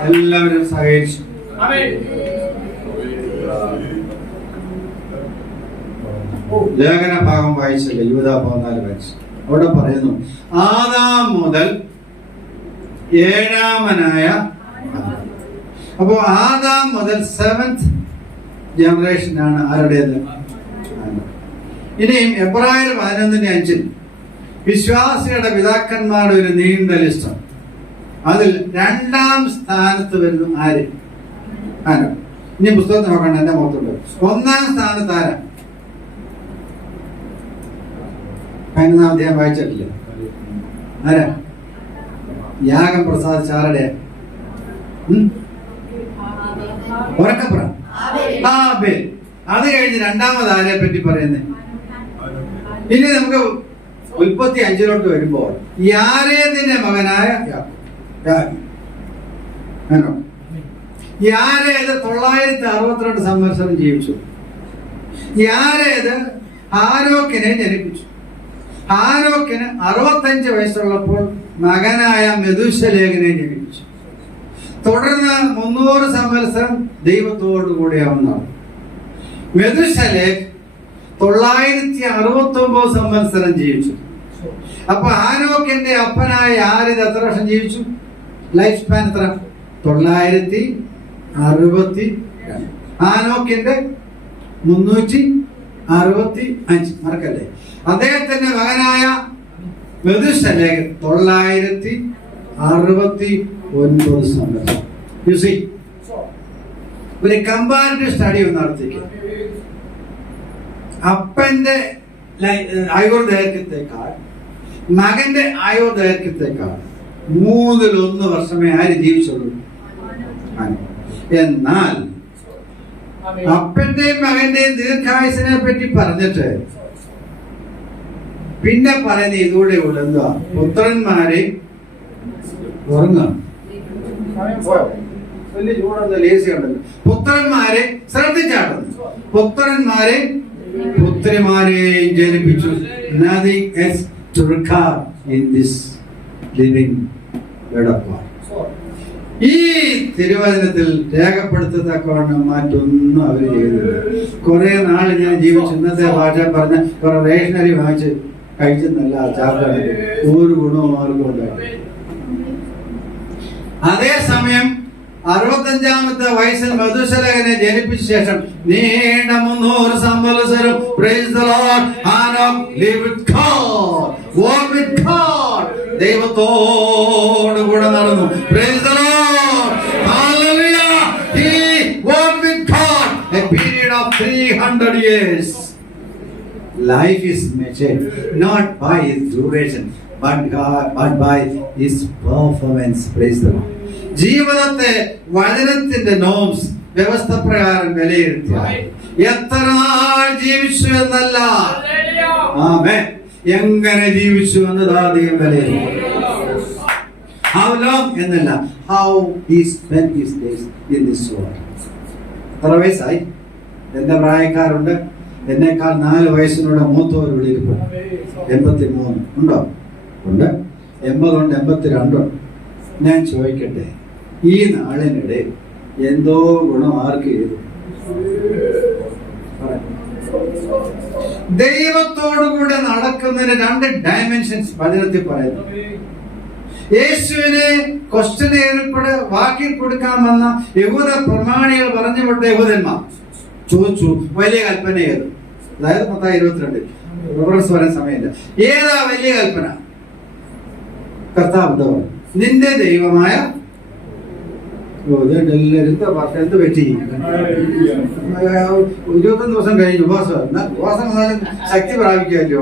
എല്ലാവരും സഹകരിച്ചു. ലേഖന ഭാഗം വായിച്ചില്ല, യൂദാ 14 വായിച്ചു. അവിടെ പറയുന്നു, ആദാം മുതൽ ഏഴാമനായ. അപ്പോ ആദാം മുതൽ 7th ജനറേഷനാണ് ആരുടേത്? ഇനിയും എബ്രായർ 11:5 വിശ്വാസികളുടെ പിതാക്കന്മാരുടെ ഒരു നീണ്ട ലിസ്റ്റ്. അതിൽ 2ാം സ്ഥാനത്ത് വരുന്നു ആര്? ആരോ? ഇനി പുസ്തകത്തിൽ നോക്കണ്ട, എന്റെ മുഖത്തുണ്ട്. 1ാം സ്ഥാനത്ത് ആരാ? 11ാം അധ്യായം വായിച്ചിട്ടില്ല. ആരാ? യാഗം പ്രസാദിച്ച ആരുടെ? ഉറക്കപ്പുറ ആബേൽ. അത് കഴിഞ്ഞ് 2ാമത് ആരെ പറ്റി പറയുന്നേ? ഇനി നമുക്ക് ഉൽപ്പത്തി 5 വരുമ്പോൾ യാരേദിന്റെ മകനായ യാരേത് 962 സംവത്സരം ജീവിച്ചു. യാരേത് ഹാരോക്കിനെ ജനിപ്പിച്ചു. ഹാരോക്കിന് 65 വയസ്സുള്ളപ്പോൾ മകനായ മെഥൂശലേഖനെ ജനിപ്പിച്ചു. തുടർന്ന് 300 സംവത്സരം ദൈവത്തോടു കൂടിയാവുന്നതാണ്. മെഥൂശലേഖ് 969 സംവത്സരം ജീവിച്ചു. അപ്പൊ ഹാനോക്കിന്റെ അപ്പനായ യാരേദ് എത്ര വർഷം ജീവിച്ചു? ലൈഫ് സ്പാൻ എത്ര? 962. ഹാനോക്കിന്റെ 365. മറക്കല്ലേ? അദ്ദേഹത്തിന്റെ മകനായ മെഥൂശലേഖ് 969. 69 സംവത്സരം. You see, ഒരു കമ്പാരിറ്റീവ് സ്റ്റഡി ഒന്ന് നടത്തിക്കുക. അപ്പന്റെ ആയുർദൈർഘ്യത്തെക്കാൾ മകന്റെ ആയുർദൈർഘ്യത്തെക്കാൾ 1/3 വർഷമേ ആര് ജീവിച്ചുള്ളൂ. എന്നാൽ അപ്പന്റെയും മകന്റെയും ദീർഘായുസിനെ പറ്റി പറഞ്ഞിട്ട് പിന്നെ പറയുന്ന ഇതുകൂടെ ഉള്ളു. എന്തുവാ? പുത്രന്മാരെ ഉറങ്ങാം. വലിയ ചൂടൊന്നും ലേസി ഉണ്ടല്ലോ. പുത്രന്മാരെ ശ്രദ്ധിച്ചാടുന്നു. പുത്രന്മാരെ പുത്രിമാരെയും ജനിപ്പിച്ചു. Nothing else to record in this living word of God. ഈ തിരുവചനത്തിൽ രേഖപ്പെടുത്തത്തക്കവണ്ണം മാറ്റൊന്നും അവർ ചെയ്തില്ല. കുറെ നാൾ ഞാൻ ജീവിച്ചു. ഇന്നത്തെ ഭാഷ പറഞ്ഞ കുറെ റേഷനറി വാങ്ങിച്ച് കഴിച്ചെന്നല്ല ചാർജ് ഒരു ഗുണവും ആർക്കും ഉണ്ടായി. അതേസമയം 65-ാമത്തെ വയസ്സിൽ മധുശലകനെ ജനിപ്പിച്ച ശേഷം നീണ്ട 300 സംവത്സരം praise the Lord, Enoch lived with God, walked with God, ദൈവത്തോട് കൂടെ നടന്നു. Praise the Lord, hallelujah, he walked with God a period of 300 years. Life is measured not by its duration but by his performance. Praise the Lord. ജീവിതത്തെ വചനത്തിന്റെ norms വ്യവസ്ഥ പ്രകാരം വിലയിരുത്തിയാൽ എത്ര നാൾ ജീവിച്ചു എന്നല്ല, ആമേൻ, എങ്ങനെ ജീവിച്ചു എന്നത് ആദ്യം വിലയിരുത്തി. How long എന്നല്ല, how he spent his days in this world. എത്ര വയസ്സായി? എന്റെ പ്രായക്കാരുണ്ട്, എന്നേക്കാൾ 4 വയസ്സിനുള്ള മൂത്തവർ വിളിയിൽപ്പെടും. 83 ഉണ്ടോ? ഉണ്ട്. 80 ഉണ്ട്, 82 ഉണ്ട്. ഞാൻ ചോദിക്കട്ടെ, ഈ നാളിനിടെ എന്തോ ഗുണം ആർക്ക് ചെയ്തു? ദൈവത്തോടുകൂടെ നടക്കുന്നതിന് 2 ഡയമെൻഷൻസ് വചനത്തിൽ പറയുന്നു. യേശുവിനെ ക്വസ്റ്റ്യൻ ഏർപ്പെടെ വാക്കി കൊടുക്കാൻ വന്ന യഹൂദ പ്രമാണികൾ പറഞ്ഞു വിട്ട യഹൂദന്മാർ ചോദിച്ചു, വലിയ കൽപ്പന ഏത്? അതായത് മത്തായി 22 റെഫറൻസ് പറയാൻ സമയമില്ല. ഏതാ വലിയ കൽപ്പന? കർത്താവ് എന്താ പറഞ്ഞു? നിന്റെ ദൈവമായ എന്ത് പറ്റി? 21 ദിവസം കഴിഞ്ഞു ഉപവാസം. ഉപവാസം വന്നാലും ശക്തി പ്രാപിക്കുകയല്ലോ.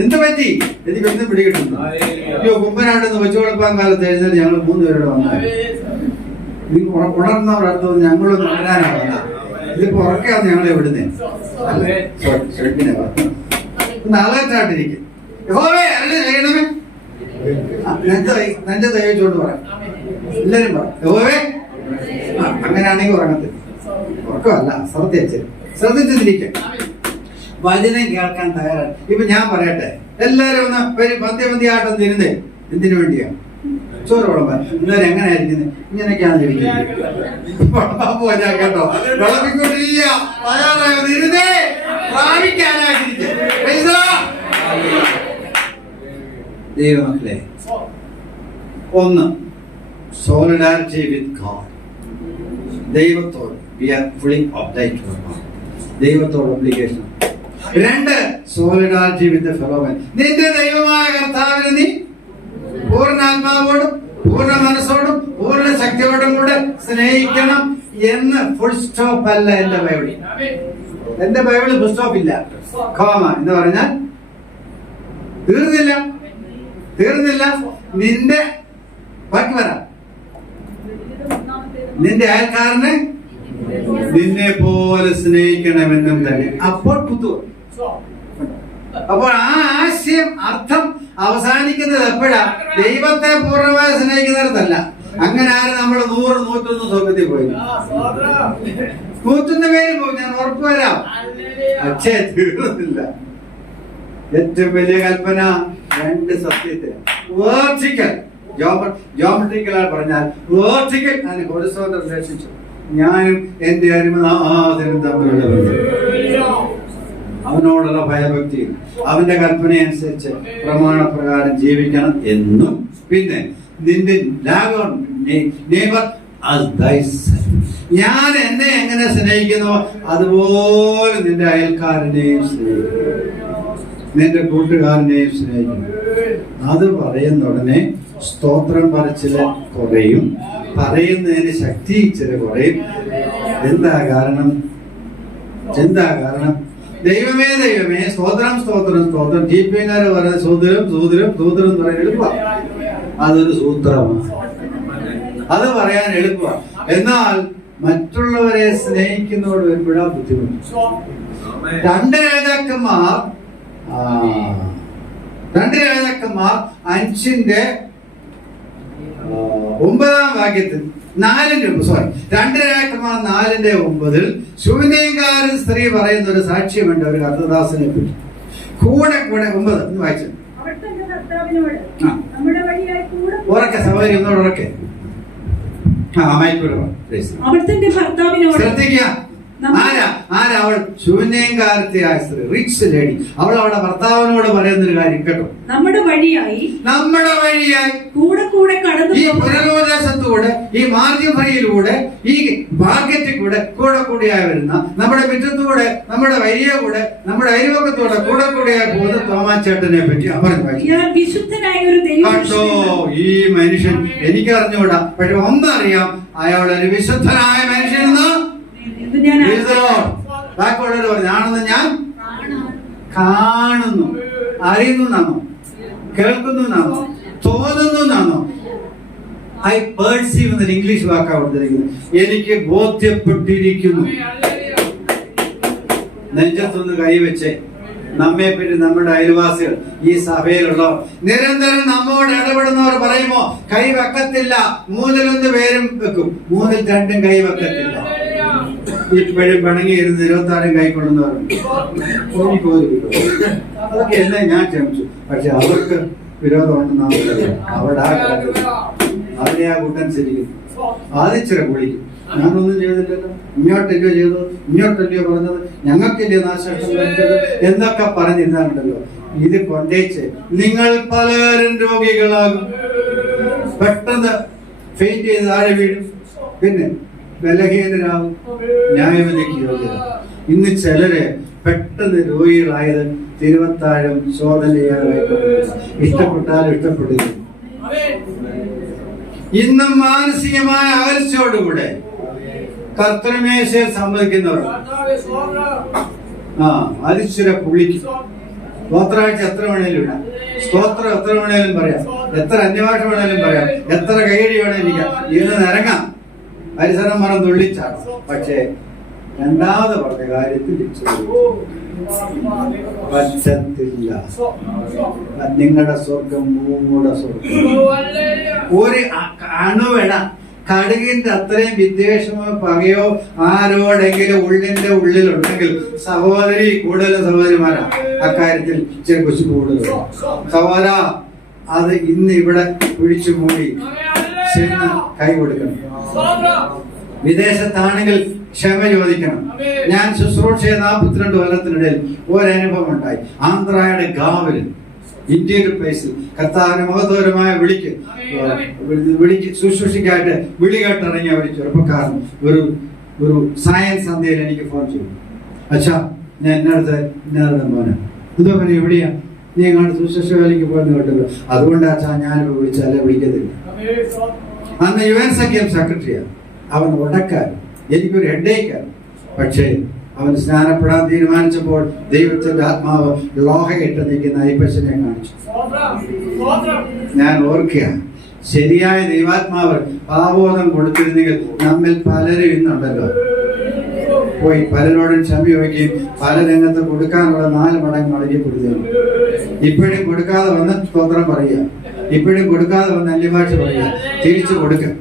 എന്ത് പറ്റി? എനിക്ക് എന്തും പിടികിട്ടുന്നു. അയ്യോ, കുമ്പനാട് വെച്ചുകൊടുപ്പാൻ കാലത്ത് എഴുന്നേറ്റ് ഞങ്ങൾ 3 പേരോട് വന്നാൽ ഉണർന്നവർ അടുത്ത് ഞങ്ങളൊന്ന് ഉണരാനാണ്. ഇതിപ്പോ ഉറക്കാന്ന് ഞങ്ങളെ വിടുന്നേ. നാളായിട്ടിരിക്കും. ചെയ്യണമേ നെഞ്ച തയ്ച്ചുകൊണ്ട് പറയാം. എല്ലാരും പറയാം അങ്ങനെയാണെങ്കിൽ ഉറങ്ങത്തില്ല. ഉറക്കമല്ല, ശ്രദ്ധിച്ചിരിക്കാം. വചനം കേൾക്കാൻ തയ്യാറാണ്. ഇപ്പൊ ഞാൻ പറയട്ടെ, എല്ലാരും ഒന്ന് ഒരു പന്തിയാട്ടം തിരുന്നേ. എന്തിനു വേണ്ടിയാ? ചോറ് വിളമ്പാൻ. എല്ലാവരും എങ്ങനെയായിരിക്കുന്നത്? ഇങ്ങനെയൊക്കെയാണ് ഇരിക്കുന്നത്. കേട്ടോ, വിളമ്പിക്കൊണ്ടിരിക്കുക, തയ്യാറായിരുന്നേ പ്രാപിക്കാനായിട്ടിരിക്കുക. ദൈവമക്കളെ, ഒന്ന് സോളിഡാരിറ്റി വിത്ത് ഗോഡ്. ദൈവത്തോട് വി ആർ ഫുള്ളി ഒബ്ലൈഗ്ഡ്. ദൈവത്തോട് ഒബ്ലിഗേഷൻ. 2 സോളിഡാരിറ്റി വിത്ത് ഫെലോമെൻ. നിന്റെ ദൈവമായ കർത്താവിനെ നീ പൂർണ്ണാത്മാവോടും പൂർണ്ണ മനസ്സോടും പൂർണ്ണ ശക്തിയോടും കൂടെ സ്നേഹിക്കണം എന്ന് ഫുൾ സ്റ്റോപ്പ് അല്ല എന്റെ ബൈബിളിൽ. എന്റെ ബൈബിളിൽ ഫുൾ സ്റ്റോപ്പ് ഇല്ല, കോമ എന്ന് പറഞ്ഞാൽ തീർന്നില്ല. നിന്റെ ബാക്കി വരാം. നിന്റെ അയൽക്കാരനെ നിന്നെ പോലെ സ്നേഹിക്കണമെന്നും തന്നെ. അപ്പോൾ അപ്പോൾ ആ ആശയം അർത്ഥം അവസാനിക്കുന്നത് എപ്പോഴാ? ദൈവത്തെ പൂർണ്ണമായി സ്നേഹിക്കുന്നിടത്തല്ല. അങ്ങനെ ആരും നമ്മൾ 100, 101 സ്വർഗത്തിൽ പോയി. 101 പേര് പോയി, ഞാൻ ഉറപ്പ് വരാം. പക്ഷേ തീർന്നില്ല. ഏറ്റവും വലിയ കൽപ്പന 2 സത്യത്തിൽ വേർട്ടിക്കൽ ജോമെട്രിക്കൽ പറഞ്ഞാൽ വേർട്ടിക്കൽ ആൻഡ് ഹൊറിസോണ്ടൽ റിലേഷൻഷിപ്പ്. ഞാനും എന്റെ അരുമനാഥനും തമ്മിലുള്ള അവനോടുള്ള ഭയഭക്തി, അവന്റെ കൽപ്പന അനുസരിച്ച് പ്രമാണപ്രകാരം ജീവിക്കണം എന്നും, പിന്നെ നിന്റെ നെയ്ബർ as thyself. ഞാൻ എന്നെ എങ്ങനെ സ്നേഹിക്കുന്നോ അതുപോലെ നിന്റെ അയൽക്കാരനെയും സ്നേഹിക്കണം, നിന്റെ കൂട്ടുകാരനെയും സ്നേഹിക്കണം. അത് പറയുന്ന ഉടനെ സ്തോത്രം പറച്ചില് കുറയും, പറയുന്നതിന് ശക്തി ഇച്ചിരി കുറയും. എന്താ കാരണം? ദൈവമേ ദൈവമേ സ്തോത്രം സ്തോത്രം സ്തോത്രം. ടിപിക്കാര് പറയുന്നത് സൂത്രം സൂത്രം സൂത്രം എന്ന് പറയാൻ എളുപ്പമാണ്. അതൊരു സൂത്രമാണ്, അത് പറയാൻ എളുപ്പമാണ്. എന്നാൽ മറ്റുള്ളവരെ സ്നേഹിക്കുന്നതോട് വരുമ്പോഴാ ബുദ്ധിമുട്ട്. 2 രാജാക്കന്മാർ 5-ന്റെ 9-ാം വാക്യത്തിൽ 2 രാജാക്കന്മാർ 4-9 ശൂന്യകാരൻ സ്ത്രീ പറയുന്ന ഒരു സാക്ഷ്യമുണ്ട് ഒരു കർത്തദാസനെ പറ്റി. കൂടെ 9 വായിച്ചു. ഉറക്കെ സഹോദരി ഒന്നോട് ഉറക്കെ. അവൾ തന്റെ ഭർത്താവിനോട് ശ്രദ്ധിക്കുക. ആരാ അവൾ? ശൂന്യകാരത്തിയായ സ്ത്രീ, റിച്ച് ലേഡി. അവൾ അവളുടെ ഭർത്താവിനോട് പറയുന്നൊരു കാര്യം കേട്ടോ. നമ്മുടെ വഴിയായി കൂടെ കടന്നു, ഈ പുനരോദേശത്തൂടെ, ഈ മാർഗ്ഗവഴിയിലൂടെ, ഈ മാർക്കറ്റിൽ കൂടെയായി വരുന്ന നമ്മുടെ മുറ്റത്തൂടെ, നമ്മുടെ വഴിയൂടെ, നമ്മുടെ അയൽവക്കത്തൂടെ കൂടെയായി പോകുന്ന തോമാച്ചേട്ടനെ പറ്റി അവർ കേട്ടോ. ഈ മനുഷ്യൻ എനിക്കറിഞ്ഞൂടാ, പക്ഷെ ഒന്നറിയാം, അയാളൊരു വിശുദ്ധനായ മനുഷ്യനെന്ന് ബാക്കിയുള്ളവർ പറഞ്ഞു. ആണെന്ന് ഞാൻ കാണുന്നു, അറിയുന്നു എന്നാണോ, കേൾക്കുന്നു എന്നാണോ, തോന്നുന്നു എന്നാണോ? ഐ പെർസീവ് എന്നൊരു ഇംഗ്ലീഷ് വാക്കാണ് കൊടുത്തിരിക്കുന്നത്. എനിക്ക് ബോധ്യപ്പെട്ടിരിക്കുന്നു. നെഞ്ചത്തൊന്ന് കൈവച്ചേ. നമ്മെ പറ്റി നമ്മുടെ അയൽവാസികൾ, ഈ സഭയിലുള്ളവർ, നിരന്തരം നമ്മോട് ഇടപെടുന്നവർ പറയുമ്പോ കൈ വെക്കത്തില്ല. 3-1 പേരും വെക്കും, 3-2 കൈ വെക്കത്തില്ല. ഇപ്പോഴും പിണങ്ങിയിരുന്ന് 26 കൈക്കൊള്ളുന്നവരുണ്ട്. അതൊക്കെ എല്ലാം ഞാൻ ക്ഷമിച്ചു. പക്ഷെ അവർക്ക് വിരോധമുണ്ടെന്ന് നമുക്കറിയാം. അവിടെ ആ കൂട്ടൻ ശരിക്കും ആദിച്ചിരെ കുളിക്കും. ഞാനൊന്നും ചെയ്തില്ലല്ലോ, ഇങ്ങോട്ടല്ലയോ ചെയ്തത്, ഇങ്ങോട്ടല്ലയോ പറഞ്ഞത്, ഞങ്ങൾക്കല്ലേ നാശനഷ്ടം വരുന്നത് എന്നൊക്കെ പറഞ്ഞിരുന്നാലുണ്ടല്ലോ, ഇത് കൊണ്ടേച്ച് നിങ്ങൾ പലരും രോഗികളാകും. പെട്ടെന്ന് ഫെയിന്റ് ചെയ്ത് താഴെ വീഴും, പിന്നെ ബലഹീനരാകും, ന്യായവിധിക്ക് യോഗ്യരാകും. ഇന്ന് ചിലര് പെട്ടെന്ന് രോഗികളായത് തിരുവത്താഴം ശോധനയായിക്കൊണ്ടിരിക്കുന്നു. ഇഷ്ടപ്പെട്ടാലും ഇഷ്ടപ്പെടില്ല. ഇന്നും മാനസികമായ അകൽച്ചയോടുകൂടെ കർത്തൃമേശയിൽ സംവദിക്കുന്നവർ അതിശ്വര പുള്ളിക്കും. സ്തോത്രാഴ്ച എത്ര വേണേലും ഇടാം, സ്തോത്രം എത്ര വേണേലും പറയാം, എത്ര അന്യഭാഷ വേണേലും പറയാം, എത്ര കൈയടി വേണേലും ഇരിക്കാം, ഇന്ന് നിരങ്ങാം, പരിസരം മറം തുള്ളിച്ചാണ്. പക്ഷേ രണ്ടാമത് പറഞ്ഞ കാര്യത്തിൽ പറ്റത്തില്ല. നിങ്ങളുടെ സ്വർഗം മൂടെ സ്വർഗം. ഒരു അണുവേണ കടുകിന്റെ അത്രയും വിദ്വേഷമോ പകയോ ആരോടെങ്കിലും ഉള്ളിന്റെ ഉള്ളിലുണ്ടെങ്കിൽ സഹോദരി, കൂടുതൽ സഹോദരിമാരാ അക്കാര്യത്തിൽ ഇച്ചിരി കുശി കൂടുതൽ. സഹോദര, അത് ഇന്ന് ഇവിടെ പിടിച്ചു മൂടി ചെന്ന് കൈ കൊടുക്കണം. വിദേശത്താണെങ്കിൽ ക്ഷമ ചോദിക്കണം. ഞാൻ ശുശ്രൂഷ 42 കൊല്ലത്തിനിടയിൽ ഒരനുഭവം ഉണ്ടായി. ആന്ധ്രയുടെ ഗാവില് ഇന്ത്യയുടെ പ്ലേസിൽ കർത്താവിന്റെ മഹത്വപരമായ വിളിക്ക് ശുശ്രൂഷയ്ക്കായിട്ട് വിളി കേട്ടിറങ്ങിയ ഒരു ചെറുപ്പക്കാരൻ ഒരു സയൻസ് സന്ധ്യയിൽ എനിക്ക് ഫോൺ ചെയ്തു. അച്ഛാ, ഞാൻ എന്നടുത്ത് ഇന്നാരുടെ മോനെ, എന്തോ പിന്നെ എവിടെയാ നീ എങ്ങാണ്ട് ശുശ്രൂഷ വേലയ്ക്ക് പോയെന്ന് കേട്ടല്ലോ, അതുകൊണ്ട് അച്ഛാ ഞാനിപ്പോ വിളിച്ചാലേ വിളിക്കത്തില്ല. അന്ന് UN സഖ്യം സെക്രട്ടറിയാണ്. അവൻ ഉടക്കാരൻ, എനിക്കൊരു ഹെഡേക്കാണ്. പക്ഷേ അവൻ സ്നാനപ്പെടാൻ തീരുമാനിച്ചപ്പോൾ ദൈവത്തിന്റെ ആത്മാവ് ലോഹയിട്ട് നിൽക്കുന്ന അയ്യപ്പനെ കാണിച്ചു. ഞാൻ ഓർക്കുക, ശരിയായ ദൈവാത്മാവ് പാവബോധം കൊടുത്തിരുന്നെങ്കിൽ നമ്മിൽ പലരും ഇന്നുണ്ടല്ലോ പോയി പലരോടും ക്ഷമ ചോദിക്കുകയും പല രംഗത്ത് കൊടുക്കാനുള്ള 4 മടങ്ങ് മടങ്ങിക്കൊടുക്കുകയാണ്. ഇപ്പോഴും കൊടുക്കാതെ വന്ന് സ്തോത്രം പറയുക, ഇപ്പോഴും കൊടുക്കാതെ വന്ന് അന്യഭാഷ പറയുക, തിരിച്ചു കൊടുക്കുക.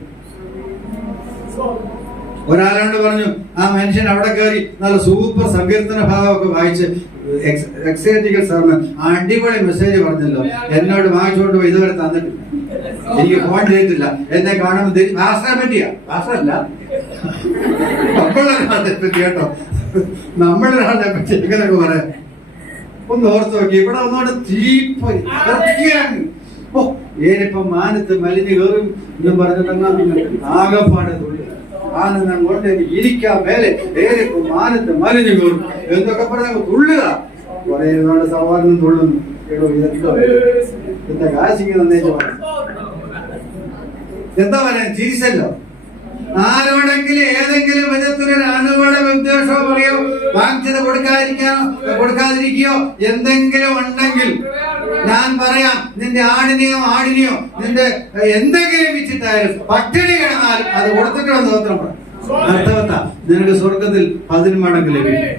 ഒരാളോട് പറഞ്ഞു, ആ മനുഷ്യൻ അവിടെ കയറി നല്ല സൂപ്പർ സങ്കീർത്തന ഭാഗമൊക്കെ വായിച്ച് എക്സൈറ്റിക്കൽ സർമൺ, അടിപൊളി മെസ്സേജ് പറഞ്ഞല്ലോ, എന്നോട് വാങ്ങിച്ചുകൊണ്ട് പോയി ഇതുവരെ തന്നിട്ടില്ല, എനിക്ക് ഫോൺ ചെയ്തിട്ടില്ല, എന്നെ കാണുമ്പോൾ ഭാഷയെ പറ്റിയാ, ഭാഷയല്ല നമ്മളൊരാളെ പറ്റി കേട്ടോ, നമ്മളൊരാളെ പറ്റി ഇങ്ങനെയൊക്കെ പറയാം. ഒന്ന് ഓർത്ത് നോക്കി, ഇവിടെ ഒന്നുകൊണ്ട് തീപ്പൊരി ഏനിപ്പം മാനത്ത് മലിഞ്ഞ് കയറും എന്നും പറഞ്ഞിട്ടുണ്ടെങ്കിൽ ആകെപ്പാടെ തുള്ളി ആനന്ദം കൊണ്ട് എനിക്ക് ഇരിക്കാൻ മേലെ ഏനിപ്പം മാനത്ത് മലിഞ്ഞ് കയറും എന്തൊക്കെ പറഞ്ഞാൽ തുള്ളുക. കുറെ നാട് സവാറിനും തുള്ളുന്നു. എടോ, ഇതെന്താ കാശിക്ക് നന്നേച്ച് പറഞ്ഞു. എന്താ പറയാ, ചിരിച്ചല്ലോ. ആരോടെങ്കിലും ഏതെങ്കിലും വിധത്തിലൊരു അണുവട വിദ്വേഷമോ പറയോ, വാങ്ങിച്ചത് കൊടുക്കാതിരിക്കുകയോ എന്തെങ്കിലും ഉണ്ടെങ്കിൽ ഞാൻ പറയാം, നിന്റെ ആടിനെയോ നിന്റെ എന്തെങ്കിലും വിറ്റിട്ടായാലും പട്ടിണി കിടന്നാലും അത് കൊടുത്തിട്ട് വന്ന് പത്രം പറയാം. അർത്ഥവത്ത നിനക്ക് സ്വർഗത്തിൽ 10 മടങ്ങ് ലഭിക്കും.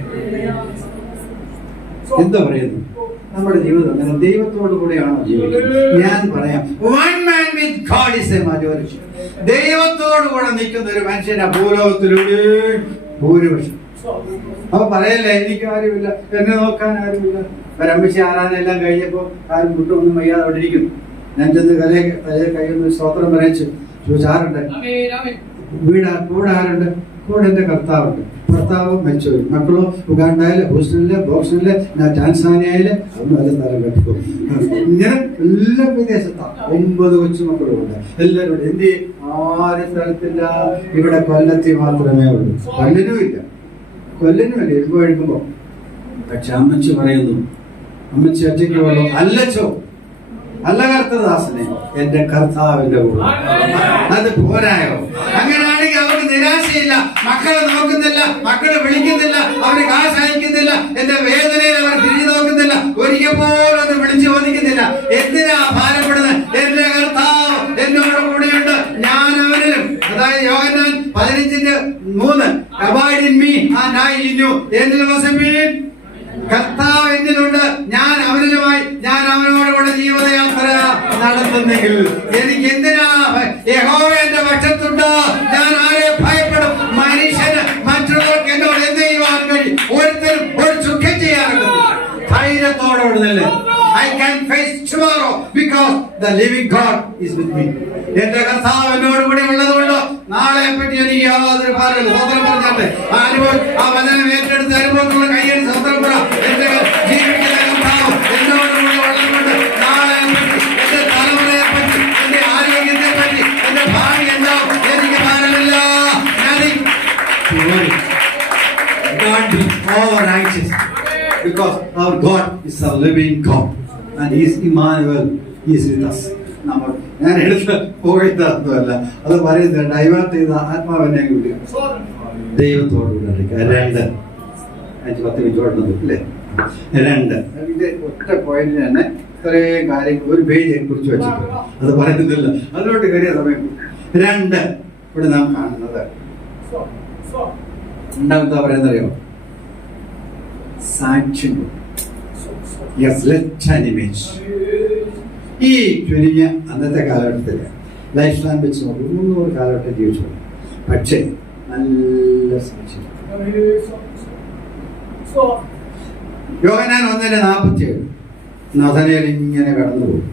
എന്താ പറയുന്നു? നമ്മുടെ ജീവിതം നിങ്ങൾ ദൈവത്തോടു കൂടെയാണോ ജീവിക്കുന്നത്? ഞാൻ പറയാം, one man with God is a majority. ദൈവത്തോടു കൂടെ നിൽക്കുന്ന ഒരു മനുഷ്യനാ ഭൂലോകത്തിലൂടെ ഭൂരിപക്ഷം. അപ്പൊ പറയല്ലേ, എനിക്ക് ആരുമില്ല, എന്നെ നോക്കാൻ ആരുമില്ല. ഒരമ്മച്ചി ആരാനെല്ലാം കഴിഞ്ഞപ്പോ ആരും കുട്ടൊന്നും വയ്യാതെ അവിടെ ഇരിക്കുന്നു. ഞാൻ ചെന്ന് തലേ കൈയൊന്ന് സ്തോത്രം പറയിച്ചു ചോദിച്ചാറുണ്ട്, കൂടെ ആരുണ്ട്? കൂടെ എന്റെ കർത്താവുണ്ട്. ഭർത്താവ് മരിച്ചുപോയി, മക്കളോ ഉഗാണ്ടയില്, ഹൂസ്റ്റണില്, ബോക്സിനില്, ടാൻസാനിയയില്, അതൊന്നും അല്ല സ്ഥലം കെട്ടിക്കും. ഇങ്ങനെ എല്ലാം വിദേശത്താണ്. 9 കൊച്ചുമക്കളും ഉണ്ട്. എല്ലാവരും എന്ത് ആരും സ്ഥലത്തില്ല. ഇവിടെ കൊല്ലത്തിൽ മാത്രമേ ഉള്ളൂ. കൊല്ലനുമില്ല ഇരുമ്പോ എടുക്കുമ്പോ. പക്ഷെ അമ്മച്ചി പറയുന്നു, അമ്മച്ചി ഒറ്റയ്ക്ക് ഉള്ളൂ. അല്ലച്ചോ, അല്ല കർത്തദാസനെ, എന്റെ കർത്താവിന്റെ കൂടെ. അത് പോരായോ? അങ്ങനെയാണെങ്കിൽ അവർക്ക് നിരാശയില്ല. മക്കളെ നോക്കുന്നില്ല, മക്കളെ വിളിക്കുന്നില്ല, അവര് കാശ് അയക്കുന്നില്ല, എന്റെ വേദനയിൽ അവർ തിരിഞ്ഞു നോക്കുന്നില്ല, ഒരിക്കൽ പോലും അത് വിളിച്ചു ചോദിക്കുന്നില്ല. എന്തിനാ ഭാരപ്പെടുന്നത്? എന്റെ കർത്താവ് എന്നോട് കൂടെയുണ്ട്, ഞാൻ അവരിലും. അതായത് യോഹന്നാൻ 15:3 abide in me and I in you. എന്നിൽ വസിപ്പീൻ. കർത്താവ് എന്നിലുണ്ട്, ഞാൻ അവനിലുമായി, ഞാൻ അവനോടുകൂടെ ജീവിതയാത്ര നടത്തുന്നെങ്കിൽ എനിക്ക് എന്തിനാ? യഹോവ എന്റെ പക്ഷത്തുണ്ട്, ഞാൻ ആരെ ഭയപ്പെടും? മനുഷ്യന് മറ്റുള്ളവർക്ക് എന്നോട് എന്ത് ചെയ്യുവാൻ കഴിയും? ഒരുത്തരും ഒരു സുഖം ചെയ്യാറുണ്ട്. ധൈര്യത്തോടുകൂടെ I can face tomorrow because the living God is with me. എന്റെ കർത്താവ് എന്നോട് കൂടെ ഉള്ളതുകൊണ്ട് നാളെ പറ്റി എനിക്ക് യാതൊരു ഭാരമില്ല. സ്വതന്ത്രം പറഞ്ഞാട്ടെ ആ വചനം ഏറ്റെടുത്ത് അനുഭവത്തിലുള്ള കൈയ്യടി സ്വതന്ത്രം പറ. എന്റെ ജീവിക്കുന്ന കർത്താവ് എന്നോട് കൂടെ ഉള്ളതുകൊണ്ട് നാളെ പറ്റി, എന്റെ തലമുറയെ പറ്റി, എന്റെ ആരോഗ്യത്തെ പറ്റി, എന്റെ ഭാവി എന്താവും എനിക്ക് ഭാരമില്ല. God be all righteous because our God is a living God and He is Emmanuel. He is with us. ഞാൻ എടുത്ത് പോയിട്ടൊന്നുമല്ല, അത് പറയുന്നത് ഡൈവേർട്ട് ചെയ്ത ആത്മാവിനെ വിടുക. ദൈവത്തോടുകൂടെ 2 5-10 മിനിറ്റ് അല്ലേ? 2 ഇത് ഒറ്റ പോയിന്റിന് തന്നെ ഇത്രയും കാര്യങ്ങൾ ഒരു പേജ് കുറിച്ച് വെച്ചിട്ടുണ്ട്. അത് പറയുന്നില്ല, അതിലോട്ട് കയറിയ സമയം. 2 ഇവിടെ നാം കാണുന്നത് രണ്ടാമത്തെ പറയുന്നറിയോ? സാക്ഷ്യം. ഈ ചുരുങ്ങിയ അന്നത്തെ കാലഘട്ടത്തിൽ ലൈഫ് സ്പാൻ വെച്ച് നോക്കും 300 കാലഘട്ടം ജീവിച്ചു. പക്ഷേ നല്ല സാക്ഷ്യം. യോഹന്നാൻ 1:47 നഥനയേൽ ഇങ്ങനെ കടന്നുപോകും.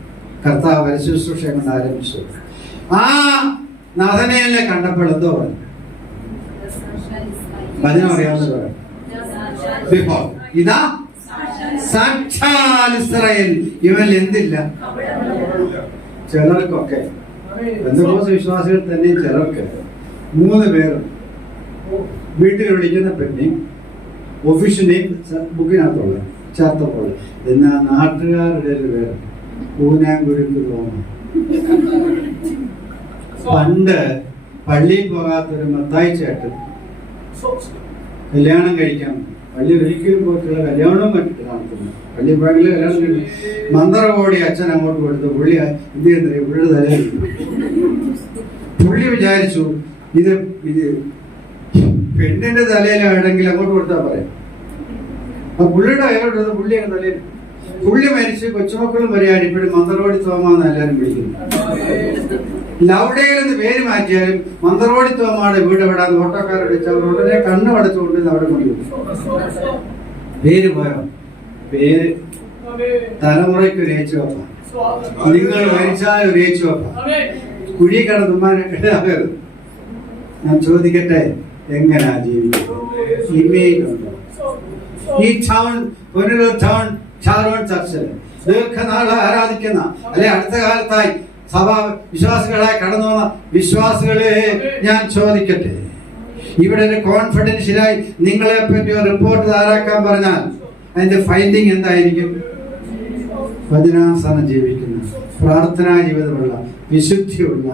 കർത്താവ് പരിശുശ്രൂഷ കൊണ്ട് ആരംഭിച്ചു. ആ നഥനയേലിനെ കണ്ടപ്പോൾ എന്തോ പറഞ്ഞു? വചനം അറിയാവുന്നത് ഇതാ സാക്ഷാൽ ഇസ്രായേൽ. ഇവൻ എന്തില്ല? ചിലർക്കൊക്കെ പെന്തക്കോസ്ത് വിശ്വാസികൾ തന്നെ ചിലർക്ക് 3 പേർ വീട്ടിൽ വിളിക്കുന്ന പെണ്ണിയും ഒഫീഷ്യനെയും ബുക്കിനകത്തുള്ള ചേർത്തപ്പോൾ എന്നാ നാട്ടുകാരുടെ പേര് പൂനാങ്കുരുക്ക് തോന്നും. പണ്ട് പള്ളിയിൽ പോകാത്തൊരു മത്തായി ചേട്ടൻ കല്യാണം കഴിക്കാൻ പള്ളി ഒരിക്കലും പോയിട്ടുള്ള കല്യാണവും മറ്റു നടത്തുന്നു. പള്ളി പോയെങ്കിൽ കല്യാണം കഴിക്കും. മന്ത്രകോടി അച്ഛൻ അങ്ങോട്ട് കൊടുത്തു. പുള്ളി എന്ത് ചെയ്യുന്നത്? പുള്ളി തലയിൽ പുള്ളി വിചാരിച്ചു ഇത് പെണ്ണിന്റെ തലയിലാണെങ്കിൽ അങ്ങോട്ട് കൊടുത്താൽ പറയാം. അപ്പൊ പുള്ളിയുടെ കയ്യിലോട്ട് പുള്ളി തലയിൽ. പുള്ളി മരിച്ച് കൊച്ചുമക്കളും വരെയാണ് ഇപ്പോഴും മന്ത്രകോടി തോമാന്ന് എല്ലാവരും വിളിക്കുന്നു. ലൗഡയിൽ നിന്ന് പേര് മാറ്റിയാലും മന്ത്രകോടി തോമാണ് വീട് വിടാൻ ഓട്ടോക്കാരെ വിളിച്ചാൽ ഉടനെ കണ്ണു അടച്ചുകൊണ്ട് അവിടെ കൊണ്ടുപോകും. പേര് പോയോ? പേര് തലമുറയ്ക്ക് ഒരു ഏച്ചുവെപ്പാണ്. നിങ്ങൾ മരിച്ചാൽ ഒരു ഏച്ചുവെപ്പാണ്. കുഴി കടന്നുമാനാകരുത്. ഞാൻ ചോദിക്കട്ടെ, എങ്ങനാ ജീവിക്കുന്നത്? ഇമേജ് ഉണ്ടോ? ഈ ടൗൺ പുനലൂർ ടൗൺ ഷാരോൺ ചർച്ചിൽ ദീർഘനാളെ ആരാധിക്കുന്ന അല്ലെ അടുത്ത കാലത്തായി സഭാ വിശ്വാസികളായി കടന്നു വന്ന വിശ്വാസികളെ ഞാൻ ചോദിക്കട്ടെ, ഇവിടെ ഒരു കോൺഫിഡൻഷ്യലായി നിങ്ങളെ പറ്റി ഒരു റിപ്പോർട്ട് തയ്യാറാക്കാൻ പറഞ്ഞാൽ അതിന്റെ ഫൈൻഡിങ് എന്തായിരിക്കും? വചനാനുസരണം ജീവിക്കുന്ന പ്രാർത്ഥനാ ജീവിതമുള്ള വിശുദ്ധിയുള്ള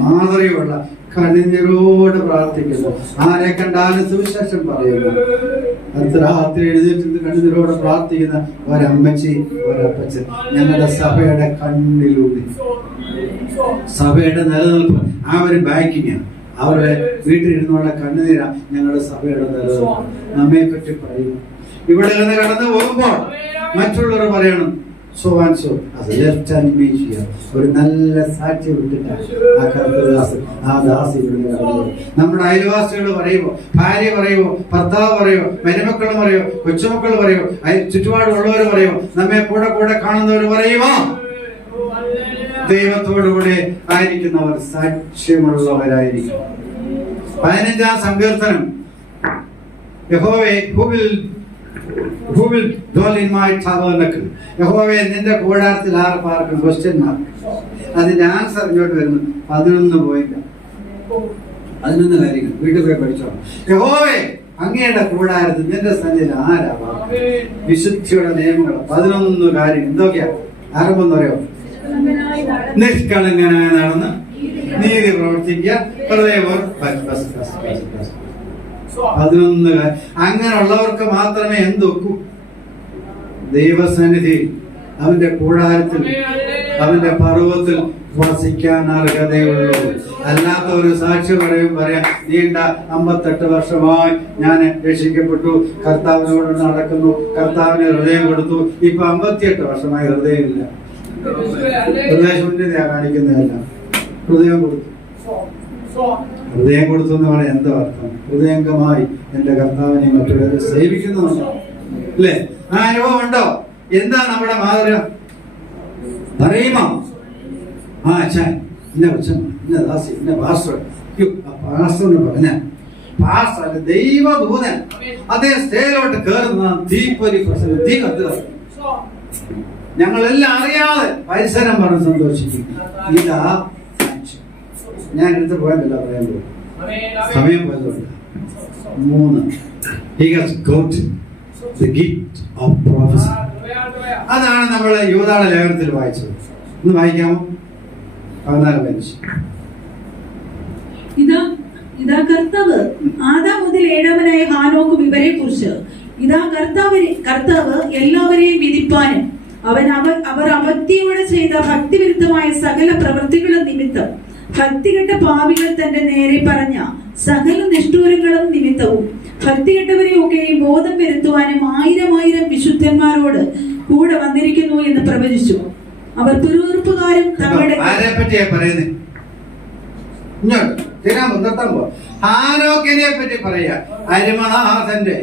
മാതൃകയുള്ള കണ്ണുനീരോട് പ്രാർത്ഥിക്കുന്നു. ആരെ കണ്ടാലും സുവിശേഷം പറയുന്നു. രാത്രി എഴുന്നേറ്റ് കണ്ണുനീരോട് പ്രാർത്ഥിക്കുന്ന ഒരമ്മച്ചി ഒരപ്പച്ചൻ ഞങ്ങളുടെ സഭയുടെ കണ്ണിലൂടെ, സഭയുടെ നിലനിൽപ്പ് ആ ഒരു ബാക്കിങ്ങാണ്. അവരുടെ വീട്ടിലിരുന്നുള്ള കണ്ണുനീരാ ഞങ്ങളുടെ സഭയുടെ നിലനിൽപ്പ്. നമ്മെ പറ്റി പറയുന്നു. ഇവിടെ നിന്ന് കടന്നു പോകുമ്പോൾ മറ്റുള്ളവർ പറയണം സോ ആൻഡ് സോ അത് ലെഫ്റ്റ് ആൻഡ് മീ ചെയ്യാം. ഒരു നല്ല സാക്ഷി വിട്ടിട്ടാണ് ആ കർത്തദാസ് ആ ദാസി ഇവിടെ കടന്നു. നമ്മുടെ അയൽവാസികൾ പറയുമോ, ഭാര്യ പറയുമോ, ഭർത്താവ് പറയോ, മരുമക്കൾ പറയോ, കൊച്ചുമക്കൾ പറയോ, ചുറ്റുപാടുള്ളവർ പറയോ, നമ്മെ കൂടെ കൂടെ കാണുന്നവർ പറയുമോ, ദൈവത്തോടുകൂടെ ആയിരിക്കുന്നവർ സാക്ഷ്യമുള്ളവരായിരിക്കും. 15-ാം സങ്കീർത്തനം, യഹോവേ who will dwell in my tabernacle? യഹോവേ നിന്റെ കൂടാരത്തിൽ ആർ പാർക്കും? Question mark. അതിന്റെ ആൻസർ ഇങ്ങോട്ട് വരുന്നു. 11 പോയിന്റ്, 11 കാര്യങ്ങൾ വീട്ടിൽ പോയി പഠിച്ചോളാം. യഹോവേ അങ്ങയുടെ കൂടാരത്തിൽ നിന്റെ സന്നിധിയിൽ ആരാ പാർക്കും? വിശുദ്ധിയുടെ നിയമങ്ങൾ 11 കാര്യം എന്തൊക്കെയാ? ആരംഭം അറിയോ? നിഷ്കളങ്കനായി നടന്ന് നീതി പ്രവർത്തിക്കുക, ഹൃദയം 11. അങ്ങനെയുള്ളവർക്ക് മാത്രമേ എന്തൊക്കൂ? ദൈവസന്നിധി അവന്റെ കൂടാരത്തിൽ അവന്റെ പർവ്വത്തിൽ വസിക്കാൻ അർഹതയുള്ളൂ. അല്ലാത്ത ഒരു സാക്ഷി പറയാം നീണ്ട 58 വർഷമായി ഞാൻ രക്ഷിക്കപ്പെട്ടു, കർത്താവിനോട് നടക്കുന്നു, കർത്താവിന് ഹൃദയം കൊടുത്തു, ഇപ്പൊ 58 വർഷമായി ഹൃദയമില്ല. ഹൃദയശൂന്യതയാ കാണിക്കുന്നതല്ല, ഹൃദയം കൊടുത്തു. ഹൃദയം കൊടുത്തു എന്ന് പറയാൻ എന്താ അർത്ഥം? ഹൃദയംഗമായി എന്റെ കർത്താവിനെ മറ്റുള്ളവരെ സേവിക്കുന്നുണ്ടോ? അല്ലേ? ആ അനുഭവം ഉണ്ടോ? എന്താ നമ്മുടെ മാതൃക? പറയുമോ ആ അച്ഛൻ ഇന്ന കൊച്ചൻ ഇന്ന ദാസി ഇന്ന പാസ്റ്റർ പാസ്റ്റർ എന്ന് പറഞ്ഞ പാസ്റ്റർ ദൈവദൂതൻ അദ്ദേഹം സ്റ്റേജിലോട്ട് കയറുന്ന തീപ്പൊരി പ്രശ്നം തീ കത്തുക. ഞങ്ങളെല്ലാം അറിയാതെ പരിസരം പറഞ്ഞ് സന്തോഷിക്കും. ഇതാ ഞാൻ എടുത്ത് പോയതല്ല പറയാൻ പോകും, സമയം പോയതുകൊണ്ട്. 3, he has got the gift of prophecy. അതാണ് നമ്മൾ യൂദാ ലേഖനത്തിൽ വായിച്ചത്. ഒന്ന് വായിക്കാമോ? 14-15. ഇതാ കർത്താവ് ആദാം മുതൽ 7-വനായ ഹാനോക്കും ഇവരെ കുറിച്ച് ഇതാ കർത്താവ് എല്ലാവരെയും വിധിപ്പാനും അവർ അഭക്തിയോടെ ചെയ്ത ഭക്തിവിരുദ്ധമായ സകല പ്രവൃത്തികളും നിമിത്തം ഭക്തികെട്ട പാപികൾ തന്റെ നേരെ പറഞ്ഞ സകല നിഷ്ഠൂരങ്ങളും നിമിത്തവും ഭക്തികെട്ടവരെ ഒക്കെയും ബോധം വരുത്തുവാനും 1000 വിശുദ്ധന്മാരോട് കൂടെ വന്നിരിക്കുന്നു എന്ന് പ്രവചിച്ചു. അവർ പിറുപിറുപ്പുകാരും തങ്ങളുടെ ഹാനോക്കിനെ പറ്റി പറയാ. അരുമനാഥന്റെ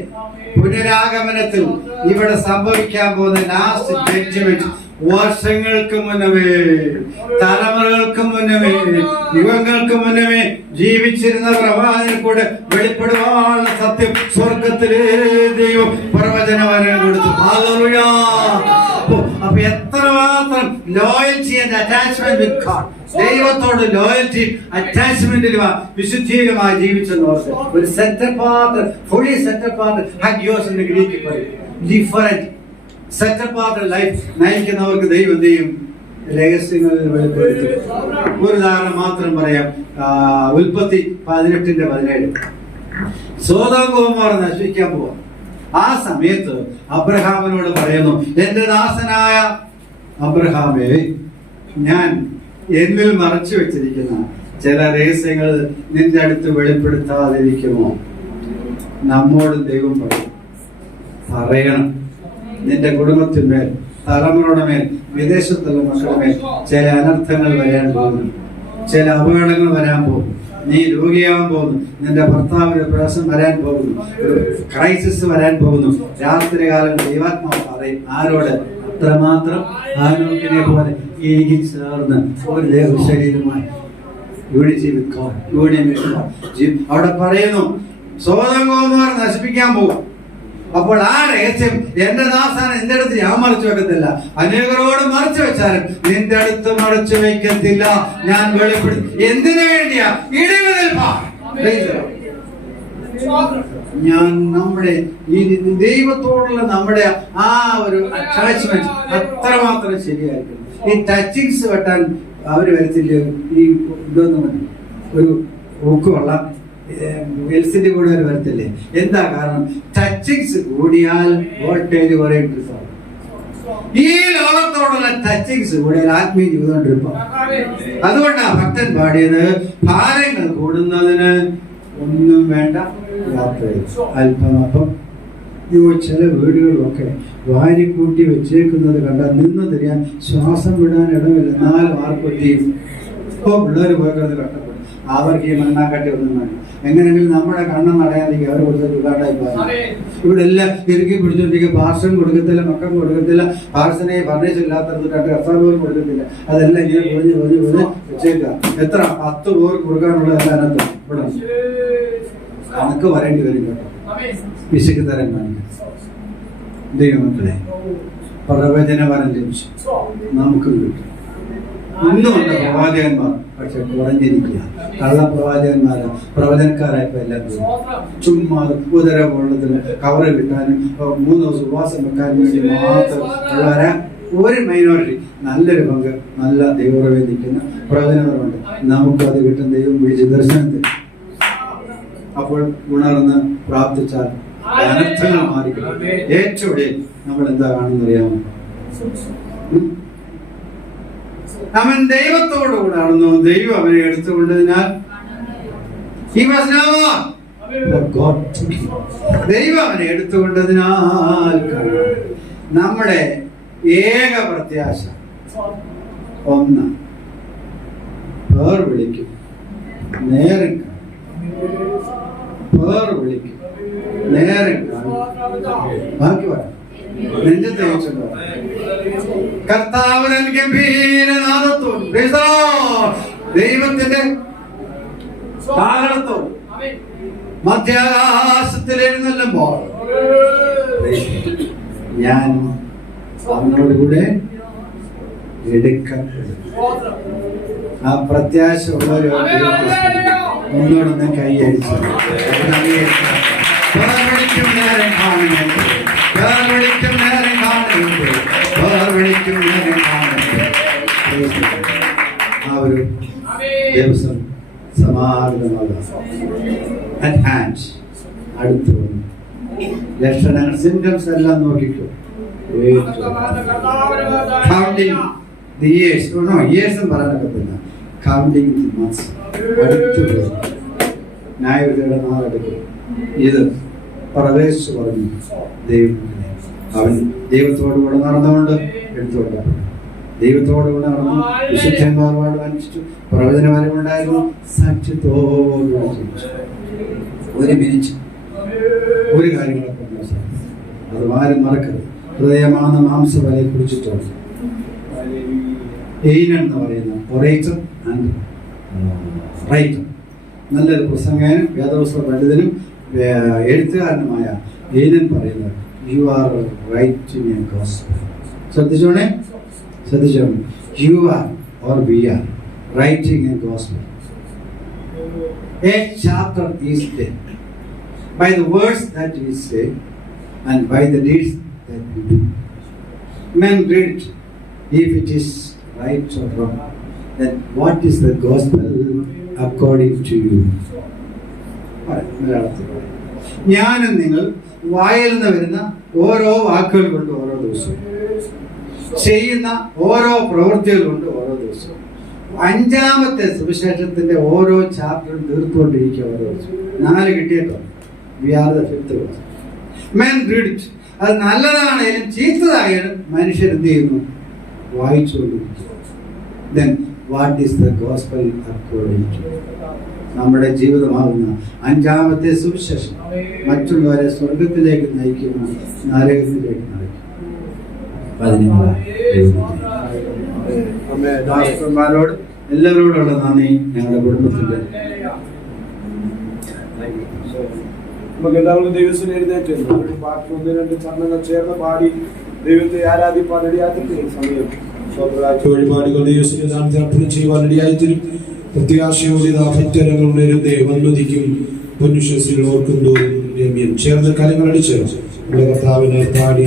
പുനരാഗമനത്തിൽ ഇവിടെ സംഭവിക്കാൻ പോകുന്ന ലാസ്റ്റ് ജഡ്ജ്മെന്റ് വർഷങ്ങൾക്ക് മുന്നമേ, തലമുറകൾക്ക് മുന്നമേ, യുഗങ്ങൾക്ക് മുന്നമേ ജീവിച്ചിരുന്ന പ്രവാചകൻ കൂടെ വെളിപ്പെടുവാനുള്ള സത്യം സ്വർഗത്തിലെ ദൈവം പ്രവചനവരം കൊടുത്തു. ഹല്ലേലൂയ. അപ്പൊ എത്രമാത്രം loyalty and attachment with God, ദൈവത്തോട് ലോയൽറ്റി അറ്റാച്ച്മെന്റിലുമായി വിശുദ്ധിയിലുമായി ജീവിച്ചെന്നോർത്ത് ഒരു സെറ്റപ്പാർട്ട്, ഫുള്ളി സെറ്റപ്പാർട്ട് ഹഗ്യോസ് എന്ന് ഗ്രീക്കിൽ പറയും. ഡിഫറൻറ്റ് സെറ്റപ്പാർട്ട് ലൈഫ് നയിക്കുന്നവർക്ക് ദൈവം ചെയ്യും രഹസ്യങ്ങളിൽ വെളിപ്പെടുത്തും. ഒരു ഉദാഹരണം മാത്രം പറയാം. ഉൽപ്പത്തി 18:17 സോദോം ഗോമോറ നശിപ്പിക്കാൻ പോവാ. ആ സമയത്ത് അബ്രഹാമിനോട് പറയുന്നു, എന്റെ ദാസനായ അബ്രഹാമേ, ഞാൻ എന്നിൽ മറച്ചു വെച്ചിരിക്കുന്ന ചില രഹസ്യങ്ങൾ നിന്റെ അടുത്ത് വെളിപ്പെടുത്താതിരിക്കുമോ? നമ്മോടും ദൈവം പറയണം, നിന്റെ കുടുംബത്തിന്മേൽ, തലമുറയുടെ മേൽ, വിദേശത്തുള്ള മക്കളുടെ മേൽ ചില അനർത്ഥങ്ങൾ വരാൻ പോകുന്നു, ചില അപകടങ്ങൾ വരാൻ പോകുന്നു, നീ രോഗിയാവാൻ പോകുന്നു, നിന്റെ ഭർത്താവിന് പ്രയാസം വരാൻ പോകുന്നു, ക്രൈസിസ് വരാൻ പോകുന്നു. രാത്രി കാലം ദൈവാത്മാവ് പറയും. ആരോട്? അത്രമാത്രം ഹാനോക്കിനെ പോലെ എനിക്ക് ചേർന്ന് ഒരു ദേഹശരീരമായി അവിടെ പറയുന്നു സോദോം ഗോമോറ നശിപ്പിക്കാൻ പോകും. അപ്പോൾ ആ രഹസ്യം എന്റെ ദാസൻ എന്റെ അടുത്ത് ഞാൻ മറച്ചു വെക്കത്തില്ല, അനേകരോട് മറച്ചു വെച്ചാലും നിന്റെ അടുത്ത് മറച്ചു വെക്കത്തില്ല, ഞാൻ വെളിപ്പെടുത്തി. എന്തിനു വേണ്ടിയാ? ഞാൻ നമ്മുടെ ഈ ദൈവത്തോടുള്ള നമ്മുടെ ആ ഒരു അറ്റാച്ച്മെന്റ് അത്രമാത്രം ശരിയായിരിക്കും. ഈ ടച്ചിങ്സ് വെട്ടാൻ അവര് വരത്തില്ല ഈ ഇതൊന്നും ഒരു ഊക്കുള്ള എൽസിന്റെ കൂടെ അവർ വരത്തില്ലേ? എന്താ കാരണം? ടച്ചിങ്സ് കൂടിയാൽ വോൾട്ടേജ് കുറയും. ഈ ലോകത്തോടുള്ള ടച്ചിങ്സ് കൂടിയാൽ ആത്മീയ ജീവിതം കൊണ്ടിരിക്കും. അതുകൊണ്ടാണ് ഭക്തൻ പാടിയത്, ഭാരങ്ങൾ കൂടുന്നതിന് ഒന്നും വേണ്ട യാത്ര അല്പം. അപ്പം ചില വീടുകളിലൊക്കെ വാരിക്കൂട്ടി വെച്ചേക്കുന്നത് കണ്ടാൽ നിന്ന് തിരിയാൻ ശ്വാസം വിടാൻ ഇടമില്ല. 4 മാർക്കൊട്ടിയും ഇപ്പോൾ പിള്ളേർ പോയത് കഷ്ടപ്പെടും. അവർക്ക് ഈ മണ്ണാക്കട്ടി ഒന്നും വേണം. എങ്ങനെയെങ്കിലും നമ്മുടെ കണ്ണം നടയാതെങ്കിൽ അവർ കൊടുത്തത് ഉദാട്ടായി പോകും. ഇവിടെ എല്ലാം ഇറുക്കി പിടിച്ചോണ്ടിരിക്കുക. പാർസൽ കൊടുക്കത്തില്ല, മക്കം കൊടുക്കത്തില്ല, പാർസനെ ഫർണിച്ചർ ഇല്ലാത്തത് കസാല പോലും കൊടുക്കത്തില്ല. അതെല്ലാം ഇങ്ങനെ പൊതിഞ്ഞ് വെച്ചേക്കുക. എത്ര 10 പേർക്ക് കൊടുക്കാനുള്ള അതിനകത്ത് ഇവിടെ കണക്ക് വരേണ്ടി വരും കേട്ടോ. പിശുക്ക് തരം കാണിക്കും. ദൈവമക്കളെ, പ്രവചനവരം ലഭിച്ചു നമുക്ക് കിട്ടും. ഇന്നുമുണ്ട് പ്രവാചകന്മാർ, പക്ഷെ കുറഞ്ഞിരിക്കുക. കള്ളപ്രവാചകന്മാരോ പ്രവചനക്കാരായപ്പോ എല്ലാം ചുമ്മാ ഉദരവെള്ളത്തിന് കവറ് കിട്ടാനും 3 ദിവസം ഉപവാസം വെക്കാനും വേണ്ടി മാത്രം ഉള്ളവരാ ഒരു മൈനോറിറ്റി. നല്ലൊരു പങ്ക് നല്ല ദൈവറവേ നിൽക്കുന്ന പ്രവചനപരമുണ്ട്. നമുക്കത് കിട്ടും. ദൈവം വിളിച്ച് ദർശനം തരും. അപ്പോൾ ഉണർന്ന് പ്രാർത്ഥിച്ചാൽ അനർത്ഥങ്ങൾ മാറിക്കിട്ടും. ഏറ്റവും നമ്മൾ എന്താ കാണുന്നറിയാമോ? അവൻ ദൈവത്തോടുകൂടെ ആണെന്നോ ദൈവം അവനെ എടുത്തുകൊണ്ടതിനാൽ ദൈവം അവനെ എടുത്തുകൊണ്ടതിനാൽ നമ്മുടെ ഏക പ്രത്യാശ ഒന്ന്, പേർ വിളിക്കും നേരം പേർ വിളിക്കും നേരം ബാക്കി പറയാം. നെഞ്ചത്തെ വെച്ചിട്ടുണ്ടോ? കർത്താവ് ഗംഭീരനാദത്തോടും ദൈവത്തിന്റെ കാലത്തോടും മധ്യാകാശത്തിൽ എഴുന്നള്ളുമ്പോൾ ഞാൻ അവനോടുകൂടെ എടുക്കപ്പെടും. ആ പ്രത്യാശ ഉള്ളവരോ ഒന്നോടൊന്ന് കൈയടിച്ചു. നേരം കാണുന്നുണ്ട്, നേരം കാണുന്നുണ്ട്, നേരം കാണുന്നുണ്ട്. ആ ഒരു ദിവസം സമാഗതമാകാം. അടുത്തു ലക്ഷണങ്ങൾ, സിംറ്റംസ് എല്ലാം നോക്കിക്കോ. കൗണ്ടിങ് ദി ഇയേഴ്സ്, ഇയേഴ്സും പറയാനൊക്കത്തില്ല. Counting the months. അടുത്തു ന്യായവിധിയുടെ നാളെടുക്കും. ഇത് പ്രവേശിച്ചു പറഞ്ഞു. ദൈവം അവൻ ദൈവത്തോടുകൂടെ നടന്നുകൊണ്ട് എടുത്തുകൊണ്ട് ദൈവത്തോടുകൂടെ നടന്നു. വിശുദ്ധന്മാരോട് വഞ്ചിച്ചു. പ്രവചനപരമുണ്ടായിരുന്നു. സാക്ഷ്യത്തോടുകൂടെ ജീവിച്ചു. ഒരു മിനിറ്റ് ഒരു കാര്യങ്ങളൊക്കെ അത് ആരും മറക്കരുത്. ഹൃദയമാന മാംസവലയെ കുറിച്ചിട്ടുണ്ട്. എയ്നൻ എന്ന് പറയുന്ന ഒറേറ്റർ ആൻഡ് റൈറ്റർ, നല്ലൊരു പ്രസംഗകനും വേദപുസ്തക പണ്ഡിതനും എഴുത്തുകാരനുമായ എയ്നൻ പറയുന്നത്, you are writing a gospel. ശ്രദ്ധിച്ചോണേ. You are or we are writing a gospel. A chapter is dead by the words that we say and by the deeds that we do. Men read it. If it is right or wrong, then what is the gospel according to you? ഞാനും നിങ്ങൾ വായിൽ നിന്ന് വരുന്ന ഓരോ വാക്കുകൾ കൊണ്ട് ഓരോ ദിവസവും ചെയ്യുന്ന ഓരോ പ്രവൃത്തികൾ കൊണ്ട് ഓരോ ദിവസവും 5ാമത്തെ സുവിശേഷത്തിന്റെ ഓരോ ചാപ്റ്ററും തീർത്തുകൊണ്ടിരിക്കുക. ഓരോ ദിവസവും 4 കിട്ടിയപ്പോൾ we are the 5th verse. Men read it. അത് നല്ലതാണേലും ചീത്തതായാലും മനുഷ്യർ എന്ത് ചെയ്യുന്നു? വായിച്ചുകൊണ്ടിരിക്കുക. Then what is the gospel according to you? നമ്മുടെ ജീവിതമാകുന്ന 5ാമത്തെ സുവിശേഷം മറ്റുള്ളവരെ സ്വർഗത്തിലേക്ക് നയിക്കുന്നു, നരകത്തിലേക്ക് നയിക്കും. ഡോക്ടർമാരോട് എല്ലാവരോടുള്ള നന്ദി ഞങ്ങളുടെ കുടുംബത്തിന്റെ. നമുക്ക് എല്ലാവരും ദൈവത്തിന് എഴുന്നേറ്റ് ബാക്കി 1-2 ചരണങ്ങൾ ചേർന്ന് പാടി ദൈവത്തെ ആരാധിപ്പാൻ ഇടയാക്കട്ടെ. സമയം വഴിപാടുകൾ ദൈവത്തിന് അർപ്പണം ചെയ്യുവാൻ ഇടയായിത്തീരും. പ്രത്യാശയോടെ ഭക്തരങ്ങളുണരുന്നേ വന്നുദിക്കും. മനുഷ്യസിൽ ഓർക്കുന്നു രമ്യം. ചേർന്ന് കരങ്ങളടിച്ച് നമ്മുടെ കർത്താവിനെ പാടി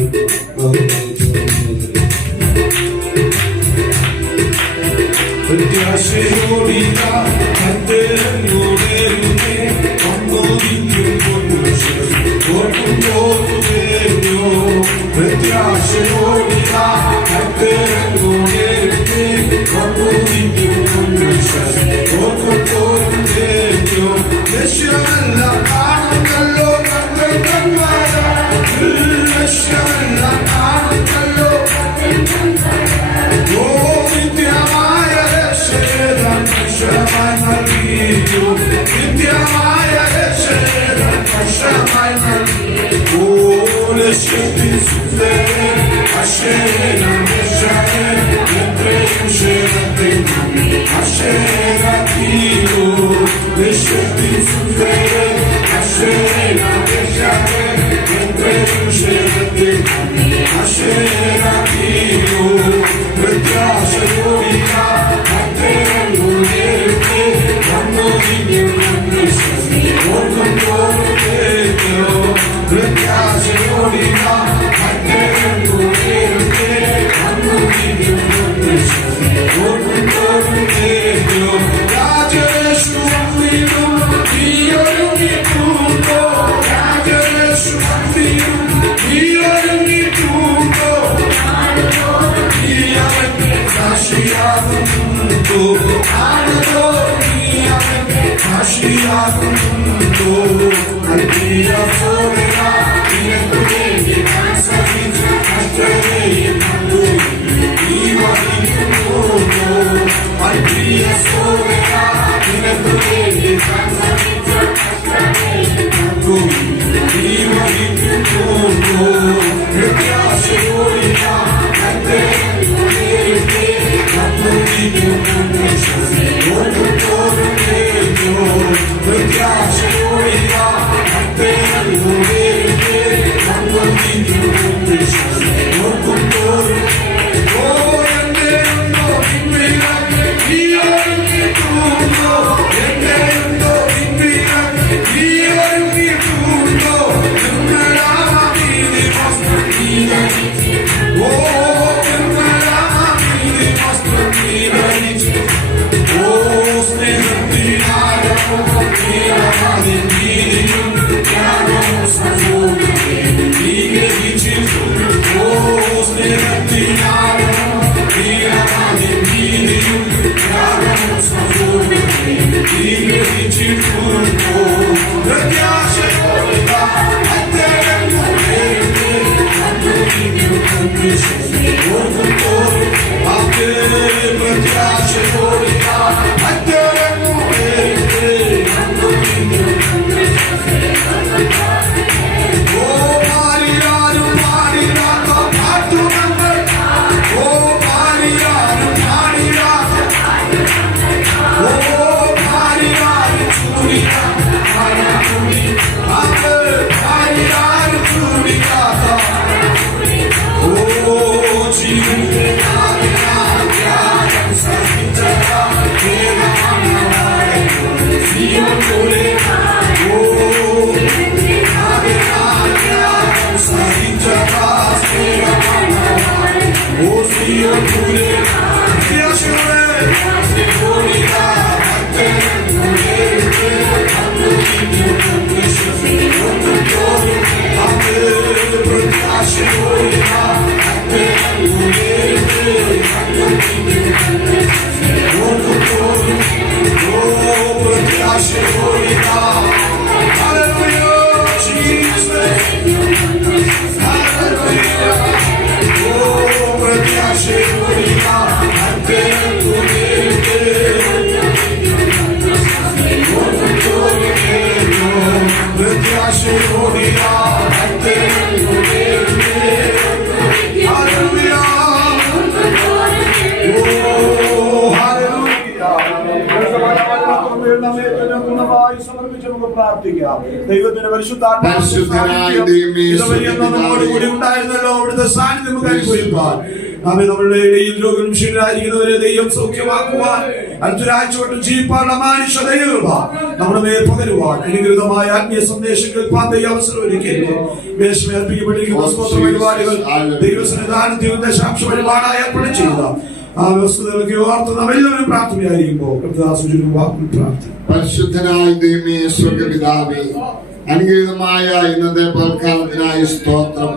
ദൈവത്തിന്റെ പരിശുദ്ധനായ ദൈവമേ, നമ്മോടുകൂടി ഉണ്ടായിരുന്നല്ലോ. അവിടുത്തെ സാന്നിധ്യം നമുക്ക് അനുഭവിക്കുവാൻ നമ്മെ നമ്മളുടെ ഇടയിൽ രോഗനിഷിതരായിരിക്കുന്നവരെ ദൈവം സൗഖ്യമാക്കുവാൻ അടുത്തൊരാഴ്ച ജീവിപ്പാനുള്ള മാനുഷ ദൈവകൃപ നമ്മുടെ മേൽ പകരുവാൻ അനുഗ്രഹമായ ആത്മീയ സന്ദേശങ്ങൾ പാന്തയ അവസരം ഒരുക്കിയിരുന്നു. മേശമേൽപ്പിക്കപ്പെട്ടിരിക്കുന്ന സ്തോത്ര പരിപാടികൾ ദൈവസന്നിധാനത്തിൽ ദശാംശ പരിപാടായി ഏർപ്പെടുത്തി ചെയ്യുക ആ വസ്തുതകളൊക്കെ ഓർത്ത് നാം എല്ലാവരും പ്രാർത്ഥനയായിരിക്കുമ്പോൾ പ്രാർത്ഥന. പരിശുദ്ധനായ ദൈവമേ, സ്വർഗ്ഗപിതാവേ, അനുഗ്രഹീതമായ ഇന്നത്തെ പൽക്കാലത്തിനായി സ്തോത്രം.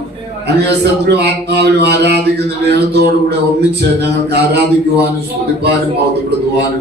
അങ്ങേ ശത്രു ആത്മാവിലും ആരാധിക്കുന്ന ലേഖനത്തോടുകൂടെ ഒന്നിച്ച് ഞങ്ങൾക്ക് ആരാധിക്കുവാനും സ്തുതിപ്പാനും ബോധപ്പെടുത്തുവാനും